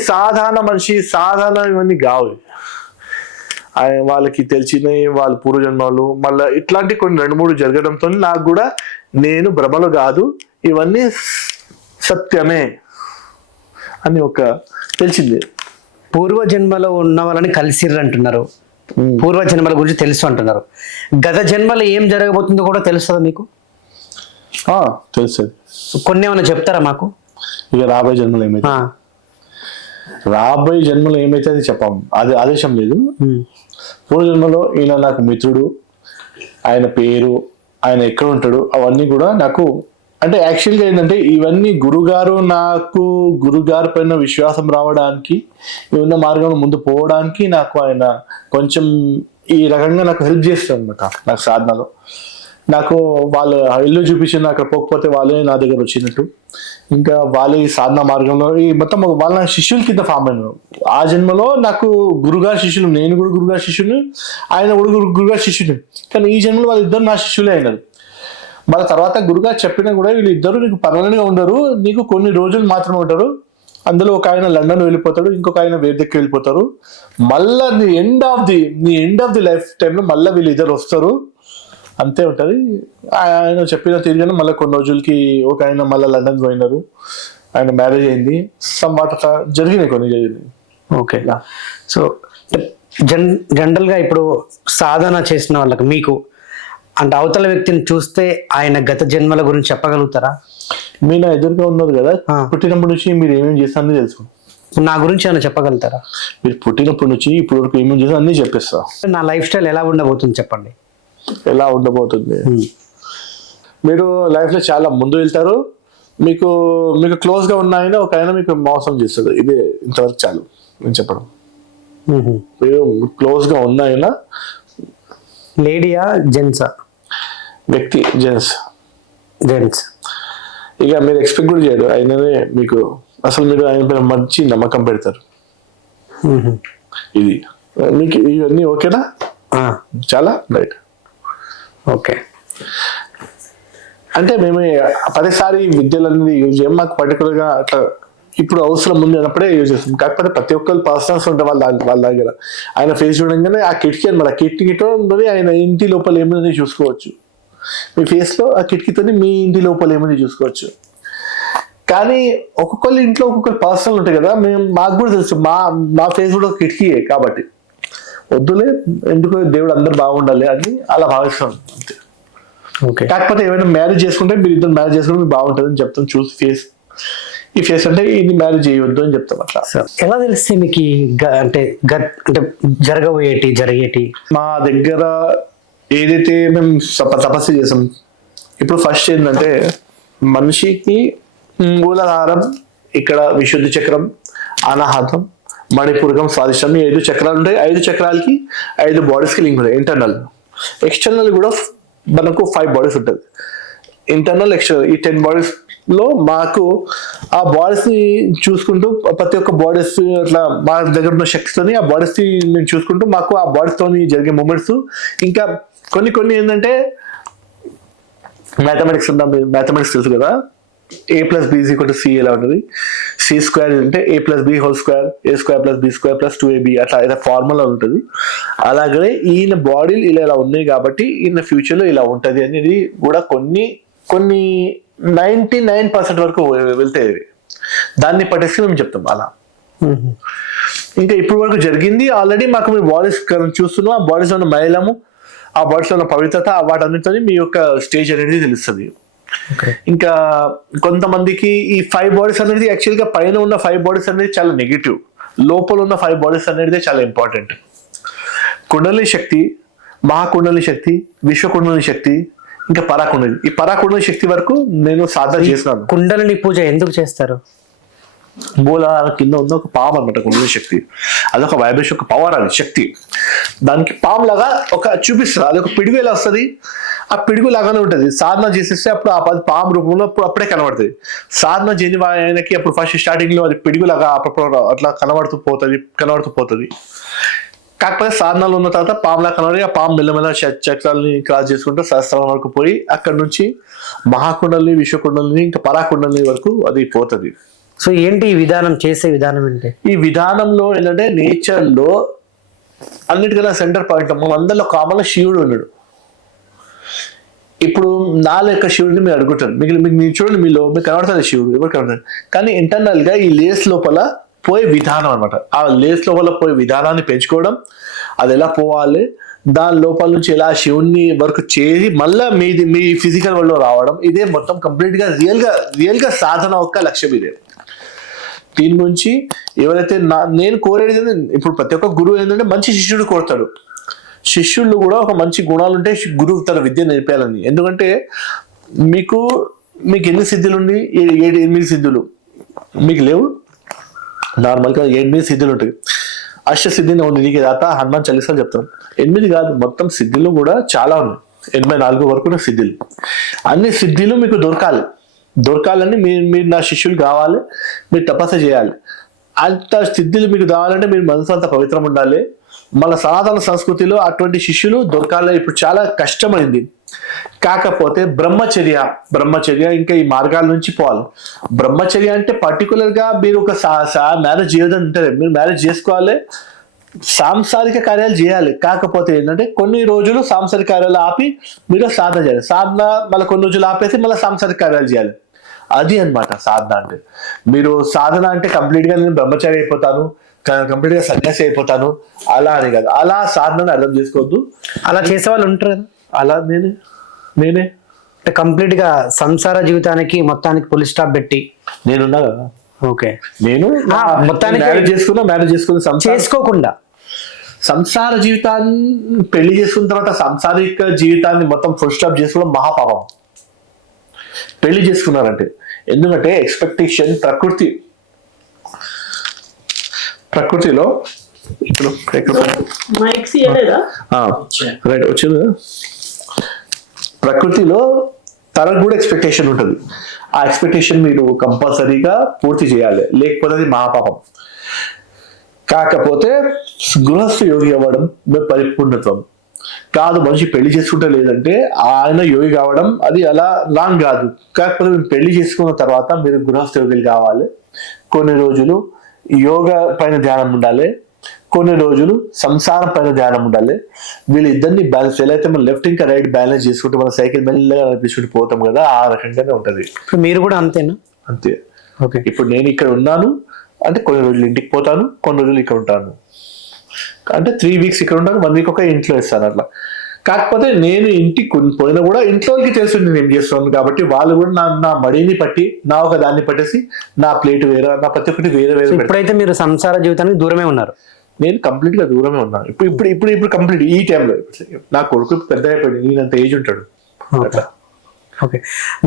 సాధారణ ఇవన్నీ కావు. వాళ్ళకి తెలిసినవి వాళ్ళ పూర్వజన్మలు మళ్ళీ ఇట్లాంటి కొన్ని 2-3 జరగడంతో నాకు కూడా నేను భ్రమలు కాదు, ఇవన్నీ సత్యమే అని తెలిసింది. పూర్వజన్మలో ఉన్న వాళ్ళని కలిసిర్రు అంటున్నారు, పూర్వజన్మల గురించి తెలుసు అంటున్నారు. గత జన్మలో ఏం జరగబోతుందో కూడా తెలుస్తుందా మీకు? తెలుసు. కొన్ని ఏమైనా చెప్తారా మాకు? ఇక రాబోయే జన్మలో ఏమైతే అది చెప్పాము, అది ఆదేశం లేదు. పూర్వజన్మలో ఈయన నాకు మిత్రుడు, ఆయన పేరు, ఆయన ఎక్కడ ఉంటాడు, అవన్నీ కూడా నాకు అంటే యాక్చువల్గా ఏంటంటే ఇవన్నీ గురుగారు పైన విశ్వాసం రావడానికి, ఉన్న మార్గంలో ముందు పోవడానికి నాకు ఆయన కొంచెం ఈ రకంగా నాకు హెల్ప్ చేస్తాడు అనమాట. నాకు సాధనలో నాకు వాళ్ళ ఇల్లు చూపించింది, అక్కడ పోకపోతే వాళ్ళే నా దగ్గర వచ్చినట్టు. ఇంకా వాళ్ళే ఈ సాధన మార్గంలో ఈ మొత్తం వాళ్ళ నా శిష్యుల కింద ఫామ్ అయినారు. ఆ జన్మలో నాకు గురుగారు శిష్యులు, నేను కూడా గురుగారు శిష్యుని, ఆయన కూడా గురుగారు శిష్యుని. కానీ ఈ జన్మలో వాళ్ళిద్దరు నా శిష్యులే అయినారు. వాళ్ళ తర్వాత గురుగారు చెప్పినా కూడా వీళ్ళిద్దరు నీకు పర్మనెంట్ గా ఉండరు, నీకు కొన్ని రోజులు మాత్రమే ఉంటారు. అందులో ఒక ఆయన లండన్ వెళ్ళిపోతాడు, ఇంకొక ఆయన వేరే దగ్గరికి వెళ్ళిపోతారు. మళ్ళా నీ ఎండ్ ఆఫ్ ది లైఫ్ టైంలో మళ్ళీ వీళ్ళు ఇద్దరు వస్తారు, అంతే ఉంటది. ఆయన చెప్పిన తిరిగాను. మళ్ళీ కొన్ని రోజులకి ఒక ఆయన మళ్ళీ లండన్ పోయినారు, ఆయన మ్యారేజ్ అయింది, సంవాట జరిగినాయి, కొన్ని జరిగినాయి. ఓకే. సో జనరల్ గా ఇప్పుడు సాధన చేసిన వాళ్ళకి మీకు అంటే అవతల వ్యక్తిని చూస్తే ఆయన గత జన్మల గురించి చెప్పగలుగుతారా? మీరు నా ఎదురుగా ఉన్నారు కదా, పుట్టినప్పటి నుంచి మీరు ఏమేమి చేస్తారని తెలుసు. నా గురించి ఏమైనా చెప్పగలుగుతారా? మీరు పుట్టినప్పటి నుంచి ఇప్పుడు వరకు ఏమేమి చేస్తారో అన్నీ చెప్పేస్తా. నా లైఫ్ స్టైల్ ఎలా ఉండబోతుంది చెప్పండి. ఎలా ఉండబోతుంది? మీరు లైఫ్ లో చాలా ముందు వెళ్తారు. మీకు క్లోజ్ గా ఉన్న ఆయన ఒక ఆయన మీకు మోసం చేస్తాడు. ఇదే ఇంతవరకు చాలు నేను చెప్పడం. మీరు క్లోజ్ గా ఉన్న ఆయన లేడీయా జెంట్సా? వ్యక్తి జెంట్స్. ఇక మీరు ఎక్స్పెక్ట్ కూడా చేయరు, ఆయననే మీకు అసలు మీరు ఆయన పైన మంచి నమ్మకం పెడతారు. ఇది మీకు ఇవన్నీ ఓకేనా? చాలా రైట్. ఓకే. అంటే మేము ప్రతిసారి విద్యలన్నీ యూజ్ చేయం, మాకు పర్టికులర్గా అట్లా ఇప్పుడు అవసరం ఉంది అన్నప్పుడే యూజ్ చేస్తాం. కాకపోతే ప్రతి ఒక్కరు పర్సనల్స్ ఉంటాయి వాళ్ళ దగ్గర. ఆయన ఫేస్ చూడంగానే ఆ కిటికీ అనమాట, కిటికీతో ఉంటుంది ఆయన ఇంటి లోపల ఏమైనా చూసుకోవచ్చు. మీ ఫేస్ లో ఆ కిటికీతో మీ ఇంటి లోపల ఏమైనా చూసుకోవచ్చు. కానీ ఒక్కొక్కరు ఇంట్లో ఒక్కొక్కరు పర్సనల్ ఉంటాయి కదా, మాకు కూడా తెలుసు మా ఫేస్ కూడా ఒక కిటికీయే. కాబట్టి వద్దులే, ఎందుకు దేవుడు అందరు బాగుండాలి అని అలా భావిస్తాం అంతే. ఓకే. కాకపోతే ఏమైనా మ్యారేజ్ చేసుకుంటే మీరు ఇద్దరు మ్యారేజ్ చేసుకుంటే మీకు బాగుంటుంది అని చెప్తాం. చూసి ఫేస్, ఈ ఫేస్ అంటే ఇది మ్యారేజ్ చేయవద్దు అని చెప్తాం. అట్లా ఎలా తెలిస్తే మీకు అంటే జరిగేటి మా దగ్గర ఏదైతే మేము తపస్సు చేసాం. ఇప్పుడు ఫస్ట్ ఏంటంటే మనిషికి మూలాధారం, ఇక్కడ విశుద్ధి చక్రం, అనాహతం, మణిపూరకం, స్వాదిష్టం, 5 చక్రాలు ఉంటాయి. 5 చక్రాలకి 5 బాడీస్కి లింక్ ఉంటాయి. ఇంటర్నల్, ఎక్స్టర్నల్ కూడా మనకు 5 బాడీస్ ఉంటుంది. ఇంటర్నల్, ఎక్స్టర్నల్, ఈ 10 బాడీస్ లో మాకు ఆ బాడీస్ ని చూసుకుంటూ ప్రతి ఒక్క బాడీస్ అట్లా మా దగ్గర ఉన్న శక్తితోని ఆ బాడీస్ ని మేము చూసుకుంటూ మాకు ఆ బాడీస్ తోని జరిగే మూమెంట్స్, ఇంకా కొన్ని ఏంటంటే మ్యాథమెటిక్స్ తెలుసు కదా, A+B=C ఎలా ఉంటుంది, C² అంటే A+B² A² + B² + 2AB అట్లా ఏదో ఫార్ములా ఉంటుంది. అలాగే ఈయన బాడీలు ఇలా ఉన్నాయి కాబట్టి ఈయన ఫ్యూచర్ లో ఇలా ఉంటది అనేది కూడా కొన్ని 99% వరకు వెళ్తాయి. దాన్ని పట్టేసి మేము చెప్తాం అలా. ఇంకా ఇప్పుడు వరకు జరిగింది ఆల్రెడీ మాకు మీ బాడీస్ చూస్తున్నాం, ఆ బాడీస్ లో ఉన్న మైలము, ఆ బాడీస్ లో ఉన్న పవిత్రత, వాటన్నిటితో మీ యొక్క స్టేజ్ అనేది తెలుస్తుంది. ఇంకా కొంతమందికి ఈ 5 బాడీస్ అనేది యాక్చువల్ గా పైన ఉన్న 5 బాడీస్ అనేది చాలా నెగిటివ్, లోపల ఉన్న 5 బాడీస్ అనేది చాలా ఇంపార్టెంట్. కుండలి శక్తి, మహాకుండలి శక్తి, విశ్వకుండలి శక్తి, ఇంకా పరాకుండలి. ఈ పరాకుండలి శక్తి వరకు నేను సాధన చేసినాను. కుండలిని పూజ ఎందుకు చేస్తారు? మూలాధారం కింద ఉన్న ఒక పాము అనమాట కుండలి శక్తి. అదొక వైబ్రేషన్, ఒక పవర్, అది శక్తి. దానికి పాము లాగా ఒక చూపిస్తారు, అది ఒక పిడుగు ఎలా వస్తుంది, ఆ పిడుగు లాగానే ఉంటుంది. సాధన చేసేస్తే అప్పుడు ఆ పాము రూపంలో అప్పుడే కనబడుతుంది. సాధన చేయని ఆయనకి అప్పుడు ఫస్ట్ స్టార్టింగ్ లో అది పిడుగు లాగా అట్లా కనబడుతూ పోతుంది. కాకపోతే సాధనాలు ఉన్న తర్వాత పాములా కనబడి ఆ పాము మెల్లమెల్ల చక్రాలని క్రాస్ చేసుకుంటూ సహస్రాల వరకు పోయి అక్కడ నుంచి మహాకుండలి, విశ్వకుండలిని, ఇంకా పరాకుండలి వరకు అది పోతుంది. సో ఏంటి ఈ విధానం, చేసే విధానం ఏంటి? ఈ విధానంలో ఏంటంటే నేచర్ లో అన్నిటికన్నా సెంటర్ పాయింట్ అందరిలో కామన్ శివుడు ఉన్నాడు. ఇప్పుడు నా యొక్క శివుడిని మీరు అడుగుతారు, మీకు చూడండి, మీకు కనబడుతుంది శివుడు, ఎవరు కనబడతారు. కానీ ఇంటర్నల్ గా ఈ లేస్ లోపల పోయే విధానం అనమాట. ఆ లేస్ లోపల పోయే విధానాన్ని పెంచుకోవడం, అది ఎలా పోవాలి, దాని లోపల నుంచి ఎలా శివుణ్ణి వర్క్ చేసి మళ్ళీ మీ ఫిజికల్ వరల్డ్ లో రావడం, ఇదే మొత్తం కంప్లీట్ గా రియల్ గా సాధన యొక్క లక్ష్యం ఇదే. దీని గురించి ఎవరైతే నేను కోరేది, ఇప్పుడు ప్రతి ఒక్క గురువు ఏంటంటే మంచి శిష్యుడు కోరుతాడు. శిష్యుళ్ళు కూడా ఒక మంచి గుణాలు ఉంటే గురువు తన విద్య నేర్పాలని. ఎందుకంటే మీకు ఎన్ని సిద్ధులు ఉంది? 8 సిద్ధులు మీకు లేవు. నార్మల్గా 8 సిద్ధులు ఉంటాయి. అష్టసిద్ధిని ఉంది నీకు దాత హనుమాన్ చాలీసాలు చెప్తాం. 8 కాదు, మొత్తం సిద్ధులు కూడా చాలా ఉన్నాయి. 84 వరకు ఉన్న సిద్ధిలు. అన్ని సిద్ధిలు మీకు దొరకాలని మీరు నా శిష్యులు కావాలి, మీరు తపస్సు చేయాలి. అంత సిద్ధిలు మీకు కావాలంటే మీరు మనసు అంత పవిత్రం ఉండాలి. మన సనాతన సంస్కృతిలో అటువంటి శిష్యులు దొరకాలి ఇప్పుడు చాలా కష్టమైంది. కాకపోతే బ్రహ్మచర్య ఇంకా ఈ మార్గాల నుంచి పోవాలి. బ్రహ్మచర్య అంటే పర్టికులర్ గా మీరు ఒక మ్యారేజ్ చేయదని ఉంటుంది, మీరు మ్యారేజ్ చేసుకోవాలి, సాంసారిక కార్యాలు చేయాలి. కాకపోతే ఏంటంటే కొన్ని రోజులు సాంసారిక కార్యాలు ఆపి మీరు సాధన చేయాలి. సాధన మళ్ళీ కొన్ని రోజులు ఆపేసి మళ్ళీ సాంసారిక కార్యాలు చేయాలి. అది అన్నమాట సాధన అంటే. మీరు సాధన అంటే కంప్లీట్ గా నేను బ్రహ్మచారి అయిపోతాను, కంప్లీట్ గా సన్యాసి అయిపోతాను అలా అని కాదు. అలా సాధనని అర్థం చేసుకోవద్దు. అలా చేసే వాళ్ళు ఉంటారు కదా, అలా నేనే కంప్లీట్ గా సంసార జీవితానికి మొత్తానికి ఫుల్ స్టాప్ పెట్టి నేనున్నా కదా. ఓకే, నేను మొత్తానికి మ్యారేజ్ చేసుకుని చేసుకోకుండా సంసార జీవితాన్ని పెళ్లి చేసుకున్న తర్వాత సంసారిక జీవితాన్ని మొత్తం ఫుల్ స్టాప్ చేసుకోవడం మహాపాపం. పెళ్లి చేసుకున్నారంటే ఎందుకంటే ఎక్స్పెక్టేషన్ ప్రకృతిలో రైట్ వచ్చింది. ప్రకృతిలో తనకు కూడా ఎక్స్పెక్టేషన్ ఉంటుంది. ఆ ఎక్స్పెక్టేషన్ మీరు కంపల్సరీగా పూర్తి చేయాలి, లేకపోతే అది మహాపాపం. కాకపోతే గృహస్థ యోగి అవ్వడం పరిపూర్ణత్వం కాదు. మనిషి పెళ్లి చేసుకుంటే లేదంటే ఆయన యోగి కావడం అది అలా లాంగ్ కాదు. కాకపోతే మీరు పెళ్లి చేసుకున్న తర్వాత మీరు గృహస్థ యోగులు కావాలి. కొన్ని రోజులు యోగ పైన ధ్యానం ఉండాలి, కొన్ని రోజులు సంసారం పైన ధ్యానం ఉండాలి. వీళ్ళిద్దరిని బ్యాలెన్స్ ఎలా అయితే మనం లెఫ్ట్ ఇంకా రైట్ బ్యాలెన్స్ చేసుకుంటే మన సైకిల్ మెల్లగా తీసుకుంటూ పోతాం కదా, ఆ రకంగానే ఉంటది. మీరు కూడా అంతేనా? అంతే. ఓకే, ఇప్పుడు నేను ఇక్కడ ఉన్నాను అంటే కొన్ని రోజులు ఇంటికి పోతాను, కొన్ని రోజులు ఇక్కడ ఉంటాను. అంటే 3 weeks ఇక్కడ ఉంటాను, 1 week ఒక ఇంట్లో ఇస్తాను అట్లా. కాకపోతే నేను ఇంటికి పోయినా కూడా ఇంట్లోకి తెలుసు నేను ఏం చేస్తున్నాను కాబట్టి వాళ్ళు కూడా నా మడిని పట్టి నా ఒక దాన్ని పట్టేసి నా ప్లేట్ వేరే, నా ప్రతి ఒక్కటి వేరే. ఇప్పుడైతే మీరు సంసార జీవితానికి దూరమే ఉన్నారు? నేను కంప్లీట్ గా దూరమే ఉన్నాను ఇప్పుడు కంప్లీట్. ఈ టైంలో నా కొడుకు పెద్ద అయిపోయింది, నేనంత ఏజ్ ఉంటాడు. ఓకే,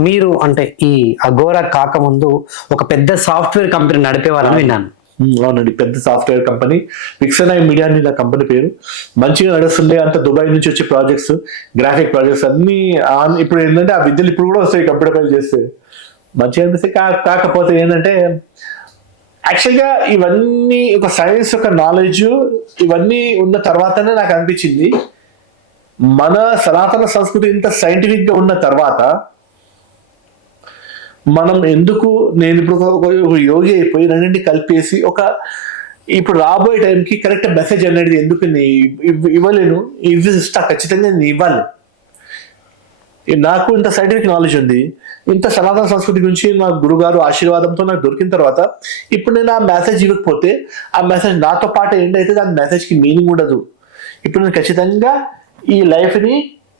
మీరు అంటే ఈ అఘోరా కాకముందు ఒక పెద్ద సాఫ్ట్వేర్ కంపెనీ నడిపే వాళ్ళని విన్నాను. అవునండి, పెద్ద సాఫ్ట్వేర్ కంపెనీ విక్సనై మీడియా అని నా కంపెనీ పేరు. మంచిగా నడుస్తుంది. అంత దుబాయ్ నుంచి వచ్చే ప్రాజెక్ట్స్, గ్రాఫిక్ ప్రాజెక్ట్స్ అన్ని ఇప్పుడు ఏంటంటే ఆ విద్యలు ఇప్పుడు కూడా వస్తాయి కంప్యూటర్ పైన చేస్తే మంచిగా అనిపిస్తాయి. కాకపోతే ఏంటంటే యాక్చువల్గా ఇవన్నీ ఒక సైన్స్ ఒక నాలెడ్జ్ ఇవన్నీ ఉన్న తర్వాతనే నాకు అనిపించింది మన సనాతన సంస్కృతి ఇంత సైంటిఫిక్ గా ఉన్న తర్వాత మనం ఎందుకు, నేను ఇప్పుడు ఒక యోగి అయిపోయి రెండింటిని కలిపేసి ఇప్పుడు రాబోయే టైంకి కరెక్ట్ మెసేజ్ అనేది ఎందుకు ఇవ్వలేను, ఇస్తా ఖచ్చితంగా నేను ఇవ్వాలి. నాకు ఇంత సైంటిఫిక్ నాలెడ్జ్ ఉంది, ఇంత సనాతన సంస్కృతి గురించి మా గురుగారు ఆశీర్వాదంతో నాకు దొరికిన తర్వాత ఇప్పుడు నేను ఆ మెసేజ్ ఇవ్వకపోతే ఆ మెసేజ్ నాతో పాటు ఏంటైతే దాని మెసేజ్కి మీనింగ్ ఉండదు. ఇప్పుడు నేను ఖచ్చితంగా ఈ లైఫ్ని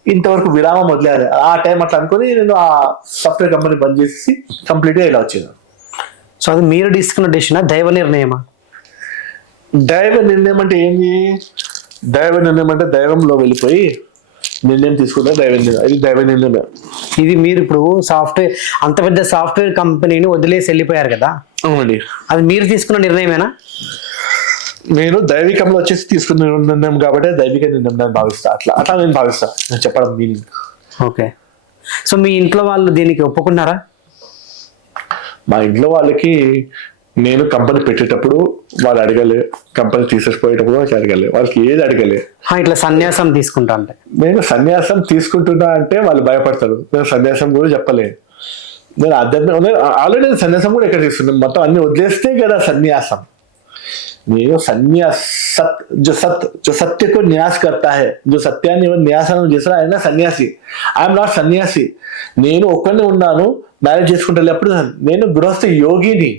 ఇంతవరకు విరామం వదిలేయాలి. ఆ టైం అట్లా అనుకుని నేను ఆ సాఫ్ట్వేర్ కంపెనీ బంద్ చేసి కంప్లీట్గా ఇలా వచ్చేది. సో అది మీరు తీసుకున్న డెసిషనా, దైవ నిర్ణయమా? దైవ నిర్ణయం అంటే ఏంది? దైవ నిర్ణయం అంటే దైవంలో వెళ్ళిపోయి నిర్ణయం తీసుకుంటే దైవ నిర్ణయం, ఇది దైవ నిర్ణయమే. ఇది మీరు ఇప్పుడు సాఫ్ట్వేర్ అంత పెద్ద సాఫ్ట్వేర్ కంపెనీని వదిలేసి వెళ్ళిపోయారు కదా, అవునండి, అది మీరు తీసుకున్న నిర్ణయమేనా? నేను దైవికంలో వచ్చేసి తీసుకున్న నిర్ణయం కాబట్టి దైవిక నిర్ణయం నేను భావిస్తా. అట్లా నేను భావిస్తా, నేను చెప్పడం మీనింగ్. ఓకే, సో మీ ఇంట్లో వాళ్ళు దీనికి ఒప్పుకున్నారా? మా ఇంట్లో వాళ్ళకి నేను కంపెనీ పెట్టేటప్పుడు వాళ్ళు అడగలే, కంపెనీ తీసేసిపోయేటప్పుడు వాళ్ళకి అడగలే, వాళ్ళకి ఏది అడగలే. ఇట్లా సన్యాసం తీసుకుంటా అంటే, నేను సన్యాసం తీసుకుంటున్నా అంటే వాళ్ళు భయపడతారు. నేను సన్యాసం కూడా చెప్పలేదు. నేను ఆల్రెడీ నేను సన్యాసం కూడా ఎక్కడ తీసుకున్నాను, మొత్తం అన్ని వదిలేస్తే కదా సన్యాసం. నేను जो सत्य को न्यास करता है, जो సత్యాన్ని న్యాసం చేస్తారా ఆయన సన్యాసి. ఐఎమ్ నాట్ సన్యాసి. నేను ఒక్కనే ఉన్నాను, మ్యారేజ్ చేసుకుంటే అప్పుడు నేను గృహస్థ యోగిని.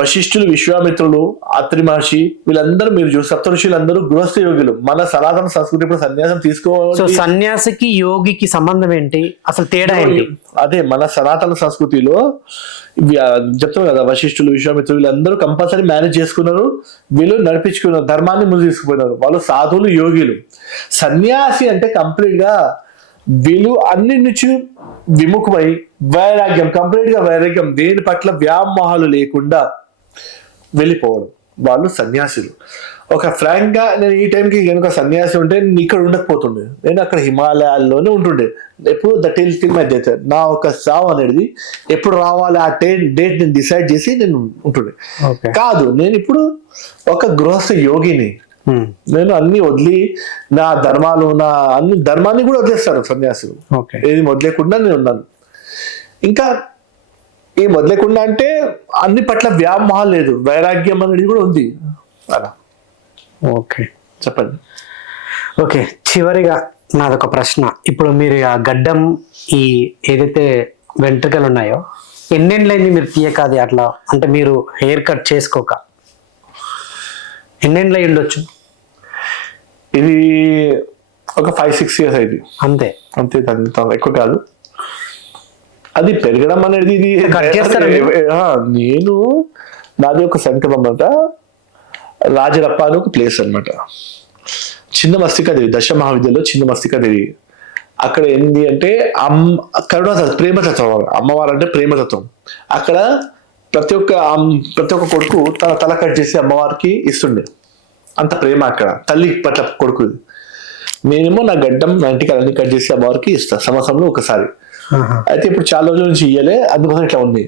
వశిష్ఠులు, విశ్వామిత్రులు, అత్రి మహర్షి వీళ్ళందరూ మీరు చూసి సప్త ఋషులందరూ గృహస్థ యోగులు. మన సనాతన సంస్కృతి ఇప్పుడు సన్యాసం తీసుకోవాలి. సో సన్యాసికి యోగికి సంబంధం ఏంటి, అసలు తేడా ఏంటి? అదే మన సనాతన సంస్కృతిలో చెప్తారు కదా, వశిష్ఠులు, విశ్వామిత్రులు వీళ్ళందరూ కంపల్సరీ మ్యారేజ్ చేసుకున్నారు, వీళ్ళు నడిపించుకున్నారు, ధర్మాన్ని ముందు తీసుకుపోయినారు. వాళ్ళు సాధువులు, యోగిలు. సన్యాసి అంటే కంప్లీట్ గా వీళ్ళు అన్ని నుంచి విముఖమై వైరాగ్యం, కంప్లీట్ గా వైరాగ్యం, దేని పట్ల వ్యామోహాలు లేకుండా వెళ్ళిపోవడం. వాళ్ళు సన్యాసులు. ఒక ఫ్రాంక్ గా నేను ఈ టైంకి కనుక సన్యాసి ఉంటే నేను ఇక్కడ ఉండకపోతుండే, నేను అక్కడ హిమాలయాల్లోనే ఉంటుండే. ఎప్పుడు టిల్ మై డెత్, నా ఒక సావు అనేది ఎప్పుడు రావాలి ఆ డేట్ నేను డిసైడ్ చేసి నేను ఉంటుండే. కాదు, నేను ఇప్పుడు ఒక గృహస్థ యోగిని. నేను అన్ని వదిలి నా ధర్మాలు, నా అన్ని ధర్మాన్ని కూడా వదిలేస్తారు సన్యాసులు. ఏది వదిలేకుండా నేను ఉన్నాను. ఇంకా ఏం వదిలేకుండా అంటే అన్ని పట్ల వ్యామోహం లేదు, వైరాగ్యం అనేది కూడా ఉంది. అలా ఓకే, చెప్పండి. ఓకే, చివరిగా నాదొక ప్రశ్న. ఇప్పుడు మీరు ఆ గడ్డం, ఈ ఏదైతే వెంట్రుకలు ఉన్నాయో, ఎన్నెండ్లైంది మీరు తీయకాది అట్లా? అంటే మీరు హెయిర్ కట్ చేసుకోక ఎన్నెండ్లై ఉండొచ్చు? ఇది ఒక 5-6 years అయింది అంతే. అంతే, ఎక్కువ కాదు. అది పెరగడం అనేది ఇది నేను నాది ఒక సెంటర్ అన్నమాట. రాజరప్ప అని ఒక ప్లేస్ అనమాట, చిన్న మస్తికాదేవి, దశ మహావిద్యలో చిన్న మస్తికాదేవి. అక్కడ ఏంది అంటే కరుణాతత్వం, ప్రేమతత్వం. అమ్మవారు అంటే ప్రేమతత్వం. అక్కడ ప్రతి ఒక్క కొడుకు తన తల కట్ చేసి అమ్మవారికి ఇస్తుండే, అంత ప్రేమ అక్కడ తల్లి పట్ల కొడుకు. నేనేమో నా గడ్డం, నా ఇంటికి అన్ని కట్ చేసి అమ్మవారికి ఇస్తా సంవత్సరంలో ఒకసారి. అయితే ఇప్పుడు చాలా రోజుల నుంచి ఇయ్యలే, అందుకోసం ఇట్లా ఉంది.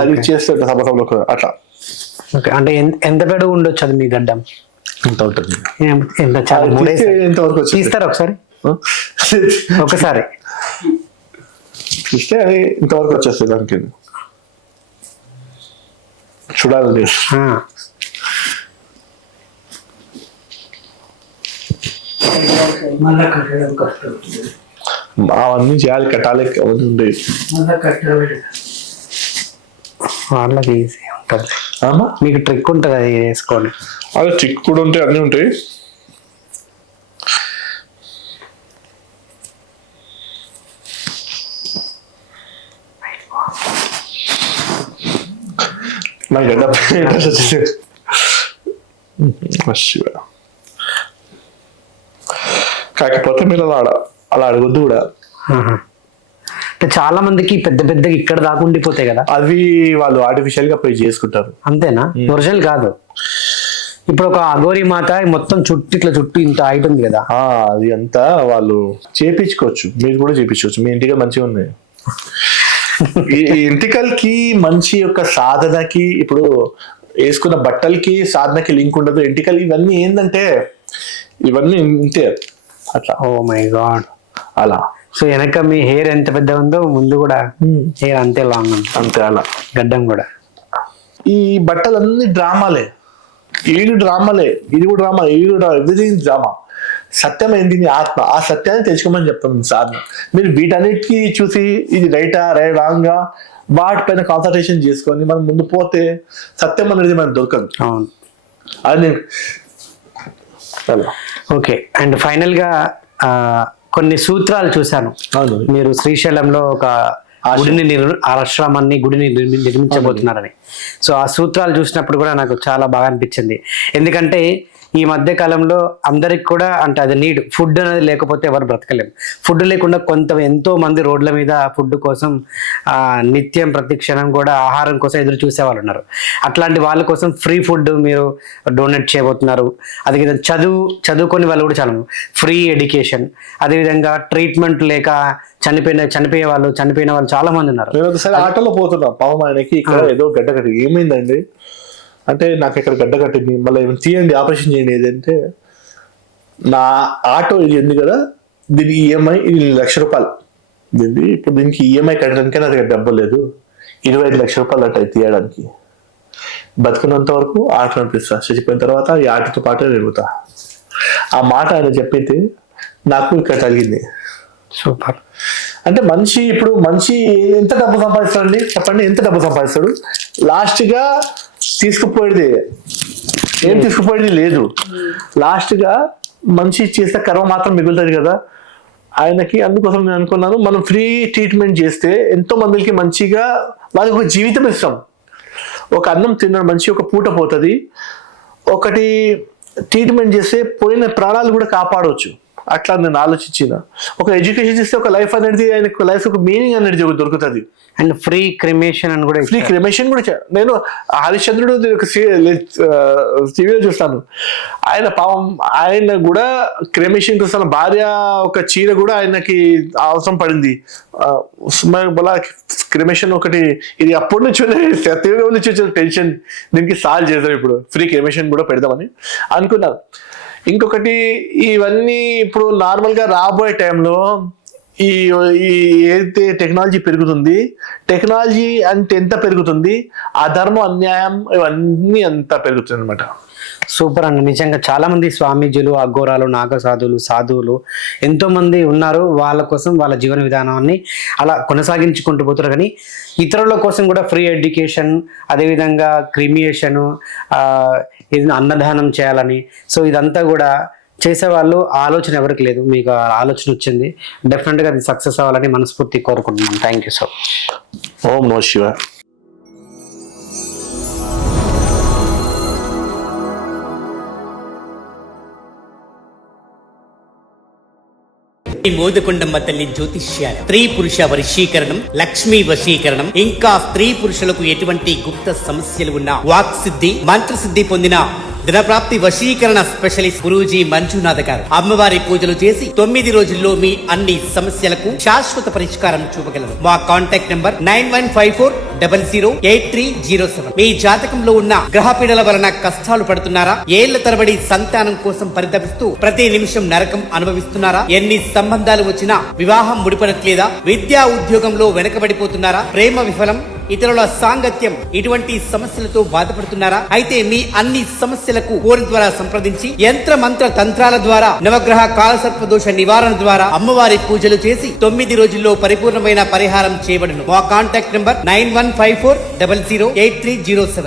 అది చేస్తే సంవత్సరంలో అట్లా. అంటే ఎంత పెడుగు ఉండొచ్చు అది మీ గడ్డం? ఎంత ఉంటుంది? ఎంతవరకు తీస్తారు ఒకసారి? ఒకసారి ఇస్తే అది ఇంతవరకు వచ్చేస్తుంది. దానికి చూడాలి. అవన్నీ చేయాలి, కట్టాలి, అవన్నీ ఉండేవి. వాళ్ళకి ఈజీ ఉంటుంది. మీకు ట్రిక్ ఉంటుంది అది వేసుకోండి. అదే ట్రిక్ కూడా ఉంటాయి, అన్నీ ఉంటాయి. నా గడ్డ కాకపోతే మీరు అలా అడగొద్దు కూడా. అంటే చాలా మందికి పెద్ద పెద్దగా ఇక్కడ దాకా ఉండిపోతాయి కదా, అవి వాళ్ళు ఆర్టిఫిషియల్ గా పోయి చేసుకుంటారు. అంతేనా? ఒరిజినల్ కాదు. ఇప్పుడు ఒక అఘోరి మాత మొత్తం చుట్టూ ఇంత హైట్ ఉంది కదా, అది అంతా వాళ్ళు చేపించుకోవచ్చు. మీరు కూడా చేపించుకోవచ్చు, మీ ఇంటికి మంచిగా ఉన్నాయి. ఈ ఎంటికల్కి మంచి యొక్క సాధనకి, ఇప్పుడు వేసుకున్న బట్టలకి సాధనకి లింక్ ఉండదు. ఎంటికల్ ఇవన్నీ ఏంటంటే ఇవన్నీ ఇంతే అట్లా. ఓ మై గాడ్, అలా. సో వెనక మీ హెయిర్ ఎంత పెద్ద ఉందో ముందు కూడా హెయిర్ అంతే లాంగ్ ఉంది, అంతే. అలా గడ్డం కూడా. ఈ బట్టలన్నీ డ్రామాలే, ఇది డ్రామాలే, ఇది కూడా డ్రామా, ఇది కూడా ఎవ్రీథింగ్ డ్రామా. సత్యం ఏంటి? ఆత్మ. ఆ సత్యాన్ని తెలుసుకోమని చెప్తాను సాధన. మీరు వీటన్నిటికీ చూసి ఇది రైటా రాంగా వాటిపైన కాన్సన్ట్రేషన్ చేసుకొని మనం ముందు పోతే సత్యం అనేది మనకు దొరకదు. అవును, అది నేను. ఓకే, అండ్ ఫైనల్ గా కొన్ని సూత్రాలు చూశాను. మీరు శ్రీశైలంలో ఒక గుడిని నిర్మించబోతున్నారని. సో ఆ సూత్రాలు చూసినప్పుడు కూడా నాకు చాలా బాగా అనిపించింది. ఎందుకంటే ఈ మధ్య కాలంలో అందరికి కూడా అంటే అది నీడ్, ఫుడ్ అనేది లేకపోతే ఎవరు బ్రతకలేము. ఫుడ్ లేకుండా ఎంతో మంది రోడ్ల మీద ఫుడ్ కోసం నిత్యం ప్రతి క్షణం కూడా ఆహారం కోసం ఎదురు చూసే వాళ్ళు ఉన్నారు. అట్లాంటి వాళ్ళ కోసం ఫ్రీ ఫుడ్ మీరు డొనేట్ చేయబోతున్నారు. అది చదువుకొని వాళ్ళు కూడా చాలా ఫ్రీ ఎడ్యుకేషన్, అదేవిధంగా ట్రీట్మెంట్ లేక చనిపోయిన వాళ్ళు చాలా మంది ఉన్నారు. నేను ఒకసారి ఆటోలో పోతున్నా, పాపం ఆయనకి ఇక్కడ ఏదో గడ్డ కట్టి ఏమైందండి అంటే, నాకు ఇక్కడ గడ్డ కట్టింది, మళ్ళీ తీయండి, ఆపరేషన్ చేయండి. ఏదంటే నా ఆటో ఇది ఉంది కదా, దీని ఈఎంఐ ఇది 1 లక్ష రూపాయలు. ఇప్పుడు దీనికి ఈఎంఐ కట్టడానికే నా దగ్గర డబ్బు లేదు. 25 లక్షల రూపాయలు అంటే తీయడానికి. బతుకున్నంత వరకు ఆట అనిపిస్తా, చచ్చిపోయిన తర్వాత ఈ ఆటతో పాటే పెరుగుతా. ఆ మాట ఆయన చెప్పింది నాకు ఇక్కడ తగిలింది. సూపర్. అంటే మనిషి ఎంత డబ్బు సంపాదిస్తాడండి చెప్పండి? ఎంత డబ్బు సంపాదిస్తాడు? లాస్ట్ గా తీసుకుపోయేది లేదు. లాస్ట్ గా మనిషి చేస్తే కర్మ మాత్రం మిగులుతుంది కదా ఆయనకి. అందుకోసం నేను అనుకున్నాను, మనం ఫ్రీ ట్రీట్మెంట్ చేస్తే ఎంతో మందికి మంచిగా వాళ్ళకి ఒక జీవితం ఇస్తాం. ఒక అన్నం తిన్న మనిషి ఒక పూట పోతుంది, ఒకటి ట్రీట్మెంట్ చేస్తే పోయిన ప్రాణాలు కూడా కాపాడవచ్చు. అట్లా నేను ఆలోచించిన. ఒక ఎడ్యుకేషన్ ఇస్తే ఒక లైఫ్ అనేది ఆయనకు లైఫ్ ఒక మీనింగ్ అనేది దొరుకుతుంది. అండ్ ఫ్రీ క్రిమేషన్ అని కూడా ఫ్రీ క్రిమేషన్ కూడా నేను హరిశ్చంద్రుడు ఒక టీవీలో చూస్తాను. ఆయన పాపం ఆయన కూడా క్రిమేషన్ కోసం భార్య ఒక చీర కూడా ఆయనకి అవసరం పడింది. బలా క్రిమేషన్ ఒకటి ఇది అప్పటి నుంచి సత్యంగా నుంచి వచ్చిన టెన్షన్ దీనికి సాల్వ్ చేద్దాం, ఇప్పుడు ఫ్రీ క్రిమేషన్ కూడా పెడదామని అనుకున్నాను. ఇంకొకటి ఇవన్నీ ఇప్పుడు నార్మల్గా రాబోయే టైంలో ఈ ఏదైతే టెక్నాలజీ పెరుగుతుంది, టెక్నాలజీ అంటే ఎంత పెరుగుతుంది, అధర్మం అన్యాయం ఇవన్నీ అంత పెరుగుతుంది అనమాట. సూపర్ అండి. నిజంగా చాలా మంది స్వామీజీలు, అఘోరాలు, నాగసాధువులు, సాధువులు ఎంతో మంది ఉన్నారు. వాళ్ళ కోసం వాళ్ళ జీవన విధానాన్ని అలా కొనసాగించుకుంటూ పోతారు. కానీ ఇతరుల కోసం కూడా ఫ్రీ ఎడ్యుకేషన్, అదేవిధంగా క్రిమియేషన్, ఇది అన్నదానం చేయాలని, సో ఇదంతా కూడా చేసేవాళ్ళు ఆలోచన ఎవరికి లేదు. మీకు ఆ ఆలోచన వచ్చింది, డెఫినెట్గా అది సక్సెస్ అవ్వాలని మనస్ఫూర్తి కోరుకుంటున్నాను. Thank you so. ఓం నమః శివాయ. మోదకొండమ్మ తల్లి జ్యోతిష్యాలు, స్త్రీ పురుష వశీకరణం, లక్ష్మీ వశీకరణం, ఇంకా స్త్రీ పురుషులకు ఎటువంటి గుప్త సమస్యలు ఉన్నా వాక్ సిద్ధి, మంత్రసిద్ధి పొందిన ధనప్రాప్తి వశీకరణ స్పెషలిస్ట్ గురూజీ మంజునాథ్ గారు అమ్మవారి పూజలు చేసి 9 రోజుల్లో మీ అన్ని సమస్యలకు శాశ్వత పరిష్కారం చూపగలరు. మా కాంటాక్ట్ నంబర్ 9154008307. మీ జాతకంలో ఉన్న గ్రహపీడల వలన కష్టాలు పడుతున్నారా? ఏళ్ల తరబడి సంతానం కోసం పరితపిస్తూ ప్రతి నిమిషం నరకం అనుభవిస్తున్నారా? ఎన్ని సంబంధాలు వచ్చినా వివాహం ముడిపడట్లేదా? విద్యా ఉద్యోగంలో వెనకబడిపోతున్నారా? ప్రేమ విఫలం, ఇతరుల సాంగత్యం, ఇటువంటి సమస్యలతో బాధపడుతున్నారా? అయితే మీ అన్ని సమస్యలకు కోరి ద్వారా సంప్రదించి యంత్ర మంత్ర తంత్రాల ద్వారా, నవగ్రహ కాలసర్పదోష నివారణ ద్వారా అమ్మవారి పూజలు చేసి 9 రోజుల్లో పరిపూర్ణమైన పరిహారం చేయబడును. మా కాంటాక్ట్ నంబర్ 9154008307.